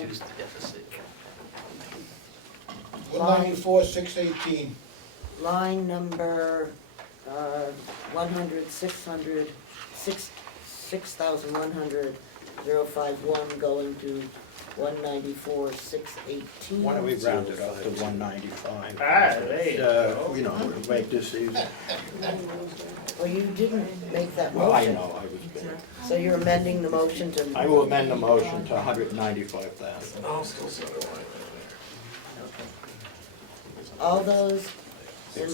Reduce the deficit. 194, 618. line number 100, 600, 6,100, 051 going to 194, 618. Why don't we round it up to 195? There you go. You know, make this easy. Well, you didn't make that Well, I motion. know, I was kidding. So you're amending the motion to. I will amend the motion to 195,000. I'll still say the line. All those in,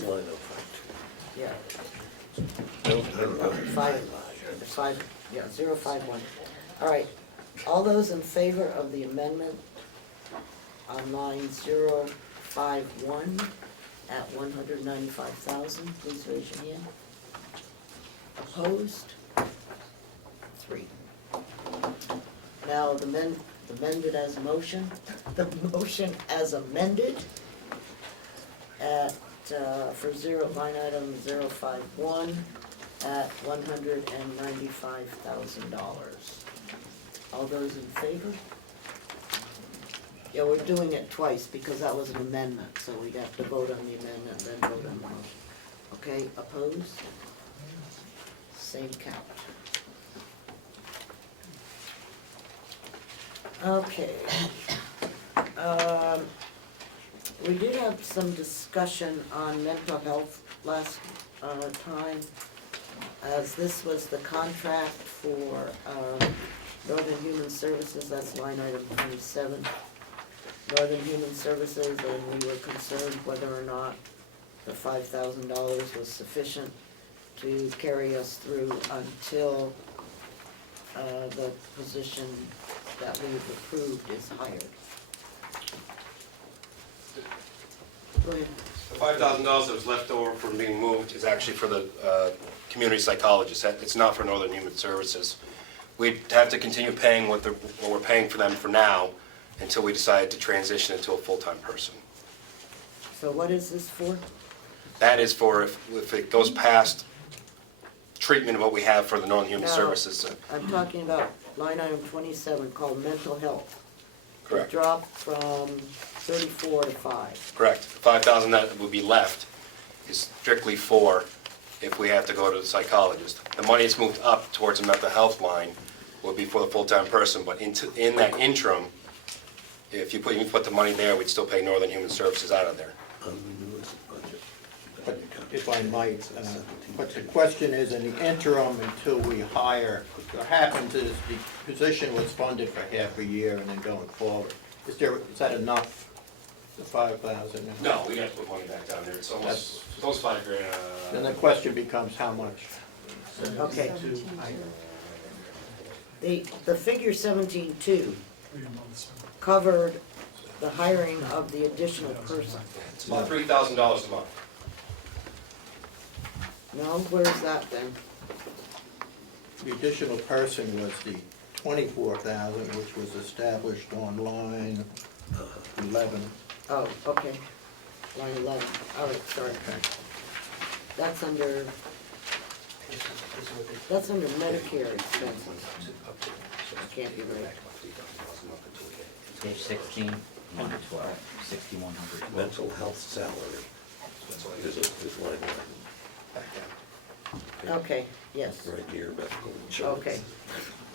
yeah. Yeah, 051. All right, all those in favor of the amendment on line 051 at 195,000, please raise your hand. Opposed? 3. Now, the amended as motion, the motion as amended at, for line item 051 at $195,000. All those in favor? Yeah, we're doing it twice because that was an amendment, so we have to vote on the amendment, then vote on the motion. Okay, opposed? Same count. Okay. We did have some discussion on mental health last time, as this was the contract for Northern Human Services, that's line item 27. Northern Human Services, and we were concerned whether or not the $5,000 was sufficient to carry us through until the position that we've approved is hired. Go ahead. The $5,000 that was left over from being moved is actually for the community psychologist. It's not for Northern Human Services. We'd have to continue paying what we're paying for them for now until we decide to transition it to a full-time person. So what is this for? That is for if it goes past treatment of what we have for the Northern Human No. Services. I'm talking about line item 27 called mental health. Correct. It dropped from 34 to 5. Correct. $5,000 that would be left is strictly for if we have to go to the psychologist. The money that's moved up towards the mental health line would be for the full-time person, but in that interim, if you put the money there, we'd still pay Northern Human Services out of there. But if I might, but the question is, in the interim until we hire, what happens is the position was funded for half a year and then going forward. Is that enough, the 5,000? No, we have to put money back down there. It's almost $5,000. Then the question becomes how much? Okay. The figure 17.2 covered the hiring of the additional person. It's about $3,000 a month. No, where's that then? The additional person was the 24,000, which was established on line 11. Oh, okay. Line 11. All right, sorry. That's under Medicare expenses. Can't be right. Page 16, line 12, 6,100. Mental health salary. Is line Okay, yes. right near medical insurance. Okay.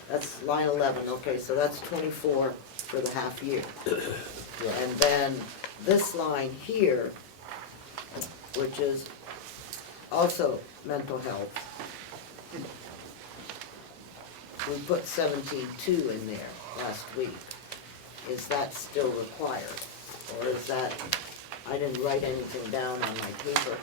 That's line 11, okay, so that's 24 for the half year. And then this line here, which is also mental health, we put 17.2 in there last week. Is that still required? Or is that, I didn't write anything down on my paper.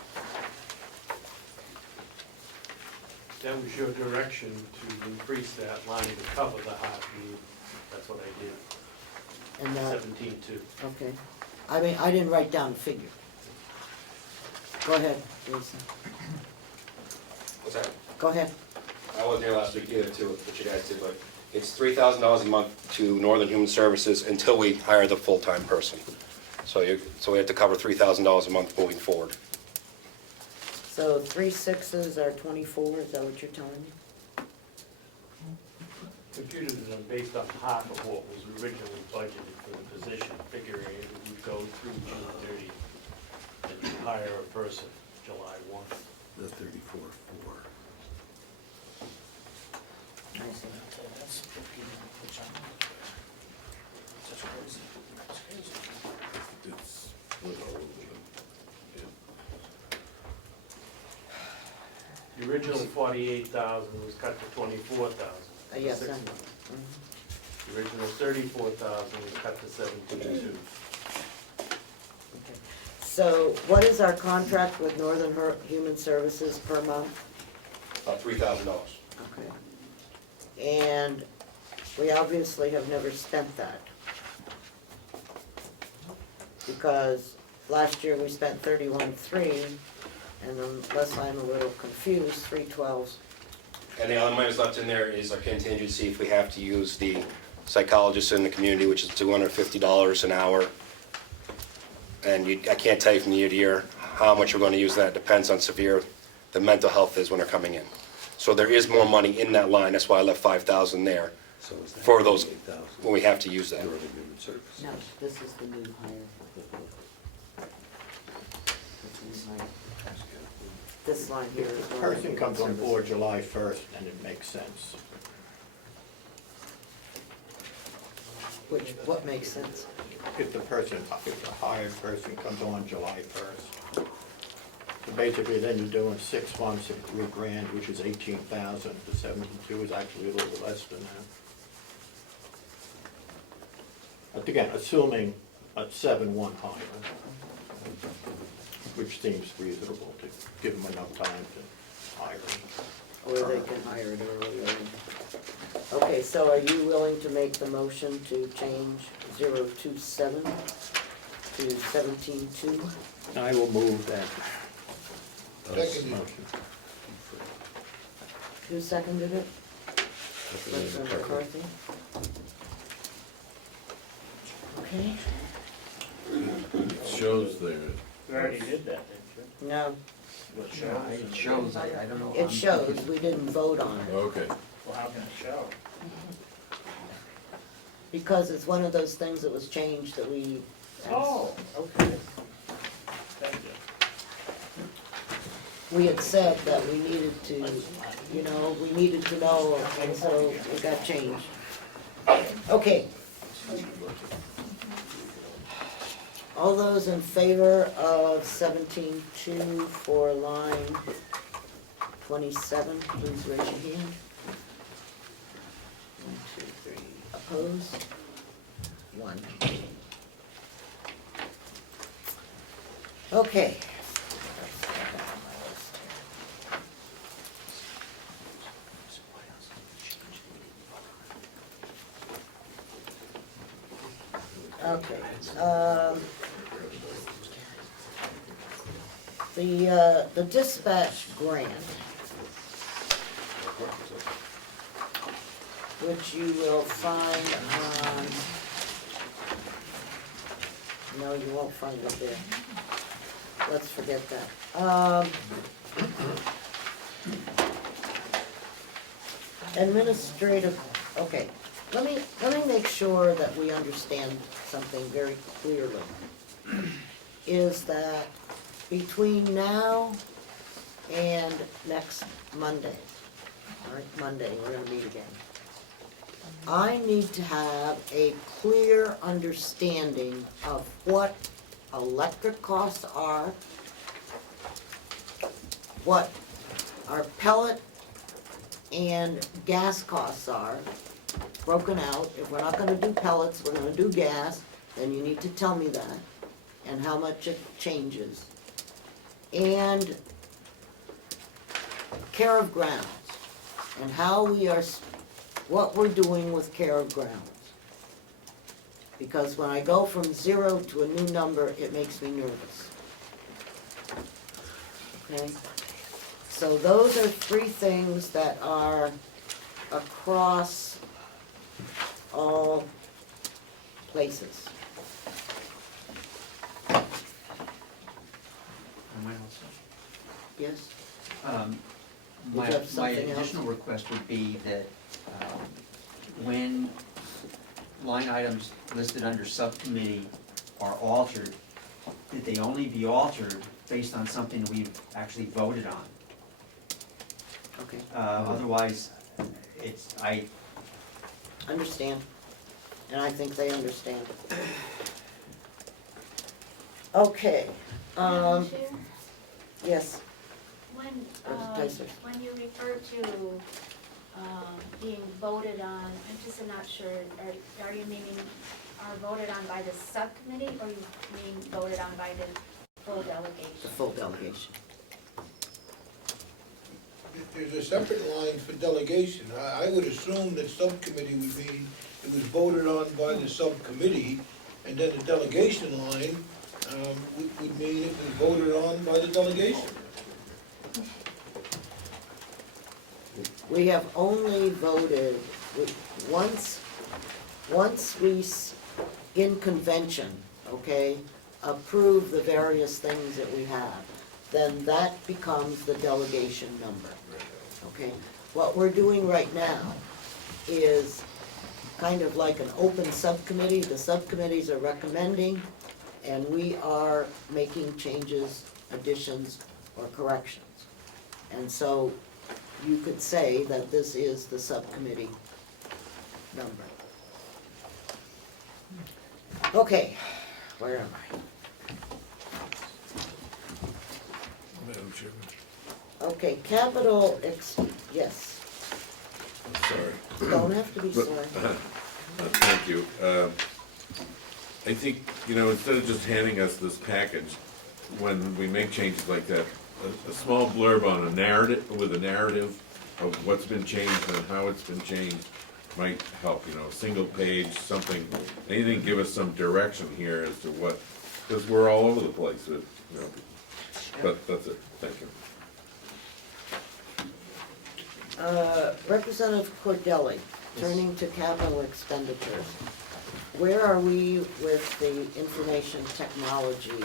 That was your direction to increase that line to cover the half year. That's what I did. And that, 17.2. okay. I mean, I didn't write down the figure. Go ahead, Lisa. What's that? Go ahead. I wasn't here last week either, too, what you guys did, but it's $3,000 a month to Northern Human Services until we hire the full-time person. So we have to cover $3,000 a month moving forward. So 3 6s are 24, is that what you're telling me? Computers are based on half of what was originally budgeted for the position, figuring it would go through June 30th, and you hire a person July 1. The 34,400. I see. It's split all over The original 48,000 was cut to 24,000. Yes, I know. The original 34,000 was cut to 17.2. So what is our contract with Northern Human Services per month? About $3,000. Okay. And we obviously have never spent that. Because last year we spent 31.3, and unless I'm a little confused, 312s. And the other money that's left in there is our contingency if we have to use the psychologist in the community, which is $250 an hour. And I can't tell you from year to year how much we're going to use that. It depends on severe the mental health is when they're coming in. So there is more money in that line. That's why I left $5,000 there So is that for those 8,000? when we have to use that. Northern Human Services. No, this is the new hire. This line here is. The person comes on board July 1st, and it makes sense. What makes sense? If the hired person comes on July 1st. So basically, then you're doing 6 months at $3,000, which is 18,000. The 72 is actually a little less than that. But again, assuming a 7/1 hire, which seems reasonable to give them enough time to hire them. Or they can hire it earlier. Okay, so are you willing to make the motion to change 027 to 17.2? I will move that. Second. Motion. Who seconded it? President McCarthy? Okay, It shows there. You already did that, didn't you? no, What shows? It shows, I don't know. it shows, we didn't vote on it, Okay. Well, how can it show? because it's one of those things that was changed that we. Oh, okay. Thank you. We had said that we needed to, we needed to know, and so it got changed. Okay. All those in favor of 17.2 for line 27, please raise your hand. 1, 2, 3. Opposed? 1. Okay. Okay, the dispatch grant, which you will find on, no, you won't find it there. Let's forget that. Administrative, okay. Let me make sure that we understand something very clearly. Is that between now and next Monday, all right, Monday, we're gonna meet again. I need to have a clear understanding of what electric costs are, what our pellet and gas costs are, broken out. If we're not gonna do pellets, we're gonna do gas, then you need to tell me that, and how much it changes. And care of grounds, and how we are, what we're doing with care of grounds. Because when I go from 0 to a new number, it makes me nervous. Okay? So those are 3 things that are across all places. Yes? My Did you have something else? additional request would be that when line items listed under subcommittee are altered, that they only be altered based on something we've actually voted on. Okay. Otherwise, I Understand, and I think they understand. Okay, Madam Chair, yes, when, Tyson. when you refer to, being voted on, I'm just not sure, are you meaning are voted on by the subcommittee, or you mean voted on by the full delegation? The full delegation. There's a separate line for delegation. I would assume that subcommittee would mean it was voted on by the subcommittee, and then the delegation line would mean it was voted on by the delegation. We have only voted, once we, in convention, okay, approve the various things that we have, then that becomes the delegation number, okay? What we're doing right now is kind of like an open subcommittee. The subcommittees are recommending, and we are making changes, additions, or corrections. And so you could say that this is the subcommittee number. Okay, where am I? Madam Chairman, Okay, yes, I'm sorry. don't have to be But- sorry. Thank you. I think, instead of just handing us this package, when we make changes like that, a small blurb on a narrative, with a narrative of what's been changed and how it's been changed might help, a single page, something, anything, give us some direction here as to what, because we're all over the place with, but that's it, thank you. Representative Cordelli, turning to capital expenditures. Where are we with the information technology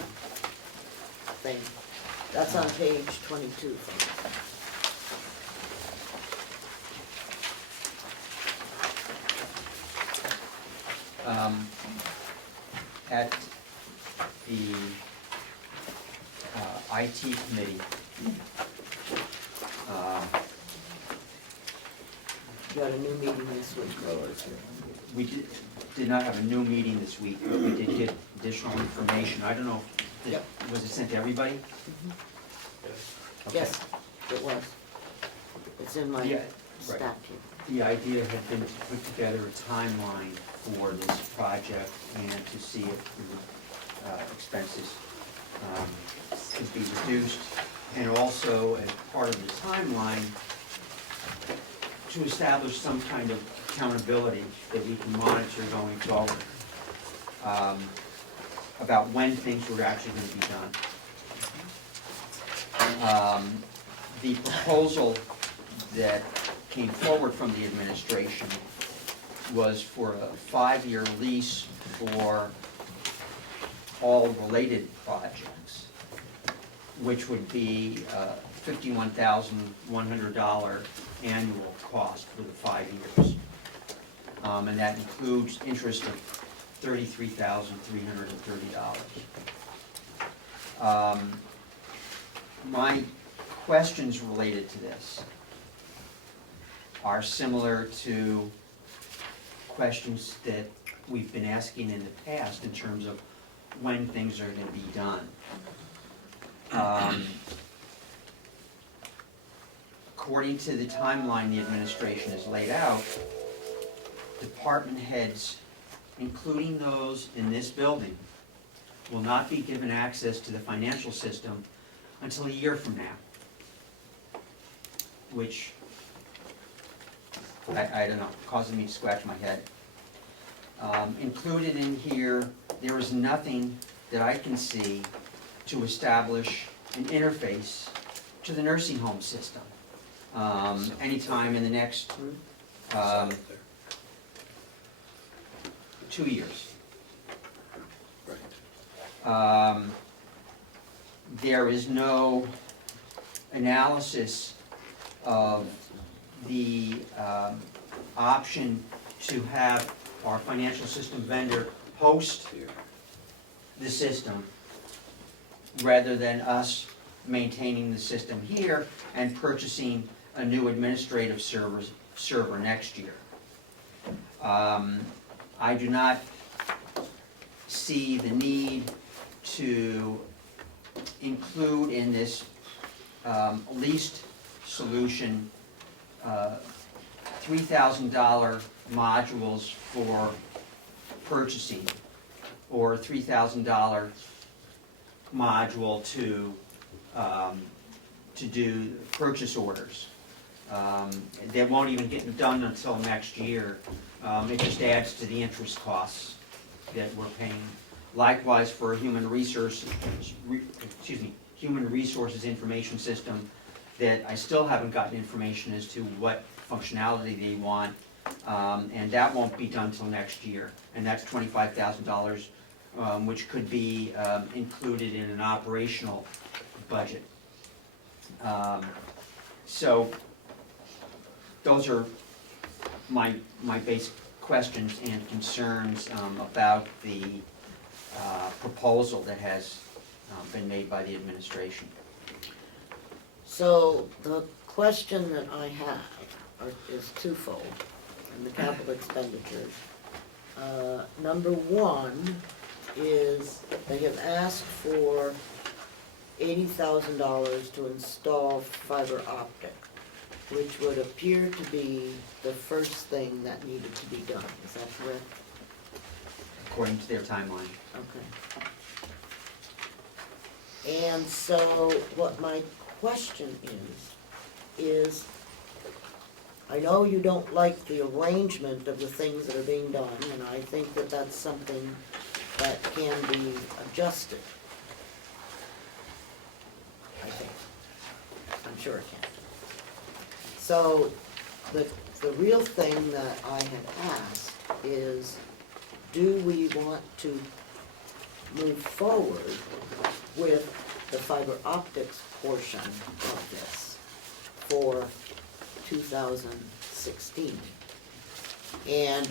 thing? That's on page 22. At the IT committee, You got a new meeting this week. we did not have a new meeting this week, but we did get additional information. I don't know, was it sent to everybody? Okay. Yes, it was. It's in my Yeah, right. stack here. The idea had been to put together a timeline for this project and to see if the expenses could be reduced. And also, as part of the timeline, to establish some kind of accountability that we can monitor going forward about when things were actually going to be done. The proposal that came forward from the administration was for a 5-year lease for all related projects, which would be $51,100 annual cost for the 5 years. And that includes interest of $33,330. My questions related to this are similar to questions that we've been asking in the past in terms of when things are going to be done. According to the timeline the administration has laid out, department heads, including those in this building, will not be given access to the financial system until a year from now, which I don't know, causes me to scratch my head. Included in here, there is nothing that I can see to establish an interface to the nursing home system anytime in the next 2 years. There is no analysis of the option to have our financial system vendor host the system rather than us maintaining the system here and purchasing a new administrative server next year. I do not see the need to include in this leased solution $3,000 modules for purchasing or $3,000 module to do purchase orders. They won't even get done until next year. It just adds to the interest costs that we're paying. Likewise for a human resources information system that I still haven't gotten information as to what functionality they want, and that won't be done till next year. And that's $25,000, which could be included in an operational budget. So those are my basic questions and concerns about the proposal that has been made by the administration. So the question that I have is twofold in the capital expenditures. Number one is they have asked for $80,000 to install fiber optic, which would appear to be the first thing that needed to be done. Is that correct? According to their timeline. Okay. And so what my question is I know you don't like the arrangement of the things that are being done, and I think that that's something that can be adjusted. I think. I'm sure it can. So the real thing that I had asked is, do we want to move forward with the fiber optics portion of this for 2016? And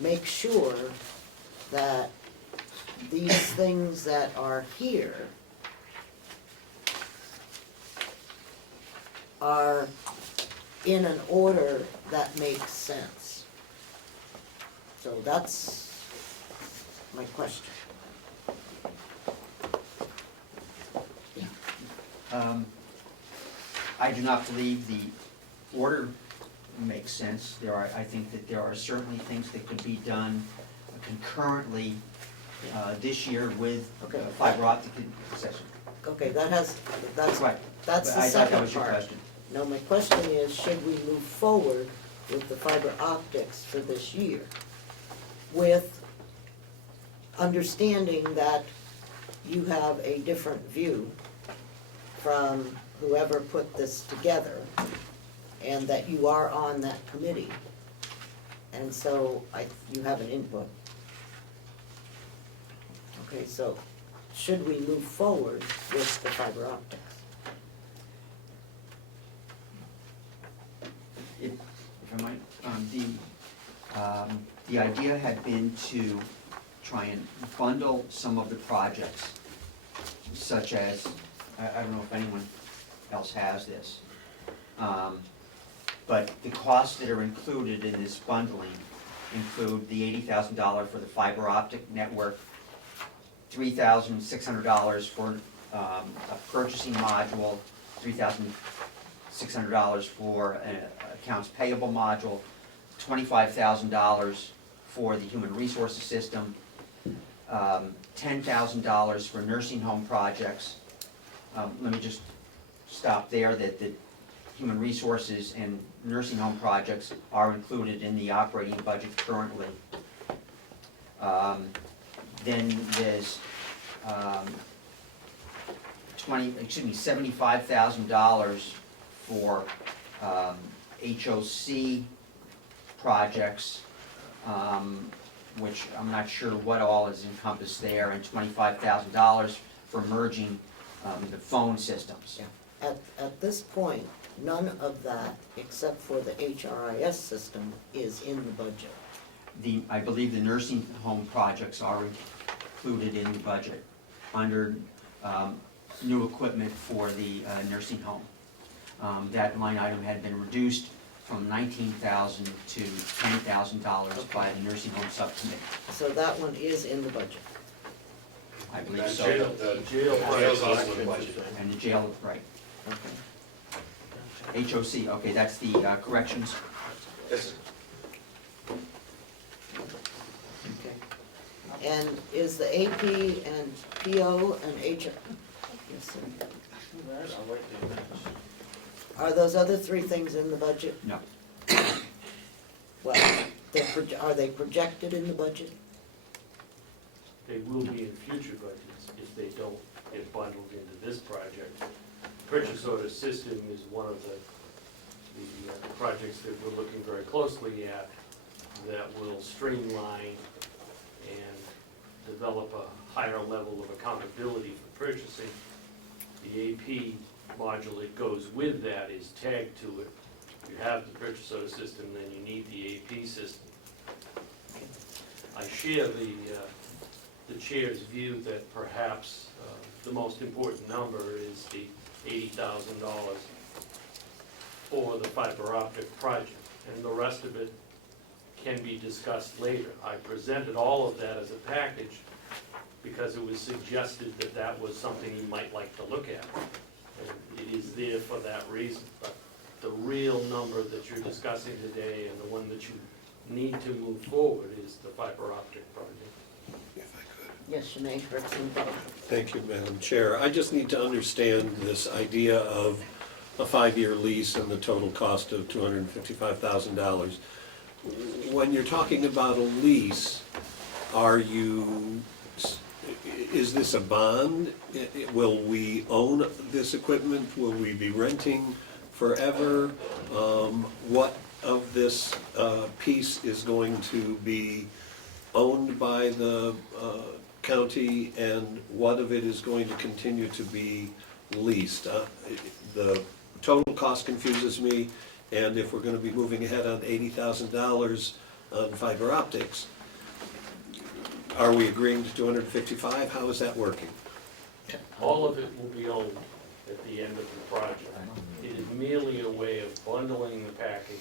make sure that these things that are here are in an order that makes sense. So that's my question. I do not believe the order makes sense. I think that there are certainly things that could be done concurrently this year with fiber optic concession. Okay, that's Right. that's the I thought second that was your part. question. Now, my question is, should we move forward with the fiber optics for this year? With understanding that you have a different view from whoever put this together, and that you are on that committee, and so you have an input. Okay, so should we move forward with the fiber optics? If I might, the idea had been to try and bundle some of the projects, such as, I don't know if anyone else has this, but the costs that are included in this bundling include the $80,000 for the fiber optic network, $3,600 for a purchasing module, $3,600 for an accounts payable module, $25,000 for the human resources system, $10,000 for nursing home projects. Let me just stop there, that the human resources and nursing home projects are included in the operating budget currently. Then there's $75,000 for HOC projects, which I'm not sure what all is encompassed there, and $25,000 for merging the phone systems. Yeah. At this point, none of that, except for the HRIS system, is in the budget. I believe the nursing home projects are included in the budget under new equipment for the nursing home. That line item had been reduced from $19,000 to $10,000 by the nursing home subcommittee. So that one is in the budget. I believe so. The jail's also in the budget. And the jail, right. Okay. HOC, okay, that's the corrections. Yes, Okay. And is the AP and PO and HR, yes, sir. Are those other three things in the budget? No. Well, are they projected in the budget? They will be in future budgets if they don't get bundled into this project. Purchase order system is one of the projects that we're looking very closely at that will streamline and develop a higher level of accountability for purchasing. The AP module that goes with that is tagged to it. You have the purchase order system, then you need the AP system. I share the chair's view that perhaps the most important number is the $80,000 for the fiber optic project, and the rest of it can be discussed later. I presented all of that as a package because it was suggested that that was something you might like to look at. And it is there for that reason, but the real number that you're discussing today and the one that you need to move forward is the fiber optic project. Yes, you may, Representative Butler. Thank you, Madam Chair. I just need to understand this idea of a 5-year lease and the total cost of $255,000. When you're talking about a lease, is this a bond? Will we own this equipment? Will we be renting forever? What of this piece is going to be owned by the county, and what of it is going to continue to be leased? The total cost confuses me, and if we're going to be moving ahead on $80,000 on fiber optics, are we agreeing to 255? How is that working? All of it will be owned at the end of the project. It is merely a way of bundling the package,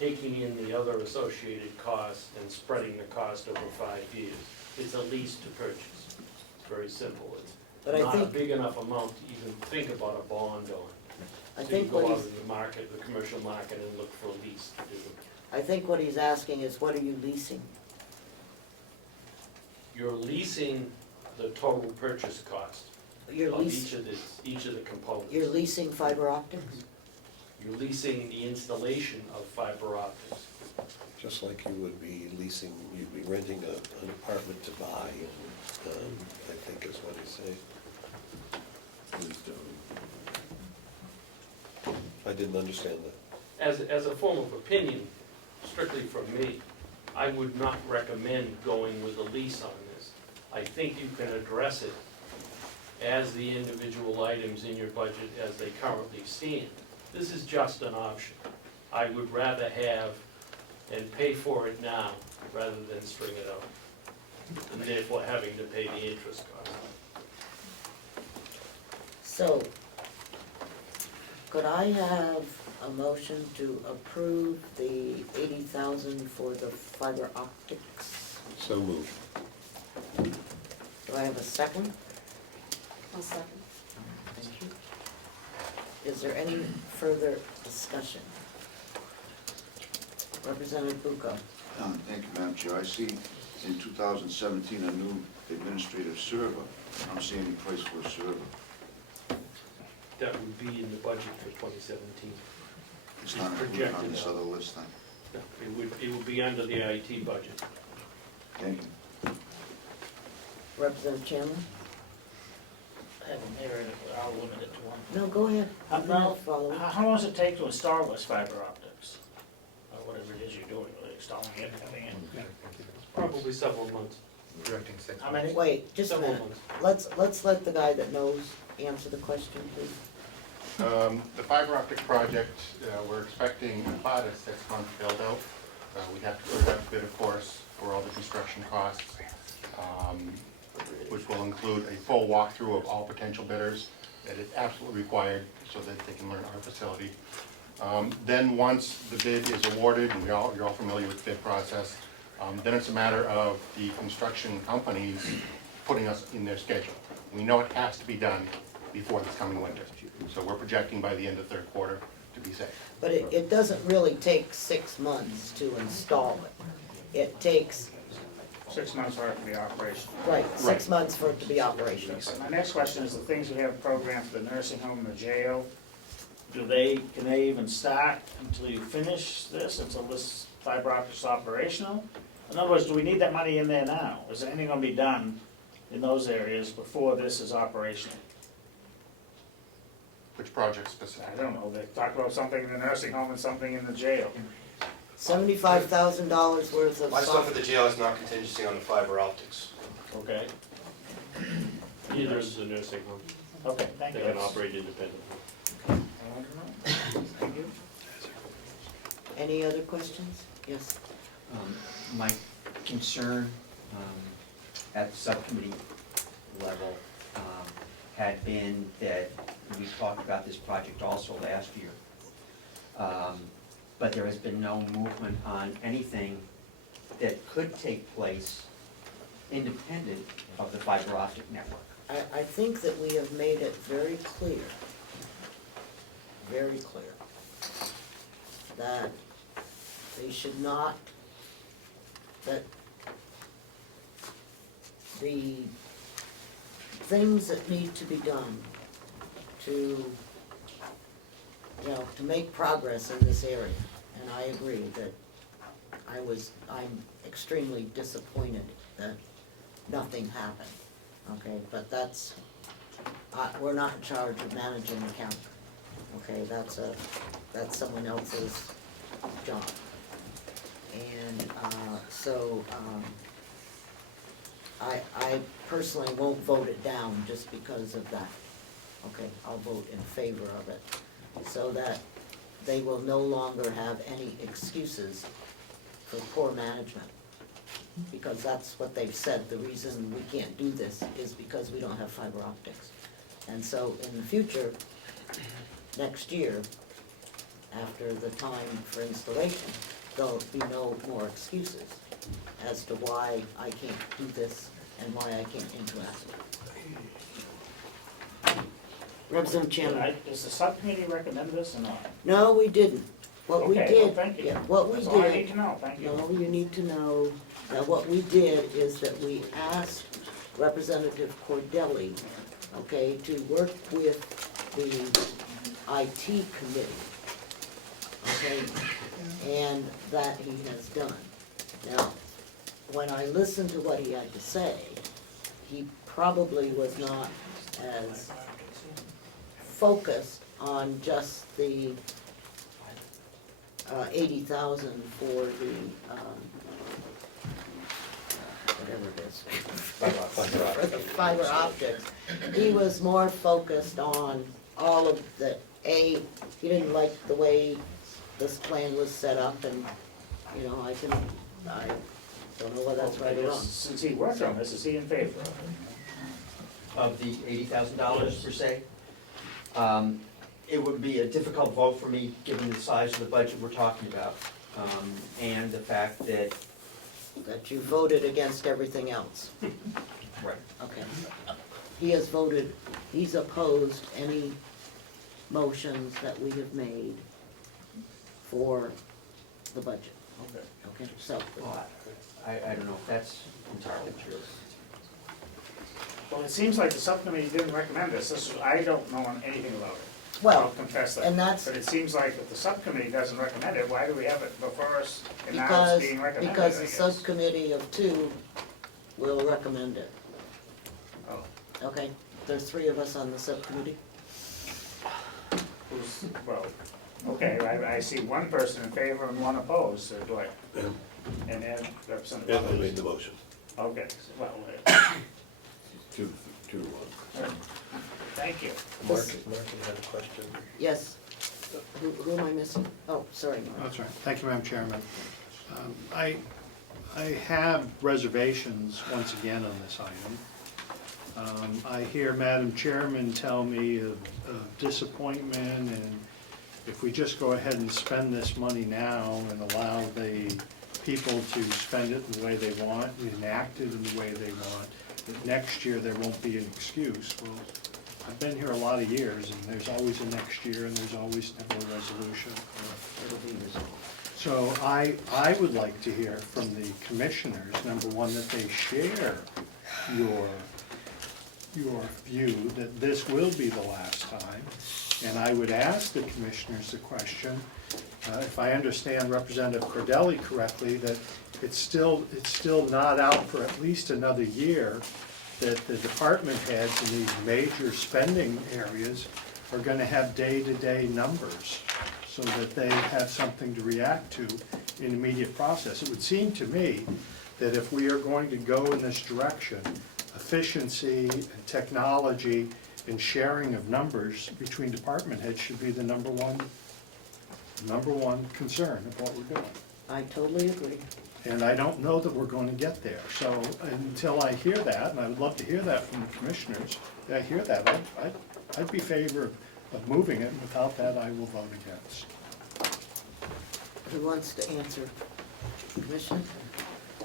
taking in the other associated costs and spreading the cost over 5 years. It's a lease to purchase. It's very simple. But It's I not a think- big enough amount to even think about a bond on. I So think you go what out he's, in the market, the commercial market, and look for a lease to do it. I think what he's asking is, what are you leasing? You're leasing the total purchase cost You're of leasing, each of the components. you're leasing fiber optics? You're leasing the installation of fiber optics. Just like you would be leasing, you'd be renting an apartment to buy, I think is what he's saying. I didn't understand that. As a form of opinion, strictly from me, I would not recommend going with a lease on this. I think you can address it as the individual items in your budget as they currently stand. This is just an option. I would rather have and pay for it now rather than string it out, and therefore having to pay the interest cost. So, could I have a motion to approve the 80,000 for the fiber optics? So moved. Do I have a second? I'll second. Thank you. Is there any further discussion? Representative Bucco. Thank you, Madam Chair. I see in 2017 a new administrative server. I don't see any price for a server. That would be in the budget for 2017. It's not included on this other list then. No, it would be under the IT budget. Thank you. Representative Chandler? I haven't heard it, but I'll limit it to one. No, go ahead. Now, Follow. how long does it take to install this fiber optics? Or whatever it is you're doing, whether installing it, having it. Probably several months. Directing 6 How many? Wait, just a Several minute. months. Let's let the guy that knows answer the question, please. The fiber optic project, we're expecting about a 6-month build-out. We have to put out bid, of course, for all the construction costs, which will include a full walkthrough of all potential bidders that is absolutely required so that they can learn our facility. Then once the bid is awarded, and you're all familiar with the bid process, then it's a matter of the construction companies putting us in their schedule. We know it has to be done before this coming winter. So we're projecting by the end of third quarter to be safe. But it doesn't really take 6 months to install it. It takes, 6 months for it to be operational. right, 6 months for it to be operational. My next question is the things we have programmed for the nursing home and the jail, can they even start until you finish this, until this fiber optics is operational? In other words, do we need that money in there now? Is anything gonna be done in those areas before this is operational? Which project specifically? I don't know, they talked about something in the nursing home and something in the jail. $75,000 worth of My stuff software. at the jail is not contingency on the fiber optics. Okay, Neither is the nursing home. okay, thank They you. can operate independently. Thank you. Any other questions? Yes. My concern at the subcommittee level had been that we talked about this project also last year. But there has been no movement on anything that could take place independent of the fiber optic network. I think that we have made it very clear, that they should not, that the things that need to be done to, to make progress in this area, and I agree that I'm extremely disappointed that nothing happened, okay, but that's, we're not in charge of managing the county, okay, that's someone else's job. And, I personally won't vote it down just because of that, okay, I'll vote in favor of it, so that they will no longer have any excuses for poor management. Because that's what they've said, the reason we can't do this is because we don't have fiber optics. And so in the future, next year, after the time for installation, there'll be no more excuses as to why I can't do this and why I can't interact. Representative Chandler. Does the subcommittee recommend this or not? No, we didn't. What we Okay, well, did, thank you. yeah, what we That's did. all I need to know, thank you. No, you need to know that what we did is that we asked Representative Cordelli, okay, to work with the IT committee, okay, and that he has done. Now, when I listened to what he had to say, he probably was not as focused on just the 80,000 for the, whatever it is. For the fiber optics. He was more focused on all of the, he didn't like the way this plan was set up, and, I don't know whether that's right or wrong. Since he worked on this, is he in favor of it? Of the $80,000 per se. It would be a difficult vote for me, given the size of the budget we're talking about, and the fact that. That you voted against everything else. Right. Okay. He has voted, he's opposed any motions that we have made for the budget. Okay. Okay, so. Well, I don't know if that's entirely true. Well, it seems like the subcommittee didn't recommend this. I don't know anything about it. Well, I'll confess that. and that's- But it seems like if the subcommittee doesn't recommend it, why do we have it before us and now Because, it's being recommended, because I the guess? subcommittee of two will recommend it. Oh. Okay, there's three of us on the subcommittee. Well, okay, I see one person in favor and one opposed, so do I? And then Representative. Yeah, I made the motion. Okay, well, Two to one. thank you. Mark had a question. Yes. Who am I missing? Oh, sorry, Mark. That's right. Thank you, Madam Chairman. I have reservations once again on this item. I hear Madam Chairman tell me of disappointment, and if we just go ahead and spend this money now and allow the people to spend it in the way they want, enact it in the way they want, that next year there won't be an excuse. Well, I've been here a lot of years, and there's always a next year, and there's always never a resolution. It'll be resolved. So I would like to hear from the commissioners, number one, that they share your view that this will be the last time. And I would ask the commissioners the question, if I understand Representative Cordelli correctly, that it's still not out for at least another year, that the department heads in these major spending areas are gonna have day-to-day numbers so that they have something to react to in immediate process. It would seem to me that if we are going to go in this direction, efficiency and technology and sharing of numbers between department heads should be the number one concern of what we're doing. I totally agree. And I don't know that we're going to get there. So until I hear that, and I would love to hear that from the commissioners, I hear that, I'd be in favor of moving it, and without that, I will vote against. Who wants to answer? Commissioner?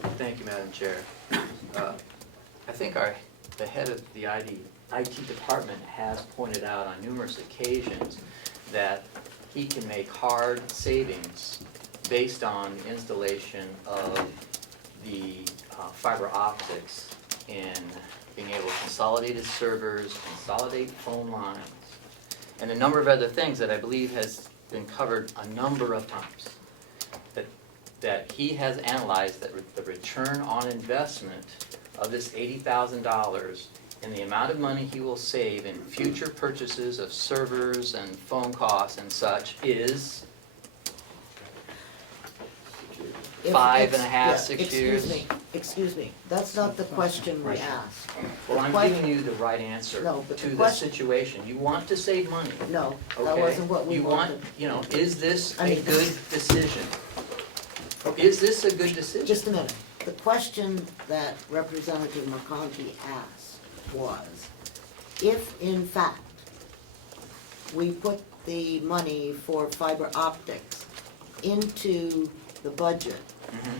Thank you, Madam Chair. I think the head of the IT department has pointed out on numerous occasions that he can make hard savings based on installation of the fiber optics in being able to consolidate his servers, consolidate phone lines, and a number of other things that I believe has been covered a number of times. That he has analyzed that the return on investment of this $80,000 and the amount of money he will save in future purchases of servers and phone costs and such is 5.5, 6 years. Excuse me, that's not the question we asked. Well, I'm giving you the right answer No, but to the the question- situation. You want to save money. No, that Okay? wasn't what we You want, wanted. you know, is this I a mean- good decision? Is this a good decision? Just a minute. The question that Representative McConkey asked was, if in fact we put the money for fiber optics into the budget,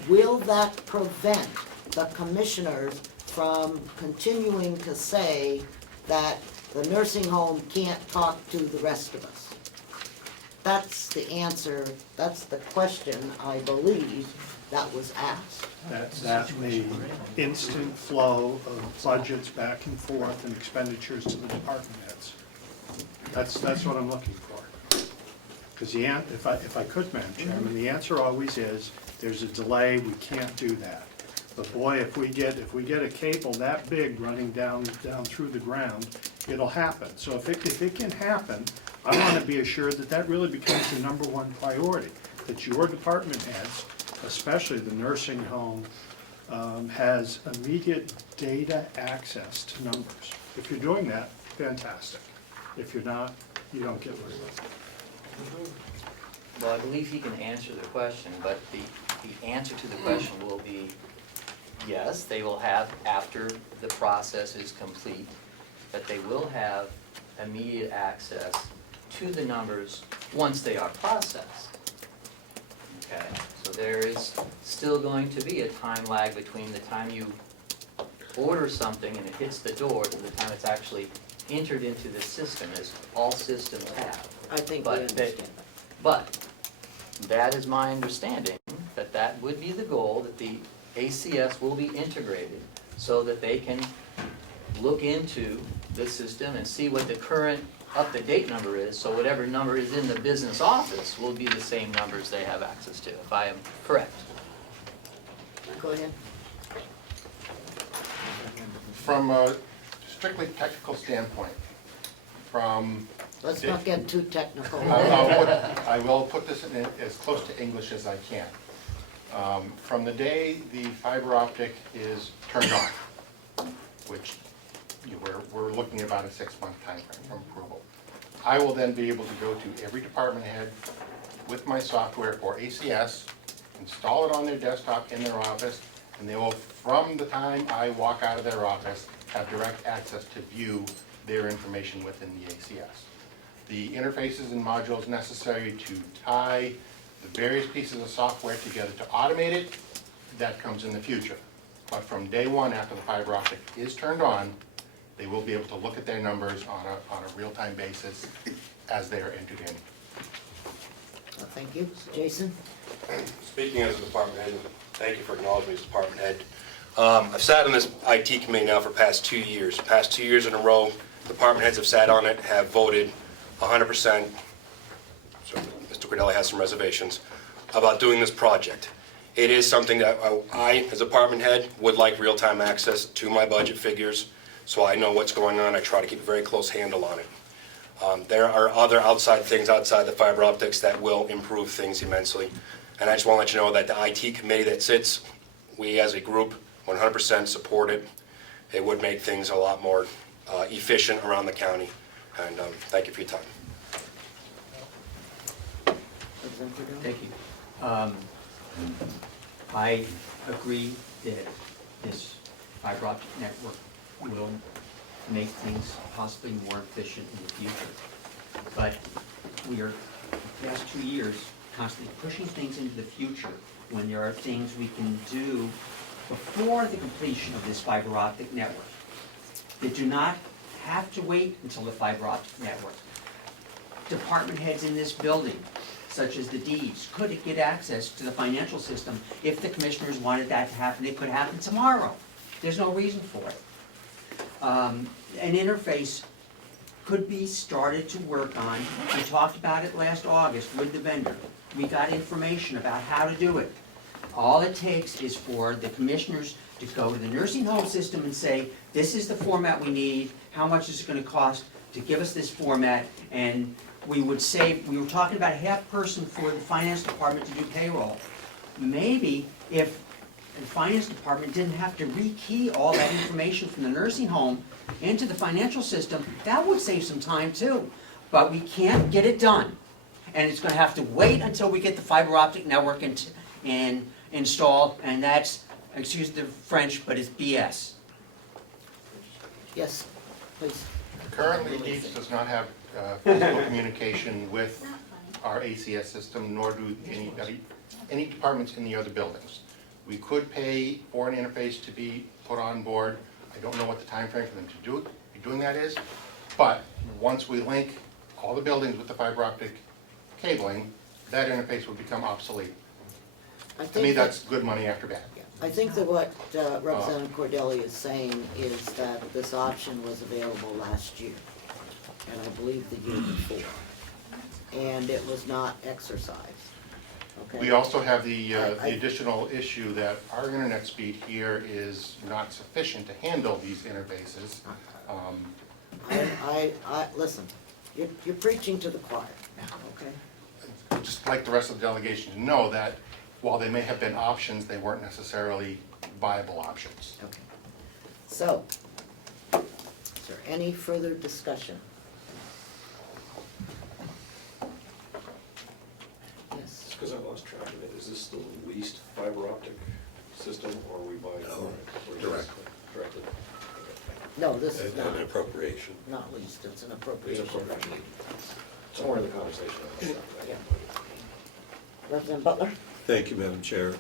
will that prevent the commissioners from continuing to say that the nursing home can't talk to the rest of us? That's the answer, that's the question, I believe, that was asked. That the instant flow of budgets back and forth and expenditures to the department heads. That's what I'm looking for. Because if I could, Madam Chairman, the answer always is, there's a delay, we can't do that. But boy, if we get a cable that big running down through the ground, it'll happen. So if it can happen, I want to be assured that that really becomes the number one priority, that your department heads, especially the nursing home, has immediate data access to numbers. If you're doing that, fantastic. If you're not, you don't get very well. Well, I believe he can answer the question, but the answer to the question will be, yes, they will have, after the process is complete, that they will have immediate access to the numbers once they are processed. Okay, so there is still going to be a time lag between the time you order something and it hits the door to the time it's actually entered into the system, as all systems have. I think we understand that. But that is my understanding, that would be the goal, that the ACS will be integrated so that they can look into the system and see what the current up-to-date number is, so whatever number is in the business office will be the same numbers they have access to, if I am correct. Go ahead. From a strictly technical standpoint, from... Let's not get too technical. I will put this in as close to English as I can. From the day the fiber optic is turned on, which we're looking at about a 6-month time frame from approval, I will then be able to go to every department head with my software for ACS, install it on their desktop in their office, and they will, from the time I walk out of their office, have direct access to view their information within the ACS. The interfaces and modules necessary to tie the various pieces of software together to automate it, that comes in the future. But from day one, after the fiber optic is turned on, they will be able to look at their numbers on a real-time basis as they are entered in. Thank you. Jason? Speaking as a department head, thank you for acknowledging me as department head. I've sat on this IT committee now for the past 2 years. Past 2 years in a row, department heads have sat on it, have voted 100%, so Mr. Cordelli has some reservations, about doing this project. It is something that I, as a department head, would like real-time access to my budget figures, so I know what's going on. I try to keep a very close handle on it. There are other outside things outside the fiber optics that will improve things immensely. And I just want to let you know that the IT committee that sits, we as a group 100% support it. It would make things a lot more efficient around the county. And thank you for your time. Thank you. I agree that this fiber optic network will make things possibly more efficient in the future. But we are, the past 2 years, constantly pushing things into the future when there are things we can do before the completion of this fiber optic network. They do not have to wait until the fiber optic network. Department heads in this building, such as the deeds, could get access to the financial system if the commissioners wanted that to happen. It could happen tomorrow. There's no reason for it. An interface could be started to work on. We talked about it last August with the vendor. We got information about how to do it. All it takes is for the commissioners to go to the nursing home system and say, this is the format we need, how much is it gonna cost to give us this format, and we would save, we were talking about a half person for the finance department to do payroll. Maybe if the finance department didn't have to rekey all that information from the nursing home into the financial system, that would save some time too. But we can't get it done. And it's gonna have to wait until we get the fiber optic network installed, and that's, excuse the French, but it's BS. Yes, please. Currently, Deeds does not have physical communication with our ACS system, nor do any departments in the other buildings. We could pay for an interface to be put on board. I don't know what the time frame for them to be doing that is, but once we link all the buildings with the fiber optic cabling, that interface would become obsolete. To me, that's good money after bad. I think that what Representative Cordelli is saying is that this option was available last year, and I believe the year before, and it was not exercised. Okay? We also have the additional issue that our internet speed here is not sufficient to handle these interfaces. Listen, you're preaching to the choir now, okay? Just like the rest of the delegation to know that while they may have been options, they weren't necessarily viable options. Okay. So, is there any further discussion? Yes. Because I lost track of it, is this the leased fiber optic system, or are we buying it? Directly. Directly. No, this is not. An appropriation. Not least, it's an appropriation. Somewhere in the conversation. Yeah. Representative Butler? Thank you, Madam Chair.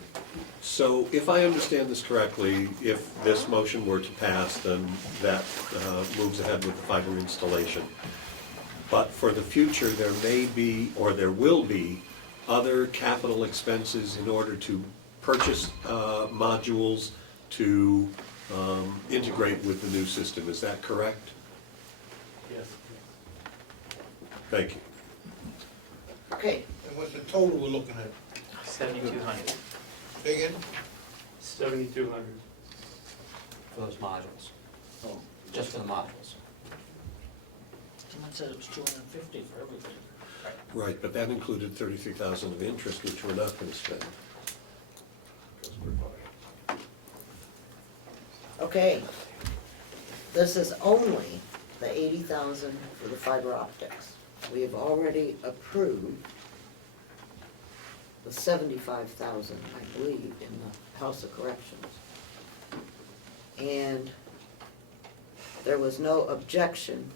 So if I understand this correctly, if this motion were to pass, then that moves ahead with the fiber installation. But for the future, there may be, or there will be, other capital expenses in order to purchase modules to integrate with the new system. Is that correct? Yes. Thank you. Okay. And what's the total we're looking at? 7,200 Say again? 7,200. For those modules. Just for the modules. Someone said it was 250 for everything. Right, but that included 33,000 of interest, which we're not going to spend. Okay. This is only the 80,000 for the fiber optics. We have already approved the 75,000, I believe, in the House of Corrections. And there was no objection.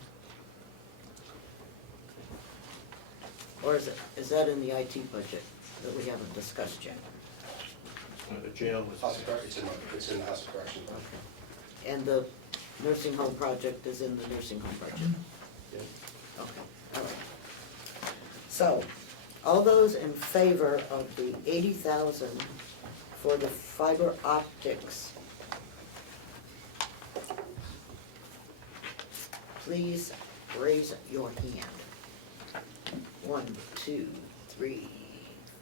Or is that in the IT budget that we haven't discussed yet? The jail was. It's in the House of Corrections. And the nursing home project is in the nursing home budget? Yeah. Okay, all right. So, all those in favor of the 80,000 for the fiber optics, please raise your hand. 1, 2, 3,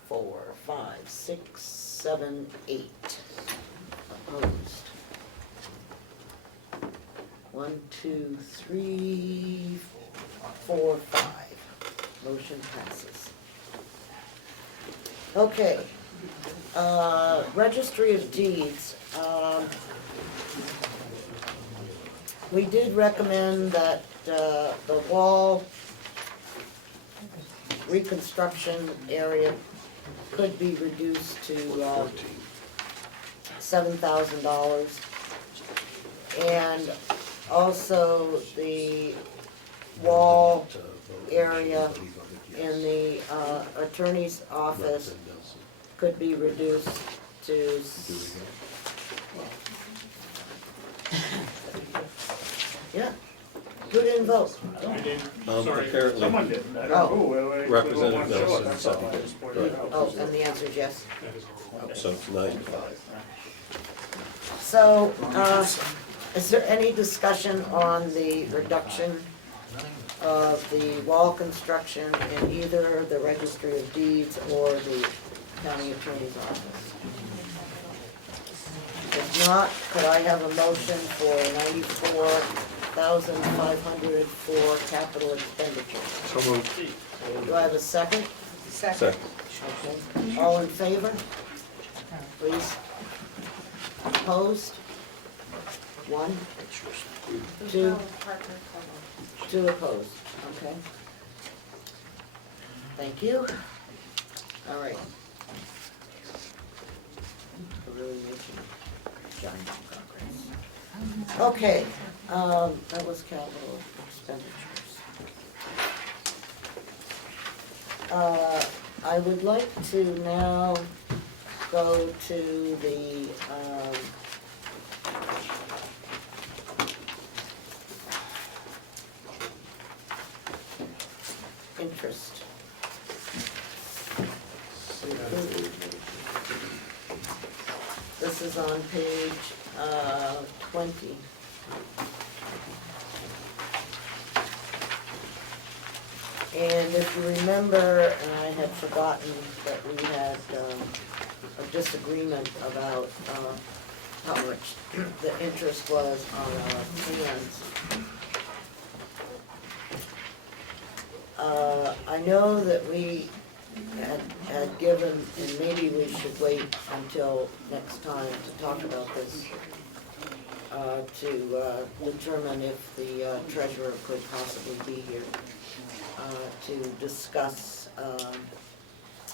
4, 5, 6, 7, 8. Opposed. 1, 2, 3, 4, 5. Motion passes. Okay. Registry of Deeds. We did recommend that the wall reconstruction area could be reduced to $7,000. And also the wall area in the attorney's office could be reduced to Yeah. Who didn't vote? I didn't, sorry, apparently- someone didn't, I Oh. don't know. We Representative were one short, Nelson that's all. I seconded. just pointed it out. Oh, and the answer is yes. So it's 9-5. So, is there any discussion on the reduction of the wall construction in either the Registry of Deeds or the County Attorney's Office? If not, could I have a motion for $94,500 for capital expenditure? So moved. Do I have a second? Second. Okay. All in favor? Please. Opposed? One, two, two opposed, okay. Thank you. All right. We're really making giant progress. Okay, that was capital expenditures. I would like to now go to the, interest. This is on page 20. And if you remember, and I had forgotten that we had a disagreement about how much the interest was on our plans. I know that we had given, and maybe we should wait until next time to talk about this, to determine if the treasurer could possibly be here to discuss.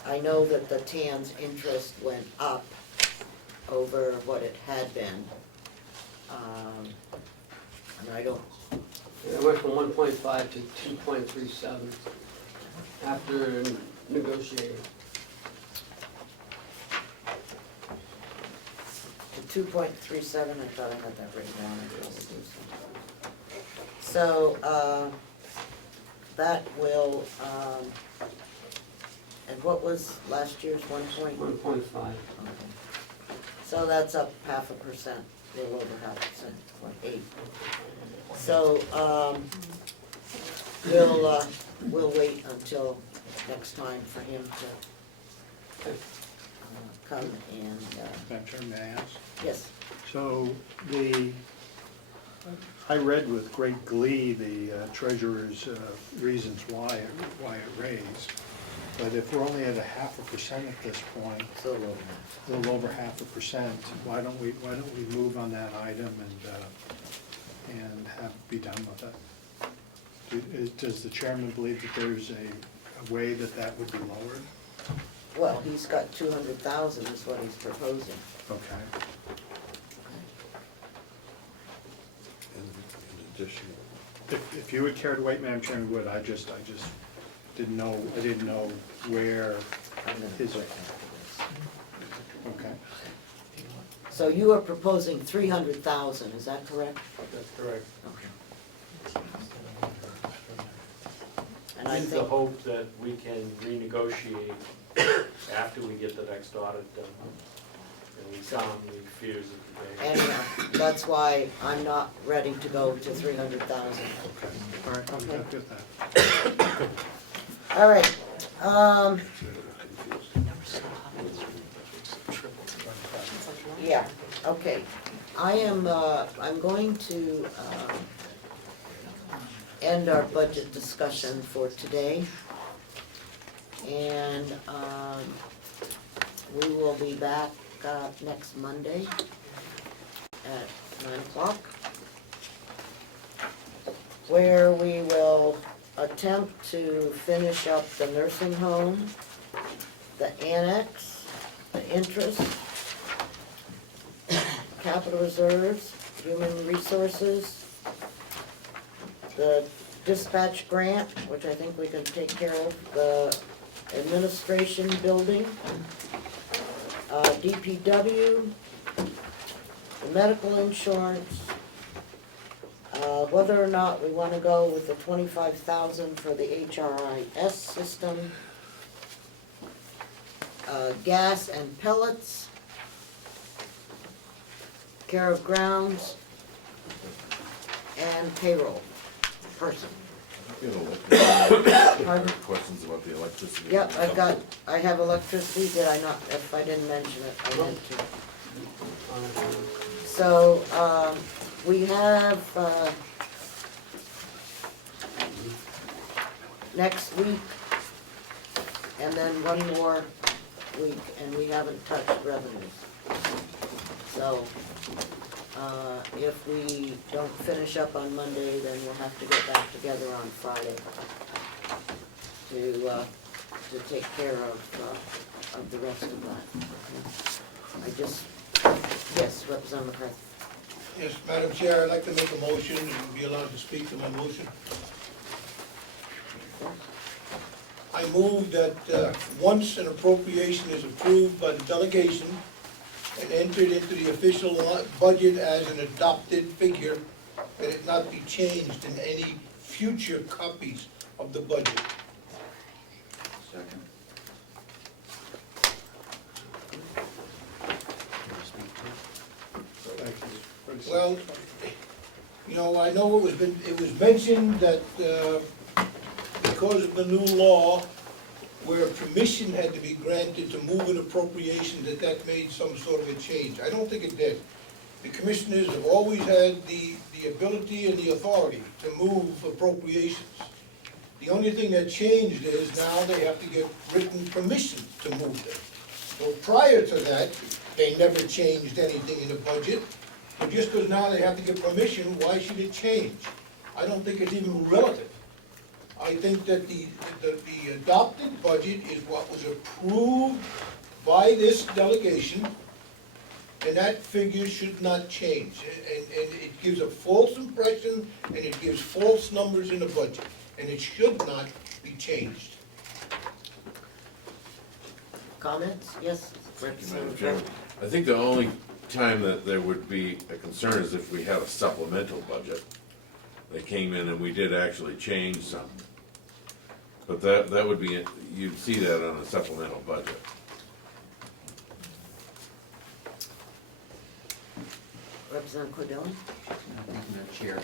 I know that the TAN's interest went up over what it had been. And I don't. It went from 1.5 to 2.37 after negotiating. To 2.37, I thought I had that written down. So, that will, and what was last year's 1.5? 1.5. So that's up 0.5%, a little over 0.5%, 0.8. So, we'll wait until next time for him to come and, Madam Chair, may I ask? yes. So I read with great glee the treasurer's reasons why it raised. But if we're only at 0.5% at this point, It's a little over half. a little over 0.5%, why don't we move on that item and be done with it? Does the chairman believe that there's a way that would be lowered? Well, he's got 200,000 is what he's proposing. Okay. In addition. If you would care to wait, Madam Chairman, would, I just didn't know where I'm gonna his, quit after this. okay. So you are proposing 300,000, is that correct? That's correct. Okay. And I With the think, hope that we can renegotiate after we get the next audit done. And we solemnly refuse it today. anyhow, that's why I'm not ready to go to 300,000. Okay, all right, I'm Okay. good with that. All right, yeah, okay. I'm going to, end our budget discussion for today. And, we will be back, next Monday at 9 o'clock, where we will attempt to finish up the nursing home, the annex, the interest, capital reserves, human resources, the dispatch grant, which I think we can take care of, the administration building, DPW, medical insurance, whether or not we wanna go with the 25,000 for the HRIS system, gas and pellets, care of grounds, and payroll person. You know, Pardon? questions about the electricity. Yep, I have electricity, did I not, if I didn't mention it, I meant to. So, we have, next week, and then one more week, and we haven't touched revenues. So, if we don't finish up on Monday, then we'll have to get back together on Friday to take care of the rest of that. I just, yes, Representative McCarthy. Yes, Madam Chair, I'd like to make a motion and be allowed to speak to my motion. I move that once an appropriation is approved by the delegation and entered into the official budget as an adopted figure, that it not be changed in any future copies of the budget. Second. Well, you know, I know it was mentioned that because of the new law, where permission had to be granted to move an appropriation, that made some sort of a change. I don't think it did. The commissioners have always had the ability and the authority to move appropriations. The only thing that changed is now they have to get written permission to move them. So prior to that, they never changed anything in the budget. But just because now they have to get permission, why should it change? I don't think it's even relative. I think that the adopted budget is what was approved by this delegation, and that figure should not change. And it gives a false impression, and it gives false numbers in the budget, and it should not be changed. Comments? Yes? Thank you, Madam Chairman. I think the only time that there would be a concern is if we had a supplemental budget that came in and we did actually change something. But that would be, you'd see that on a supplemental budget. Representative Cordelli? Thank you, Madam Chair.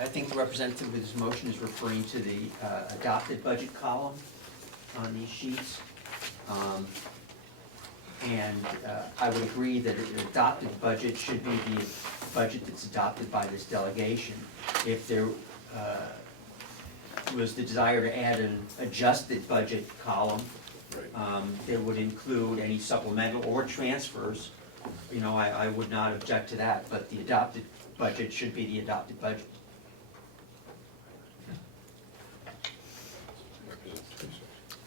I think the representative with his motion is referring to the adopted budget column on these sheets. And I would agree that an adopted budget should be the budget that's adopted by this delegation. If there was the desire to add an adjusted budget column that would include any supplemental or transfers, you know, I would not object to that, but the adopted budget should be the adopted budget.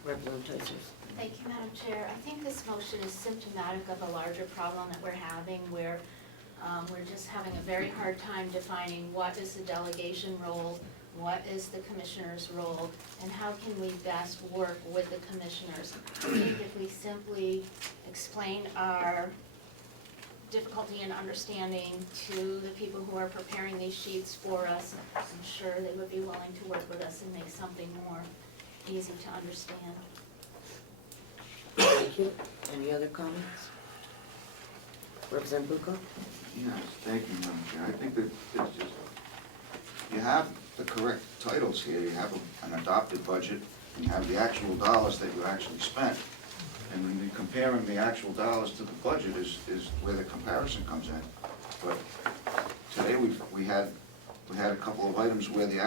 Representative Tyson. Thank you, Madam Chair. I think this motion is symptomatic of a larger problem that we're having where we're just having a very hard time defining what is the delegation role, what is the commissioner's role, and how can we best work with the commissioners. I think if we simply explain our difficulty in understanding to the people who are preparing these sheets for us, I'm sure they would be willing to work with us and make something more easy to understand. Thank you. Any other comments? Representative Bucco? Yes, thank you, Madam Chair. I think that it's just, you have the correct titles here. You have an adopted budget, and you have the actual dollars that you actually spent. And when you're comparing the actual dollars to the budget is where the comparison comes in. But today we had a couple of items where the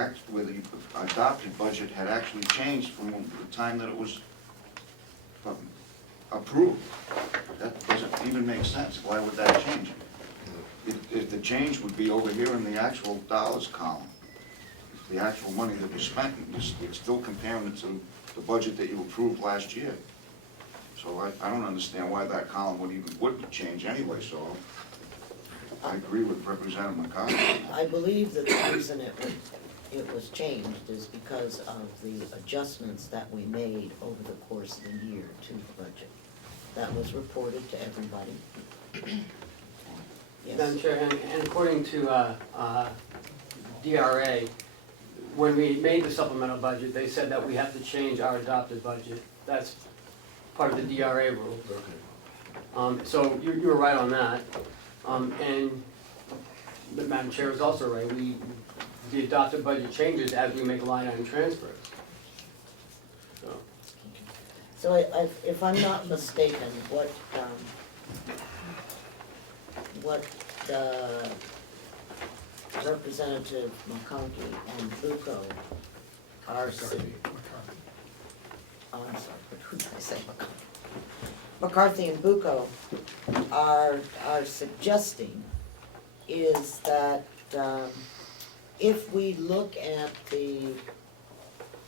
adopted budget had actually changed from the time that it was approved. That doesn't even make sense. Why would that change? If the change would be over here in the actual dollars column, the actual money that was spent, you're still comparing it to the budget that you approved last year. So I don't understand why that column would change anyway, so I agree with Representative McCarthy. I believe that the reason it was changed is because of the adjustments that we made over the course of the year to the budget. That was reported to everybody. Yes. Madam Chair, and according to DRA, when we made the supplemental budget, they said that we have to change our adopted budget. That's part of the DRA rules. So you were right on that. And the Madam Chair was also right. The adopted budget changes as we make line item transfers. So if I'm not mistaken, what Representative McConkey and Bucco are, oh, I'm sorry, who did I say, McCarthy and Bucco are suggesting is that if we look at the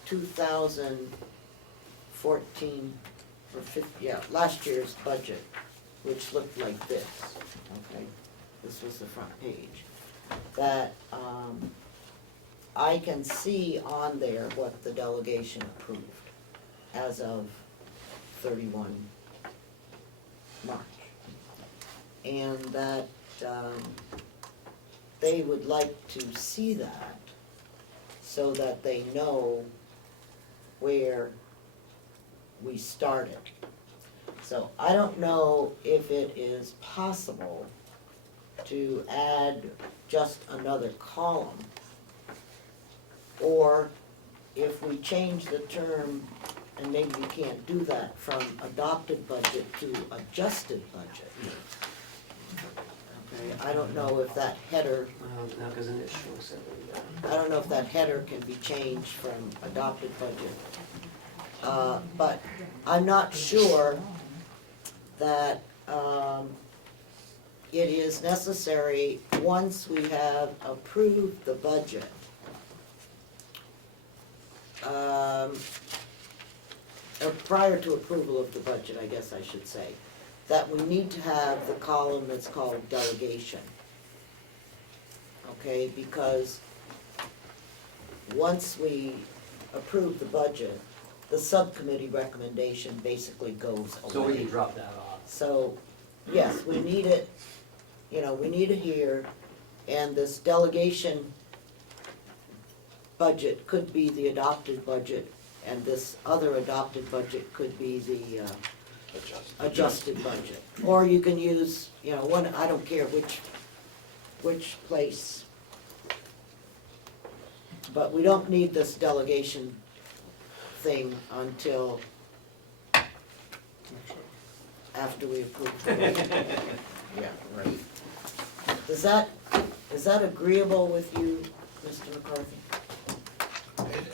2014 or 15, yeah, last year's budget, which looked like this, okay? This was the front page. That I can see on there what the delegation approved as of 31 March. And that they would like to see that so that they know where we started. So I don't know if it is possible to add just another column, or if we change the term, and maybe we can't do that, from adopted budget to adjusted budget. Okay, I don't know if that header, Now, because an issue was said I don't know if that header can be changed from adopted budget. But I'm not sure that it is necessary, once we have approved the budget, or prior to approval of the budget, I guess I should say, that we need to have the column that's called delegation. Okay, because once we approve the budget, the subcommittee recommendation basically goes away. So we can drop that off. So, yes, we need it, you know, we need it here, and this delegation budget could be the adopted budget, and this other adopted budget could be the adjusted budget. Or you can use, you know, one, I don't care which place. But we don't need this delegation thing until after we approve the budget. Yeah, right. Is that agreeable with you, Mr. McCarthy?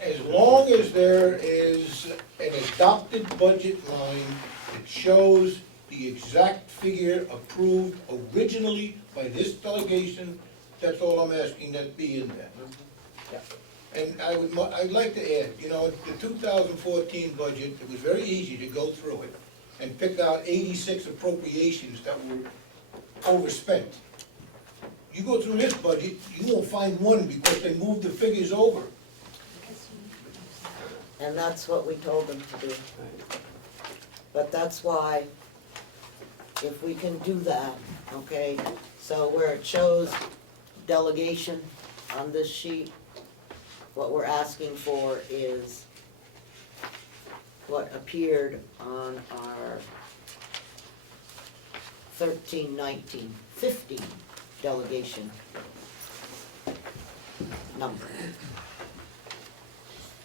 As long as there is an adopted budget line that shows the exact figure approved originally by this delegation, that's all I'm asking, that be in there. Yeah. And I'd like to add, you know, the 2014 budget, it was very easy to go through it and pick out 86 appropriations that were overspent. You go through this budget, you won't find one because they moved the figures over. And that's what we told them to do. But that's why, if we can do that, okay, so where it shows delegation on this sheet, what we're asking for is what appeared on our 13-19-15 delegation number.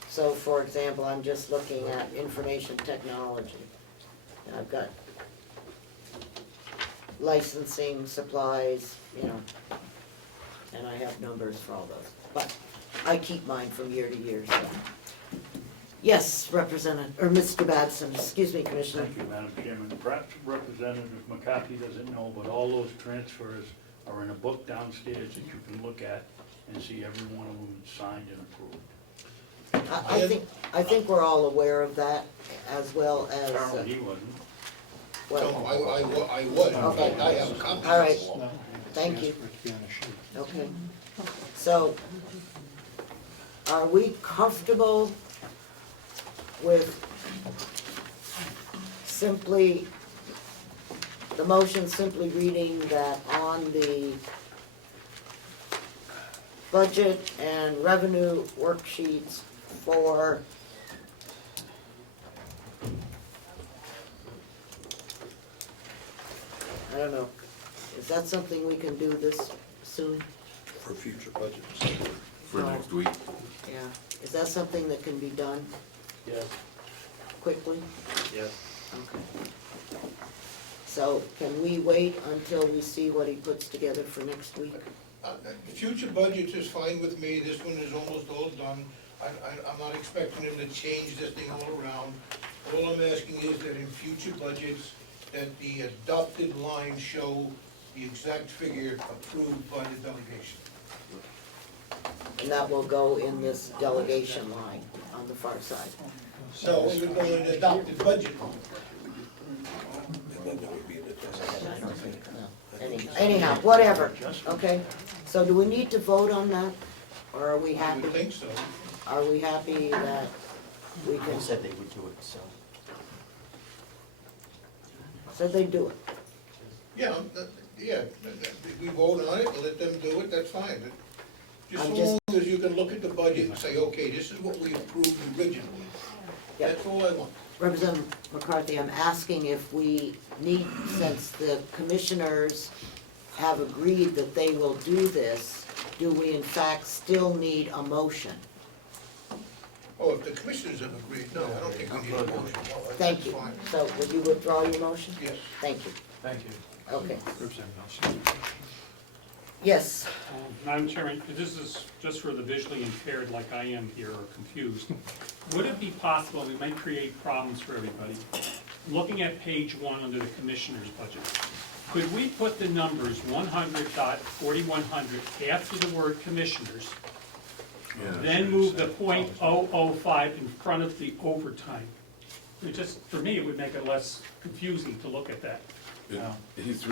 So for example, I'm just looking at information technology, and I've got licensing, supplies, you know, and I have numbers for all those. But I keep mine from year to year, so. Yes, Representative, or Mr. Batson, excuse me, Commissioner. Thank you, Madam Chairman. Perhaps Representative McCarthy doesn't know, but all those transfers are in a book downstairs that you can look at and see every one of them signed and approved. I think we're all aware of that, as well as. Carroll, he wasn't. Well, No, I was, in fact, I have copies. all right, of all. thank you. Ask for it to be on a sheet. Okay, so, are we comfortable with simply the motion simply reading that on the budget and revenue worksheets for I don't know, is that something we can do this soon? For future budgets. For No. next week. Yeah, is that something that can be done Yes, quickly? yes. Okay. So can we wait until we see what he puts together for next week? Future budgets is fine with me, this one is almost all done. I'm not expecting him to change this thing all around. All I'm asking is that in future budgets, that the adopted lines show the exact figure approved by the delegation. And that will go in this delegation line on the far side. So it would go in the adopted budget. Anyhow, whatever, okay? So do we need to vote on that, or are we I happy? would think so. Are we happy that we They can, said they would do it, so. said they'd do it? Yeah, we vote on it, let them do it, that's fine. Just I'm so just- long as you can look at the budget and say, okay, this is what we approved originally. Yep. That's all I want. Representative McCarthy, I'm asking if we need, since the commissioners have agreed that they will do this, do we in fact still need a motion? Oh, if the commissioners have agreed, no, I don't think we need a motion. No, that's Thank you. fine. So would you withdraw your motion? Yes. Thank you. Thank you. Okay. Representative Nelson. Yes. Madam Chairman, this is just for the visually impaired like I am here or confused. Would it be possible, we might create problems for everybody, looking at page 1 under the commissioner's budget, could we put the numbers 100.4100 after the word commissioners, then move the .005 in front of the overtime? It just, for me, it would make it less confusing to look at that. He's,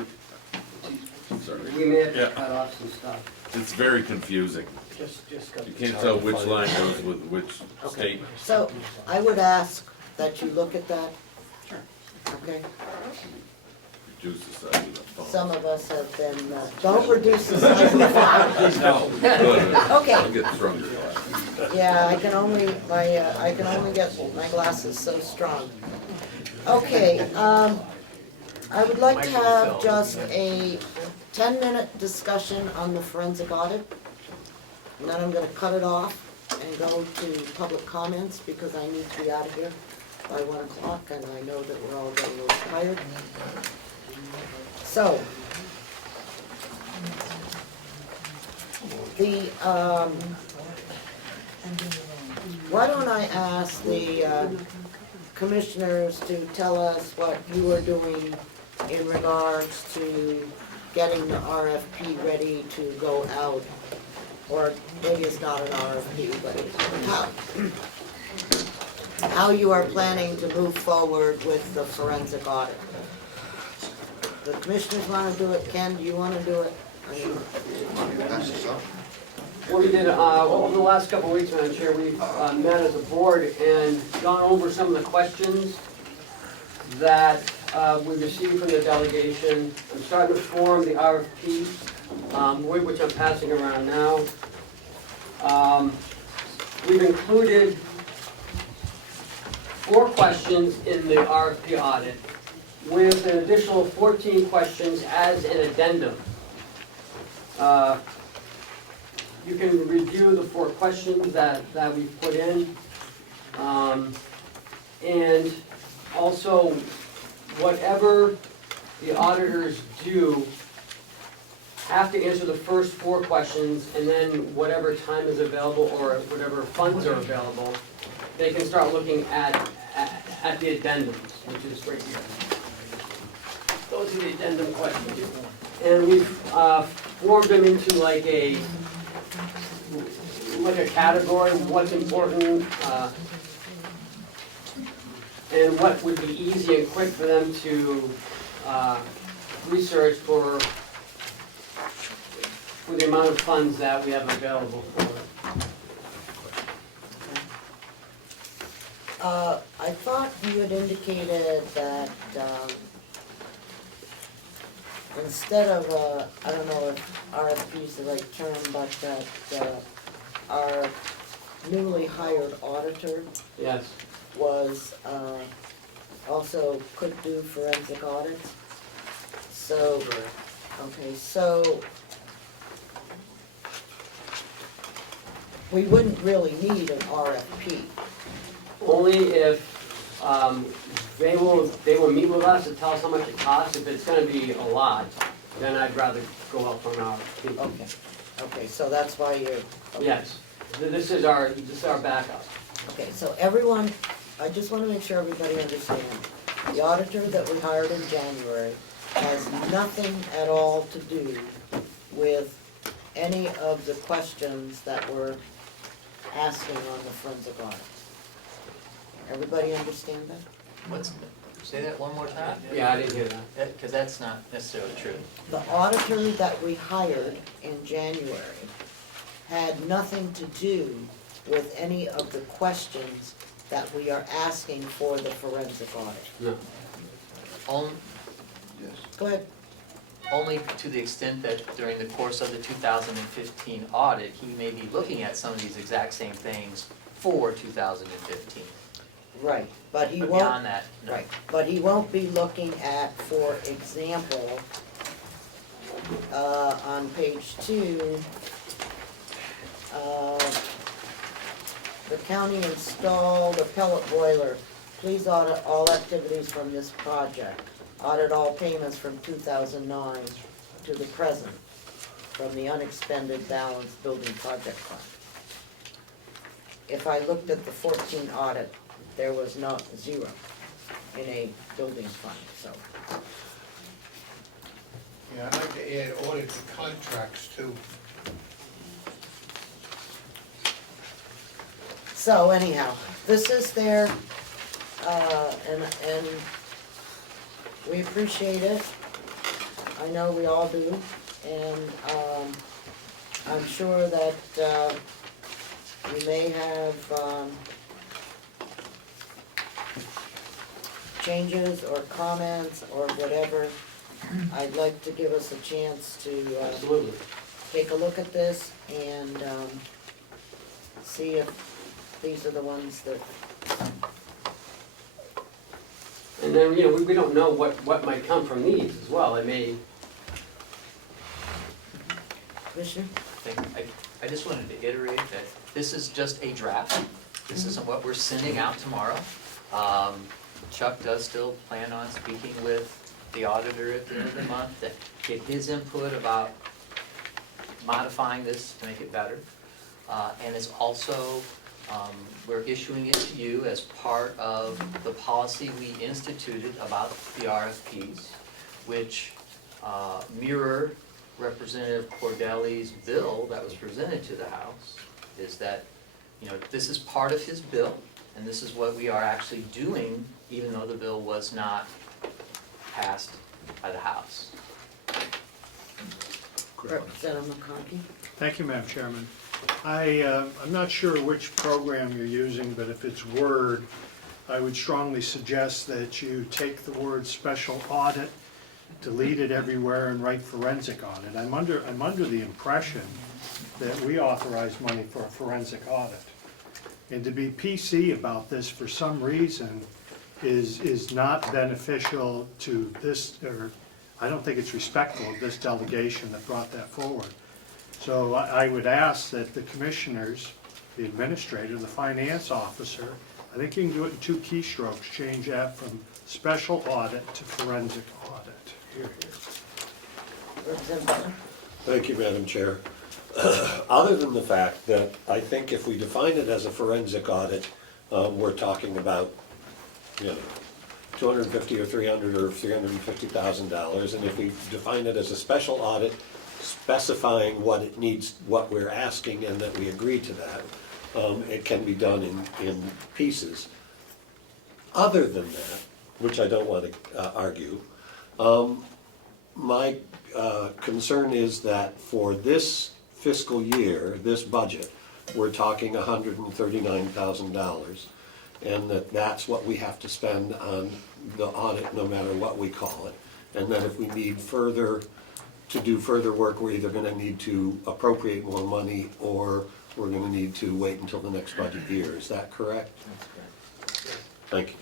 sorry. We may have to Yeah. cut off some stuff. It's very confusing. Just cut. You can't tell which line goes with which state. So I would ask that you look at that. Okay? Reduce the size of the font. Some of us have been, don't reduce the size of the font. Okay. I'll get stronger. Yeah, I can only get my glasses so strong. Okay, I would like to have just a 10-minute discussion on the forensic audit. And then I'm gonna cut it off and go to public comments because I need to be out of here by 1 o'clock and I know that we're all getting a little tired. So, why don't I ask the commissioners to tell us what you are doing in regards to getting the RFP ready to go out, or maybe it's not an RFP, but how you are planning to move forward with the forensic audit. The commissioners want to do it. Ken, do you want to do it? What we did, over the last couple of weeks, Madam Chair, we've met as a board and gone over some of the questions that we received from the delegation. I'm starting to form the RFP, which I'm passing around now. We've included 4 questions in the RFP audit with an additional 14 questions as an addendum. You can review the 4 questions that we've put in. And also, whatever the auditors do, have to answer the first 4 questions, and then whatever time is available or whatever funds are available, they can start looking at the addendums, which is right here. Those are the addendum questions. And we've formed them into like a category, what's important, and what would be easy and quick for them to research for the amount of funds that we have available for it. I thought you had indicated that instead of, I don't know if RFP is the right term, but that our newly hired auditor Yes. was, also could do forensic audits. So, okay, so we wouldn't really need an RFP. Only if, they will meet with us and tell us how much it costs. If it's gonna be a lot, then I'd rather go out for an RFP. Okay, okay, so that's why you're. Okay. Yes, this is our backup. Okay, so everyone, I just wanna make sure everybody understands. The auditor that we hired in January has nothing at all to do with any of the questions that we're asking on the forensic audit. Everybody understand that? Say that one more time? Yeah, I didn't hear that. Because that's not necessarily true. The auditor that we hired in January had nothing to do with any of the questions that we are asking for the forensic audit. No. Yes. Go ahead. Only to the extent that during the course of the 2015 audit, he may be looking at some of these exact same things for 2015. Right, but he But won't. beyond that, no. Right, but he won't be looking at, for example, on page 2, the county installed a pellet boiler. Please audit all activities from this project. Audit all payments from 2009 to the present from the unexpended balance building project fund. If I looked at the 14 audit, there was not zero in a building fund, so. Yeah, I'd like to add audit to contracts too. So anyhow, this is there, and we appreciate it. I know we all do, and, I'm sure that, you may have, changes or comments or whatever. I'd like to give us a chance to, Absolutely. take a look at this and, see if these are the ones that. And then, we don't know what might come from these as well. It may, Commissioner? I just wanted to iterate that this is just a draft. This isn't what we're sending out tomorrow. Chuck does still plan on speaking with the auditor at the end of the month to get his input about modifying this to make it better. And it's also, we're issuing it to you as part of the policy we instituted about the RFPs, which mirror Representative Cordelli's bill that was presented to the House, is that, this is part of his bill, and this is what we are actually doing, even though the bill was not passed by the House. Representative McConkey? Thank you, Madam Chairman. I'm not sure which program you're using, but if it's Word, I would strongly suggest that you take the word special audit, delete it everywhere, and write forensic audit. I'm under the impression that we authorize money for a forensic audit. And to be PC about this for some reason is not beneficial to this, or I don't think it's respectful of this delegation that brought that forward. So I would ask that the commissioners, the administrator, the finance officer, I think you can do it in 2 keystrokes, change that from special audit to forensic audit. Here. Representative Butler? Thank you, Madam Chair. Other than the fact that I think if we define it as a forensic audit, we're talking about, $250 or $300 or $350,000, and if we define it as a special audit, specifying what it needs, what we're asking, and that we agree to that, it can be done in pieces. Other than that, which I don't want to argue, my concern is that for this fiscal year, this budget, we're talking $139,000, and that's what we have to spend on the audit, no matter what we call it. and that if we need to do further work, we're either gonna need to appropriate more money, or we're gonna need to wait until the next budget year. Is that correct? That's correct. Thank you.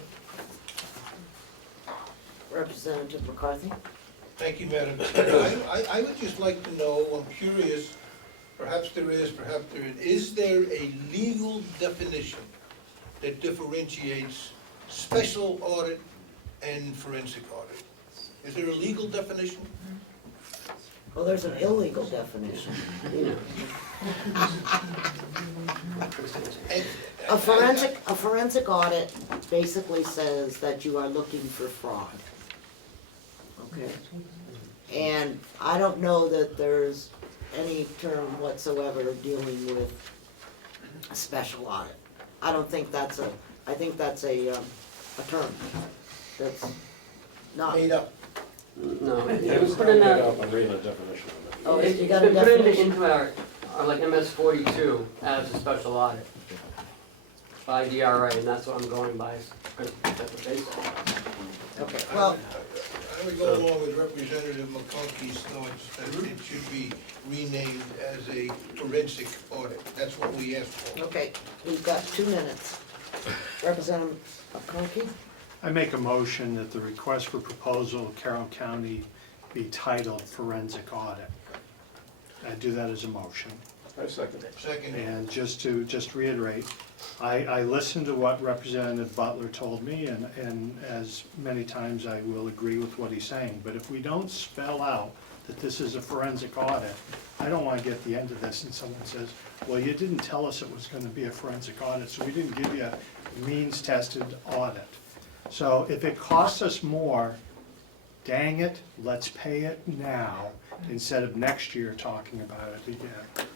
Representative McCarthy? Thank you, Madam Chair. I would just like to know, I'm curious, perhaps there is there a legal definition that differentiates special audit and forensic audit? Is there a legal definition? Well, there's an illegal definition. A forensic audit basically says that you are looking for fraud. Okay? And I don't know that there's any term whatsoever dealing with a special audit. I don't think that's I think that's a term that's not. Made up. No, It it was was put in made that, up, I'm reading a definition of it. Oh, it's you been got a put into definition? our like MS 42 as a special audit by DRA, and that's what I'm going by, because that's what they said. Okay, well, I would go along with Representative McConkey's thoughts that it should be renamed as a forensic audit. That's what we asked for. okay, we've got 2 minutes. Representative McConkey? I make a motion that the request for proposal of Carroll County be titled Forensic Audit. I do that as a motion. I second it. Second. And just reiterate, I listened to what Representative Butler told me, and as many times I will agree with what he's saying, but if we don't spell out that this is a forensic audit, I don't want to get the end of this and someone says, well, you didn't tell us it was going to be a forensic audit, so we didn't give you a means-tested audit. So if it costs us more, dang it, let's pay it now, instead of next year talking about it again.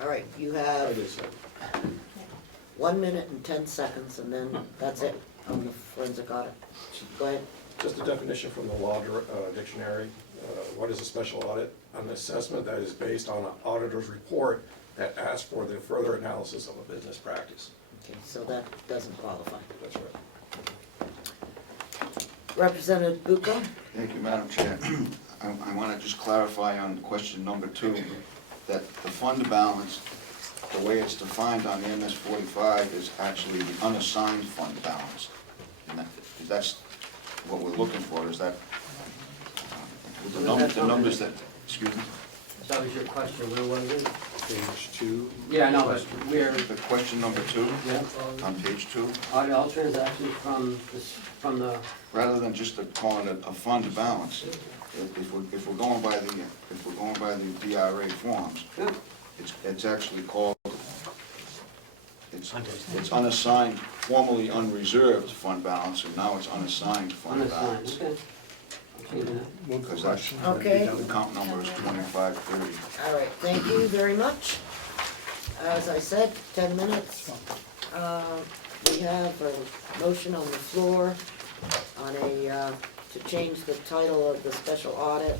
All right, you I have did second. 1 minute and 10 seconds, and then that's it on the forensic audit. Go ahead. Just a definition from the law dictionary. What is a special audit? An assessment that is based on an auditor's report that asks for the further analysis of a business practice. Okay, so that doesn't qualify. That's right. Representative Bucco? Thank you, Madam Chair. I want to just clarify on question number 2, that the fund balance, the way it's defined on the MS 45 is actually the unassigned fund balance. And that's what we're looking for, is that, the numbers that, excuse me? That was your question, where was it? Page 2. Yeah, I know, but where, The question number 2, yeah, on page 2, all transactions from the, rather than just calling it a fund balance, if we're going by the DRA forms, it's actually called, it's unassigned, formerly unreserved fund balance, and now it's unassigned fund unassigned, balance. okay. I'll change that. One Because question. Okay. The account number is 2530. All right, thank you very much. As I said, 10 minutes. We have a motion on the floor on to change the title of the special audit.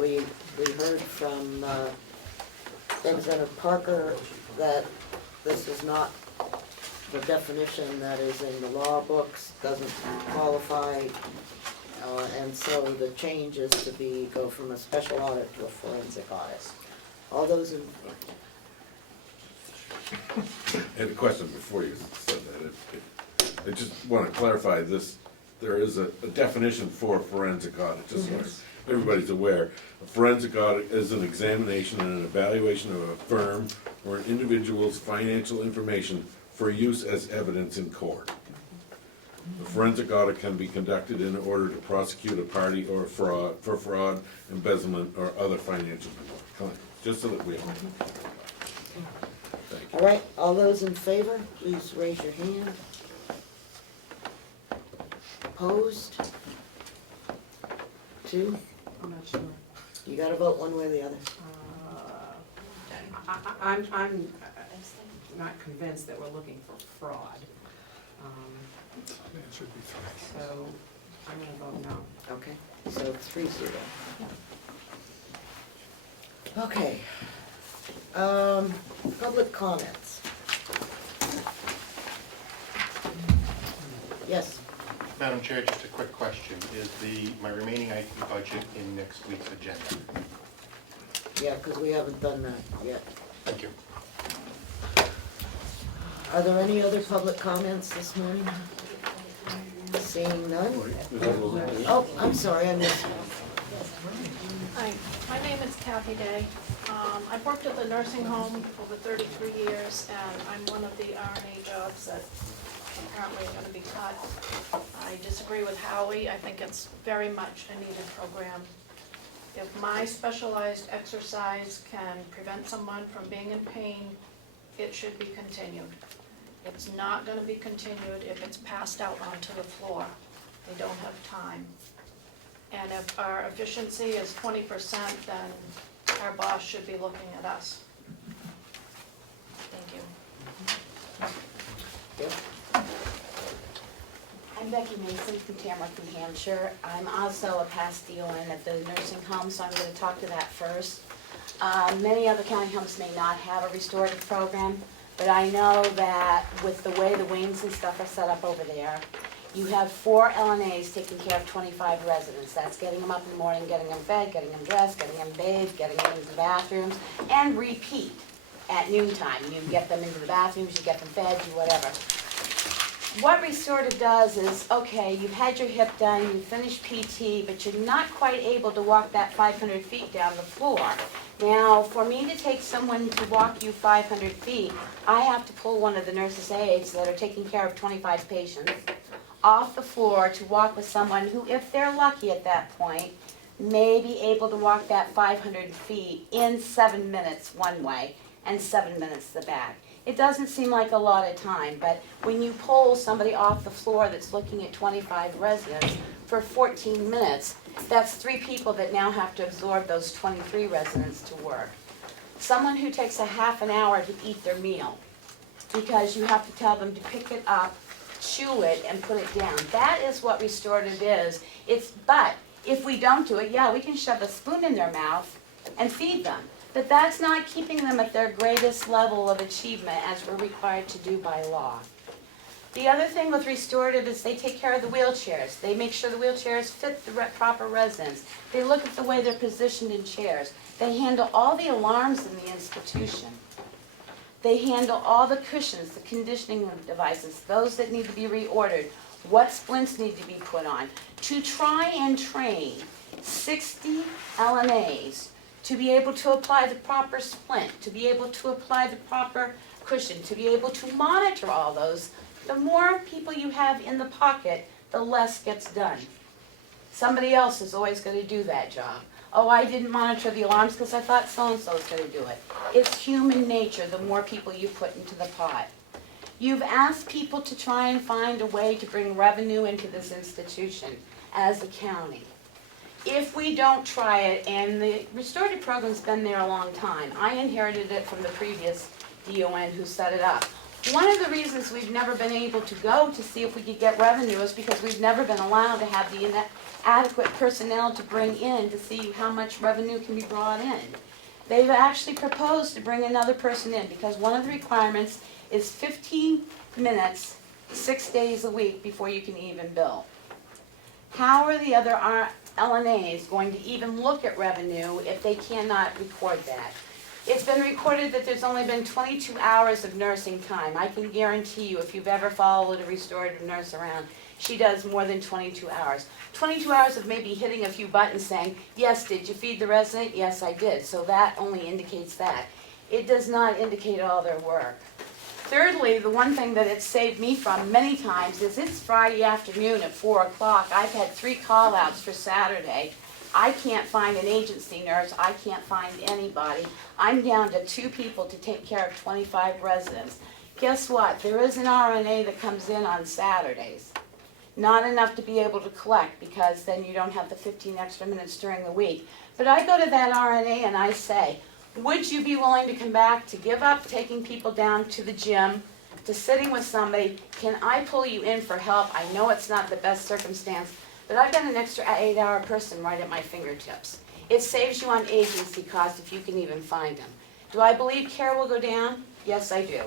We heard from Representative Parker that this is not the definition that is in the law books, doesn't qualify. And so the change is to go from a special audit to a forensic audit. All those in, I had a question before you said that. I just want to clarify this. There is a definition for a forensic audit, just so everybody's aware. A forensic audit is an examination and an evaluation of a firm or an individual's financial information for use as evidence in court. A forensic audit can be conducted in order to prosecute a party or for fraud, embezzlement, or other financial claims, just so that we all. Thank you. all right, all those in favor, please raise your hand. Opposed? 2? I'm not sure. You gotta vote one way or the other. I'm not convinced that we're looking for fraud. It should be 3. So I'm gonna vote no. Okay, so 3-0. Okay. Public comments. Yes. Madam Chair, just a quick question. Is my remaining IT budget in next week's agenda? Yeah, because we haven't done that yet. Thank you. Are there any other public comments this morning? Seeing none? Oh, I'm sorry, I missed one. Hi, my name is Kathy Day. I've worked at the nursing home over 33 years, and I'm one of the RNA jobs that apparently are going to be cut. I disagree with Howie. I think it's very much a needed program. If my specialized exercise can prevent someone from being in pain, it should be continued. It's not going to be continued if it's passed out onto the floor. They don't have time. And if our efficiency is 20%, then our boss should be looking at us. Thank you. I'm Becky Mason from Tamworth, New Hampshire. I'm also a past DON at the nursing home, so I'm going to talk to that first. Many other county homes may not have a restorative program, but I know that with the way the wings and stuff are set up over there, you have 4 LNAs taking care of 25 residents. That's getting them up in the morning, getting them fed, getting them dressed, getting them bathed, getting them into the bathrooms, and repeat at noontime. You get them into the bathrooms, you get them fed, you whatever. What restorative does is, okay, you've had your hip done, you've finished PT, but you're not quite able to walk that 500 feet down the floor. Now, for me to take someone to walk you 500 feet, I have to pull one of the nurses' aides that are taking care of 25 patients off the floor to walk with someone who, if they're lucky at that point, may be able to walk that 500 feet in 7 minutes one way and 7 minutes the back. It doesn't seem like a lot of time, but when you pull somebody off the floor that's looking at 25 residents for 14 minutes, that's 3 people that now have to absorb those 23 residents to work. Someone who takes a half an hour to eat their meal, because you have to tell them to pick it up, chew it, and put it down. That is what restorative is. But if we don't do it, yeah, we can shove a spoon in their mouth and feed them. But that's not keeping them at their greatest level of achievement as we're required to do by law. The other thing with restorative is they take care of the wheelchairs. They make sure the wheelchairs fit the proper residents. They look at the way they're positioned in chairs. They handle all the alarms in the institution. They handle all the cushions, the conditioning devices, those that need to be reordered, what splints need to be put on. To try and train 60 LNAs to be able to apply the proper splint, to be able to apply the proper cushion, to be able to monitor all those, the more people you have in the pocket, the less gets done. Somebody else is always going to do that job. Oh, I didn't monitor the alarms because I thought so-and-so was going to do it. It's human nature, the more people you put into the pot. You've asked people to try and find a way to bring revenue into this institution as a county. If we don't try it, and the restorative program's been there a long time. I inherited it from the previous DON who set it up. One of the reasons we've never been able to go to see if we could get revenue is because we've never been allowed to have the adequate personnel to bring in to see how much revenue can be brought in. They've actually proposed to bring another person in because one of the requirements is 15 minutes, 6 days a week before you can even bill. How are the other LNAs going to even look at revenue if they cannot record that? It's been recorded that there's only been 22 hours of nursing time. I can guarantee you, if you've ever followed a restorative nurse around, she does more than 22 hours. 22 hours of maybe hitting a few buttons saying, yes, did you feed the resident? Yes, I did. So that only indicates that. It does not indicate all their work. Thirdly, the one thing that it's saved me from many times is it's Friday afternoon at 4 o'clock. I've had 3 call-outs for Saturday. I can't find an agency nurse. I can't find anybody. I'm down to 2 people to take care of 25 residents. Guess what? There is an RNA that comes in on Saturdays. Not enough to be able to collect because then you don't have the 15 extra minutes during the week. But I go to that RNA and I say, would you be willing to come back to give up taking people down to the gym, to sitting with somebody? Can I pull you in for help? I know it's not the best circumstance, but I've got an extra 8-hour person right at my fingertips. It saves you on agency costs if you can even find them. Do I believe care will go down? Yes, I do.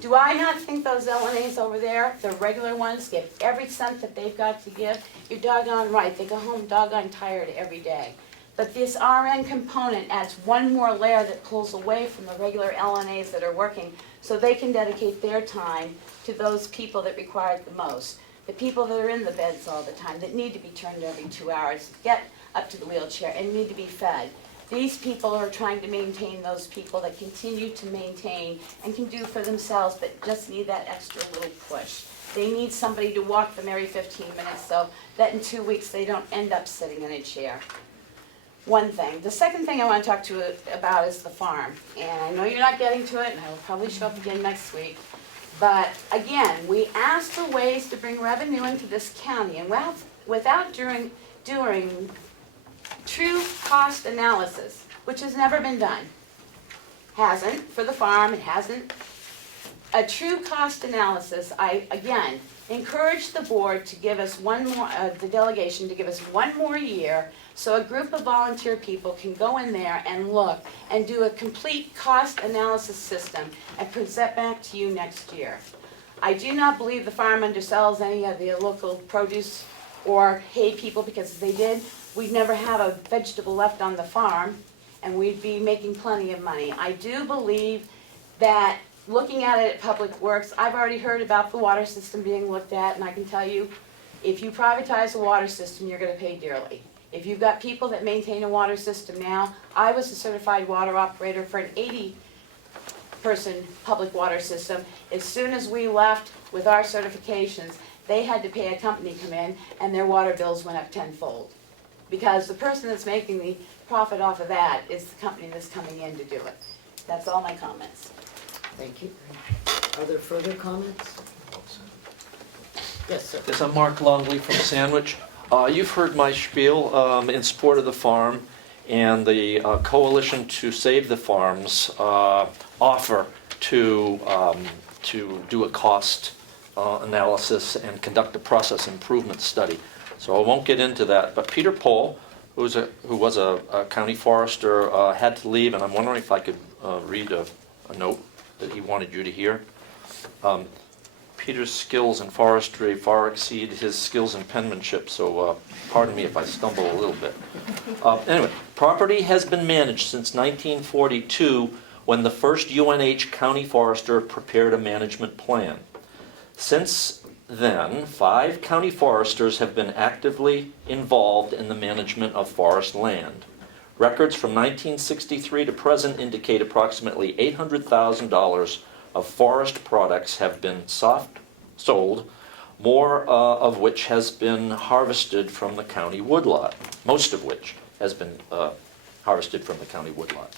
Do I not think those LNAs over there, the regular ones, give every cent that they've got to give? You're doggone right, they go home doggone tired every day. But this RN component adds one more layer that pulls away from the regular LNAs that are working, so they can dedicate their time to those people that require it the most. The people that are in the beds all the time, that need to be turned every 2 hours, get up to the wheelchair and need to be fed. These people are trying to maintain those people that continue to maintain and can do for themselves, but just need that extra little push. They need somebody to walk them every 15 minutes so that in 2 weeks they don't end up sitting in a chair. One thing. The second thing I want to talk to you about is the farm. And I know you're not getting to it, and I will probably show up again next week. But again, we asked for ways to bring revenue into this county, and without doing true cost analysis, which has never been done. Hasn't for the farm, it hasn't. A true cost analysis, I, again, encourage the board to give us one more, the delegation to give us one more year so a group of volunteer people can go in there and look and do a complete cost analysis system and present back to you next year. I do not believe the farm undersells any of the local produce or hay people, because if they did, we'd never have a vegetable left on the farm and we'd be making plenty of money. I do believe that looking at it at Public Works, I've already heard about the water system being looked at, and I can tell you, if you privatize a water system, you're gonna pay dearly. If you've got people that maintain a water system now, I was a certified water operator for an 80-person public water system. As soon as we left with our certifications, they had to pay a company come in, and their water bills went up tenfold. Because the person that's making the profit off of that is the company that's coming in to do it. That's all my comments. Thank you. Are there further comments? Yes, sir. Yes, I'm Mark Longley from Sandwich. You've heard my spiel in support of the farm and the Coalition to Save the Farms offer to do a cost analysis and conduct a process improvement study. So I won't get into that, but Peter Pohl, who was a county forester, had to leave, and I'm wondering if I could read a note that he wanted you to hear. Peter's skills in forestry far exceed his skills in penmanship, so pardon me if I stumble a little bit. Anyway, property has been managed since 1942, when the first UNH county forester prepared a management plan. Since then, 5 county foresters have been actively involved in the management of forest land. Records from 1963 to present indicate approximately $800,000 of forest products have been sold, more of which has been harvested from the county woodlot, most of which has been harvested from the county woodlot.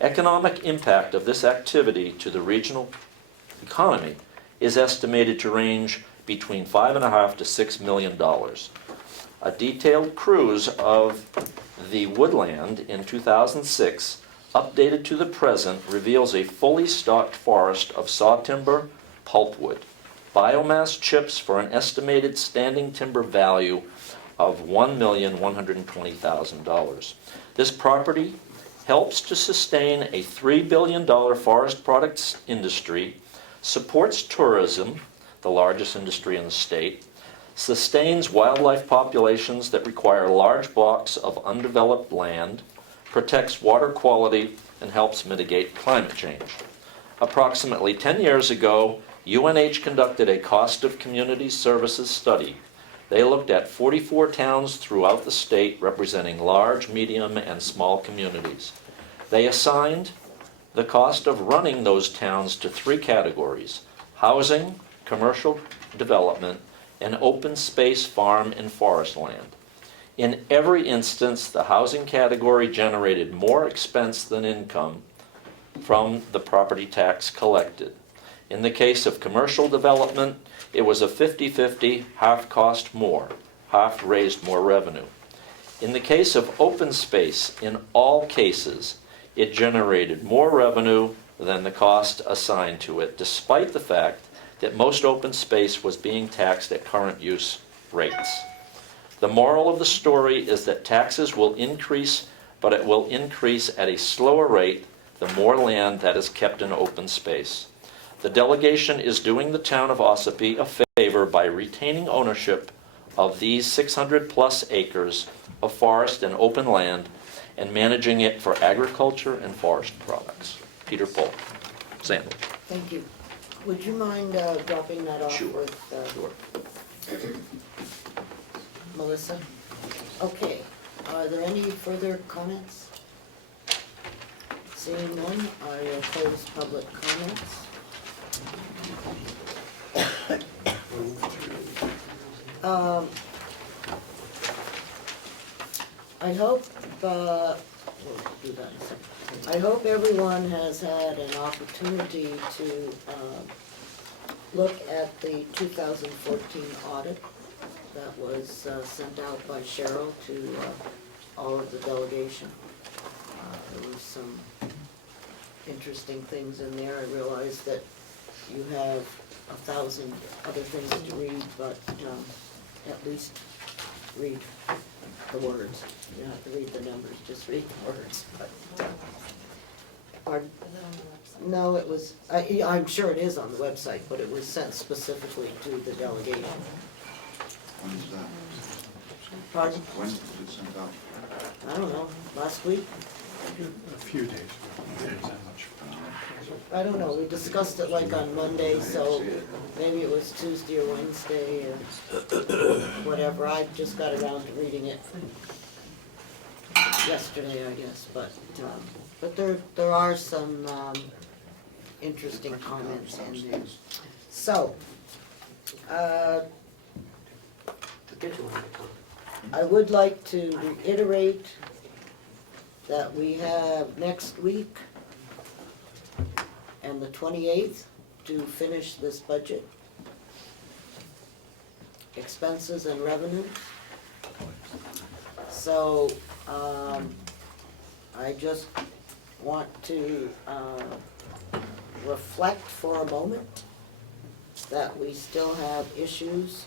Economic impact of this activity to the regional economy is estimated to range between $5.5 to $6 million. A detailed cruise of the woodland in 2006, updated to the present, reveals a fully stocked forest of saw timber, pulpwood, biomass chips for an estimated standing timber value of $1,120,000. This property helps to sustain a $3 billion forest products industry, supports tourism, the largest industry in the state, sustains wildlife populations that require large blocks of undeveloped land, protects water quality, and helps mitigate climate change. Approximately 10 years ago, UNH conducted a cost of community services study. They looked at 44 towns throughout the state representing large, medium, and small communities. They assigned the cost of running those towns to 3 categories: housing, commercial development, and open space farm and forest land. In every instance, the housing category generated more expense than income from the property tax collected. In the case of commercial development, it was a 50-50, half cost more, half raised more revenue. In the case of open space, in all cases, it generated more revenue than the cost assigned to it, despite the fact that most open space was being taxed at current use rates. The moral of the story is that taxes will increase, but it will increase at a slower rate the more land that is kept in open space. The delegation is doing the town of Ossipee a favor by retaining ownership of these 600-plus acres of forest and open land and managing it for agriculture and forest products. Peter Polk, Sandwich. Thank you. Would you mind dropping that off Sure. with Melissa? Okay, are there any further comments? Seeing none, I will close public comments. I hope, we'll do that in a second. I hope everyone has had an opportunity to look at the 2014 audit that was sent out by Cheryl to all of the delegation. There was some interesting things in there. I realize that you have 1,000 other things to read, but at least read the words. You don't have to read the numbers, just read the words. But, pardon? No, it was, I'm sure it is on the website, but it was sent specifically to the delegation. When is that? Pardon? When was it sent out? I don't know, last week? A few days, not that much. I don't know, we discussed it like on Monday, so maybe it was Tuesday or Wednesday or whatever. I just got around to reading it yesterday, I guess, but there are some interesting comments in there. So, I would like to reiterate that we have next week and the 28th to finish this budget, expenses and revenue. So, I just want to reflect for a moment that we still have issues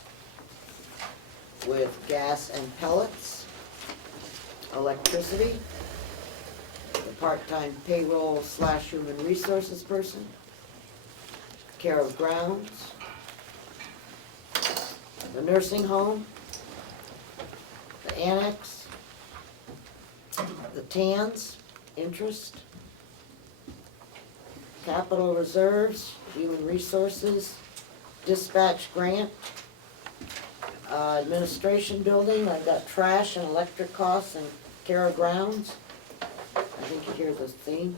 with gas and pellets, electricity, the part-time payroll / human resources person, care of grounds, the nursing home, the annex, the TANs, interest, capital reserves, human resources, dispatch grant, administration building, I've got trash and electric costs and care of grounds. I think you hear the theme.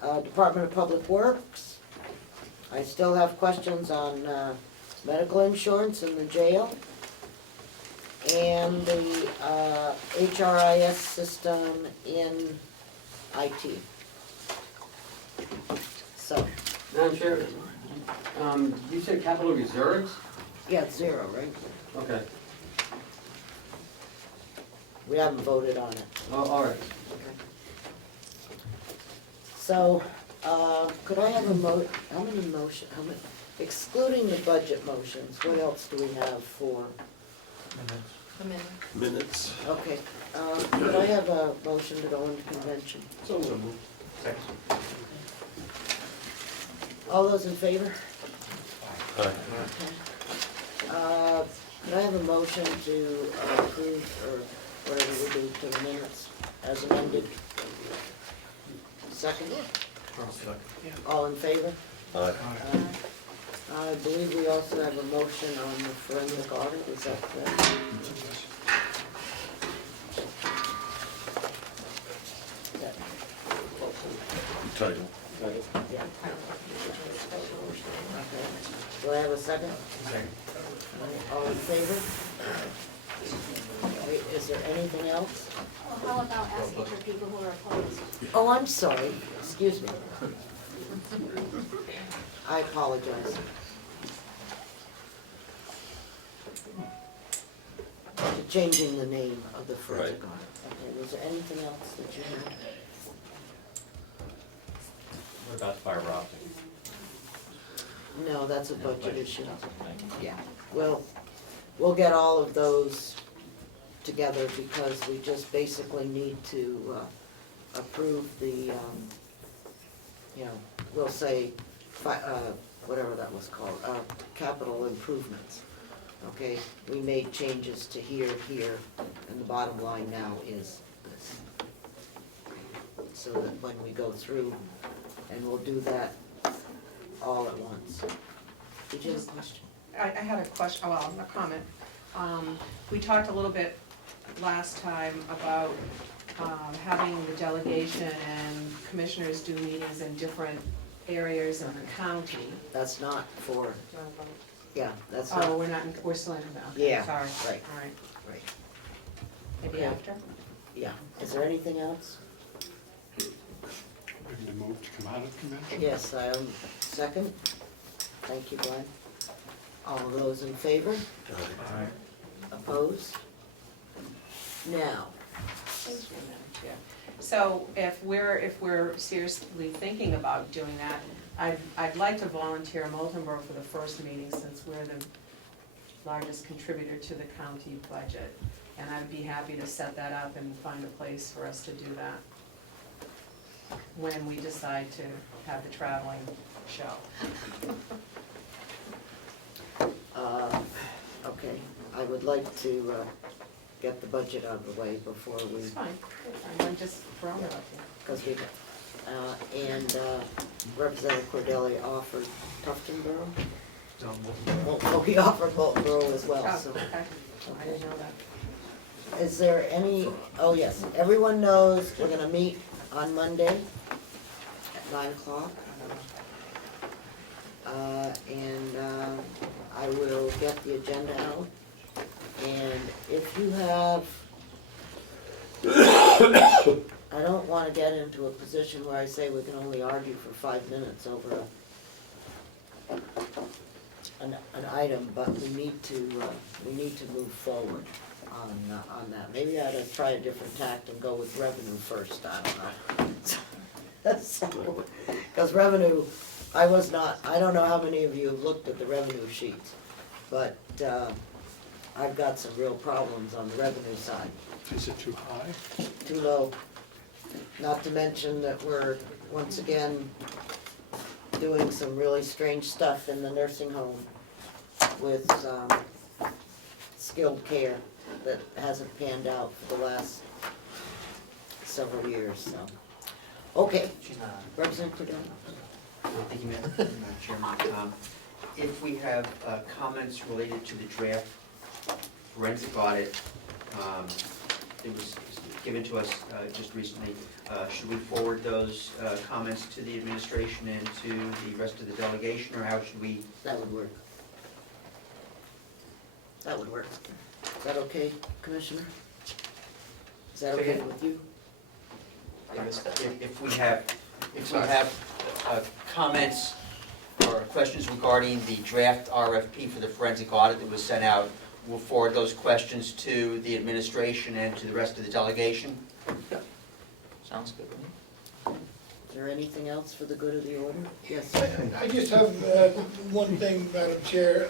Department of Public Works. I still have questions on medical insurance in the jail. And the HRIS system in IT. So, Madam Chair, you said capital reserves? yeah, it's 0, right? Okay. We haven't voted on it. Oh, all right. So, could I have how many, excluding the budget motions, what else do we have for? Minutes. Okay, could I have a motion to go into convention? So moved. All those in favor? Aye. Okay. Could I have a motion to approve, or whatever we do to the minutes as amended? Second? All in favor? Aye. I believe we also have a motion on the forensic audit, is that correct? Title. Yeah. Okay. Do I have a second? Second. All in favor? Wait, is there anything else? Well, how about asking for people who are opposed? Oh, I'm sorry, excuse me. I apologize. Changing the name of the forensic audit. Okay, was there anything else that you had? What about fiber optic? No, that's a budget issue. Thank you. Yeah, we'll get all of those together because we just basically need to approve the, we'll say whatever that was called, capital improvements. Okay, we made changes to here, and the bottom line now is this. So that when we go through, and we'll do that all at once. Did you have a question? I had a question, well, a comment. We talked a little bit last time about having the delegation and commissioners do meetings in different areas in the county. That's not for, yeah, that's not. Oh, we're still in now. Yeah, Sorry. right. All right. Right. Maybe Okay. after? Yeah, is there anything else? Ready to move to come out of convention? Yes, second. Thank you, Brian. All those in favor? Opposed? Now, Thank you, Madam Chair. So if we're seriously thinking about doing that, I'd like to volunteer Moultonborough for the first meeting since we're the largest contributor to the county budget. And I'd be happy to set that up and find a place for us to do that when we decide to have the traveling show. okay, I would like to get the budget out of the way before we, It's fine, I'm just throwing it up there. because we, and Representative Cordelli offered Tuftonboro. Well, he offered Moultonboro as well, Oh, so. okay, I didn't know that. Is there any, oh yes, everyone knows we're gonna meet on Monday at 9 o'clock. And I will get the agenda out. And if you have, I don't wanna get into a position where I say we can only argue for 5 minutes over an item, but we need to move forward on that. Maybe I ought to try a different tact and go with revenue first, I don't know. Because revenue, I don't know how many of you have looked at the revenue sheets, but I've got some real problems on the revenue side. Is it too high? Too low. Not to mention that we're, once again, doing some really strange stuff in the nursing home with skilled care that hasn't panned out for the last several years, so. Okay, She's not on. Representative Cordelli. Thank you, Madam Chairman. If we have comments related to the draft forensic audit, it was given to us just recently, should we forward those comments to the administration and to the rest of the delegation, or how should we? That would work. That would work. Is that okay, Commissioner? Is that okay with you? If we have comments or questions regarding the draft RFP for the forensic audit that was sent out, we'll forward those questions to the administration and to the rest of the delegation. Sounds good to me. Is there anything else for the good of the order? Yes. I just have one thing, Madam Chair.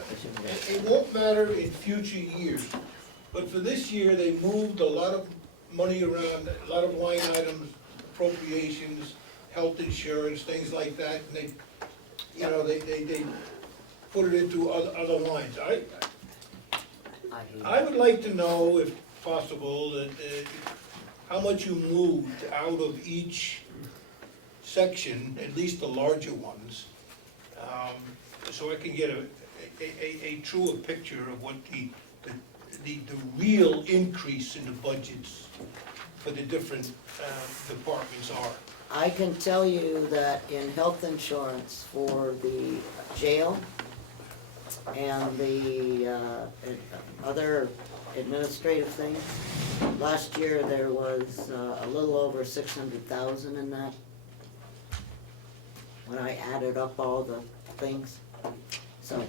It won't matter in future years, but for this year, they moved a lot of money around, a lot of line items, appropriations, health insurance, things like that, and they, you know, they put it into other lines. I would like to know, if possible, that how much you moved out of each section, at least the larger ones, so I can get a truer picture of what the real increase in the budgets for the different departments are. I can tell you that in health insurance for the jail and the other administrative things, last year there was a little over 600,000 in that, when I added up all the things. So,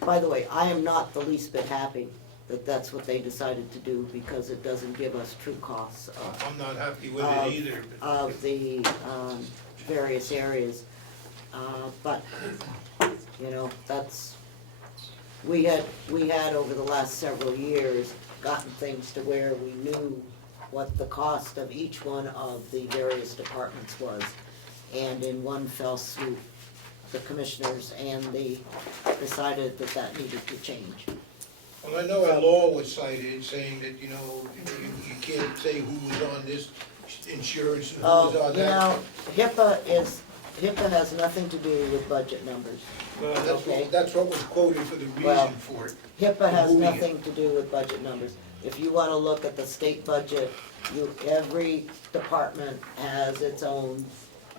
by the way, I am not the least bit happy that that's what they decided to do, because it doesn't give us true costs I'm not happy with it either. of the various areas. But, you know, that's, we had over the last several years gotten things to where we knew what the cost of each one of the various departments was. And in one fell swoop, the commissioners, and they decided that that needed to change. Well, I know a law was cited saying that, you know, you can't say who was on this insurance and who was Oh, on you that. know, HIPAA has nothing to do with budget numbers. Well, okay. that's what was quoted for the Well, reason for it. HIPAA has Moving it. nothing to do with budget numbers. If you wanna look at the state budget, every department has its own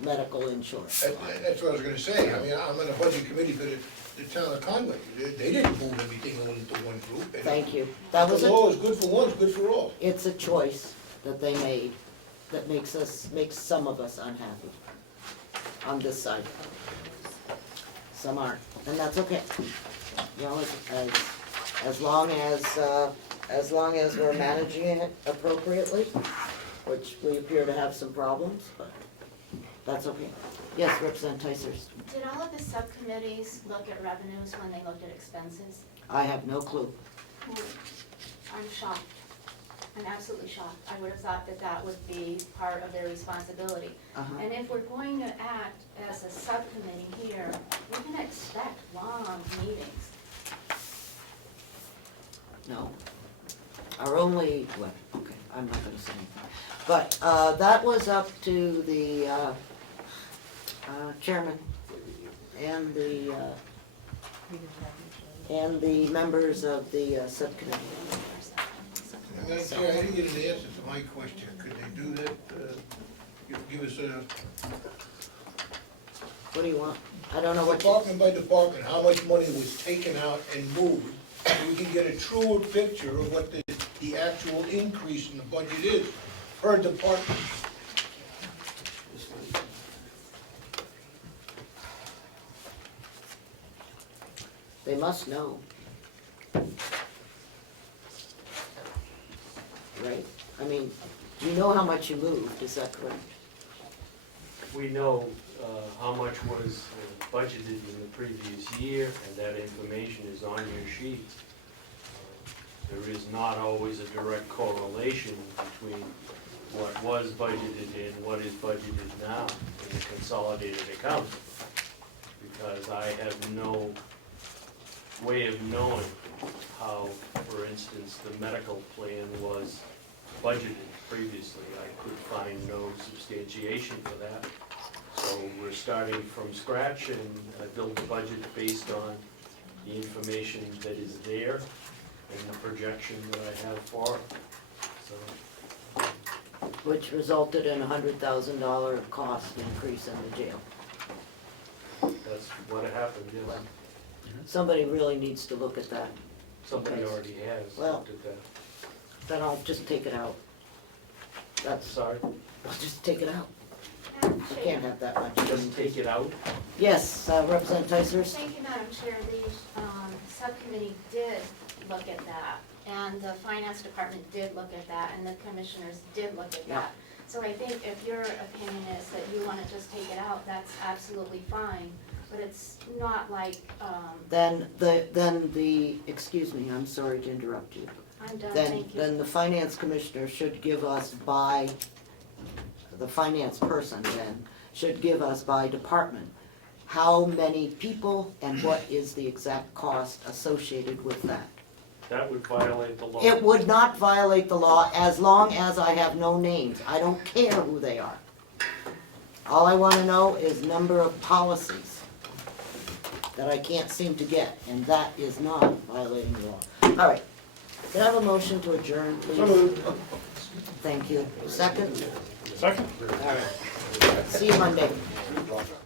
medical insurance. That's what I was gonna say, I mean, I'm on a budget committee for the town of Conway, they didn't move everything all into one group. And Thank you. That was The law is good for one, it's good for all. It's a choice that they made that makes some of us unhappy on this side. Some aren't, and that's okay. You know, as long as we're managing it appropriately, which we appear to have some problems, but that's okay. Yes, Representative Tysers. Did all of the subcommittees look at revenues when they looked at expenses? I have no clue. I'm shocked. I'm absolutely shocked. I would have thought that that would be part of their responsibility. Uh-huh. And if we're going to act as a subcommittee here, we're gonna expect long meetings. No. Our only, well, okay, I'm not gonna say anything. But, that was up to the, chairman and the members of the, subcommittee. Madam Chair, I didn't get an answer to my question, could they do that, give us a, What do you want? I don't know what you, department by department, how much money was taken out and moved, so we can get a truer picture of what the actual increase in the budget is per department. they must know. Right? I mean, you know how much you moved, is that correct? We know how much was budgeted in the previous year, and that information is on your sheet. There is not always a direct correlation between what was budgeted and what is budgeted now in the consolidated account, because I have no way of knowing how, for instance, the medical plan was budgeted previously. I could find no substantiation for that. So we're starting from scratch, and I built the budget based on the information that is there and the projection that I have for it. So, Which resulted in $100,000 cost increase in the jail. that's what happened, yes. Somebody really needs to look at that. Somebody already has Well- looked at that. Then I'll just take it out. That's, Sorry, I'll just take it out. You can't have that much. just take it out? Yes, Representative Tysers? Thank you, Madam Chair. The subcommittee did look at that, and the finance department did look at that, and the commissioners did look at Yeah. that. So I think if your opinion is that you wanna just take it out, that's absolutely fine, but it's not like, Then excuse me, I'm sorry to interrupt you. I'm done, thank you. Then the finance commissioner should give us the finance person then, should give us by department, how many people and what is the exact cost associated with that. That would violate the law. It would not violate the law as long as I have no names. I don't care who they are. All I wanna know is number of policies that I can't seem to get, and that is not violating the law. All right, can I have a motion to adjourn, please? Thank you. Second? Second? All right. See you Monday.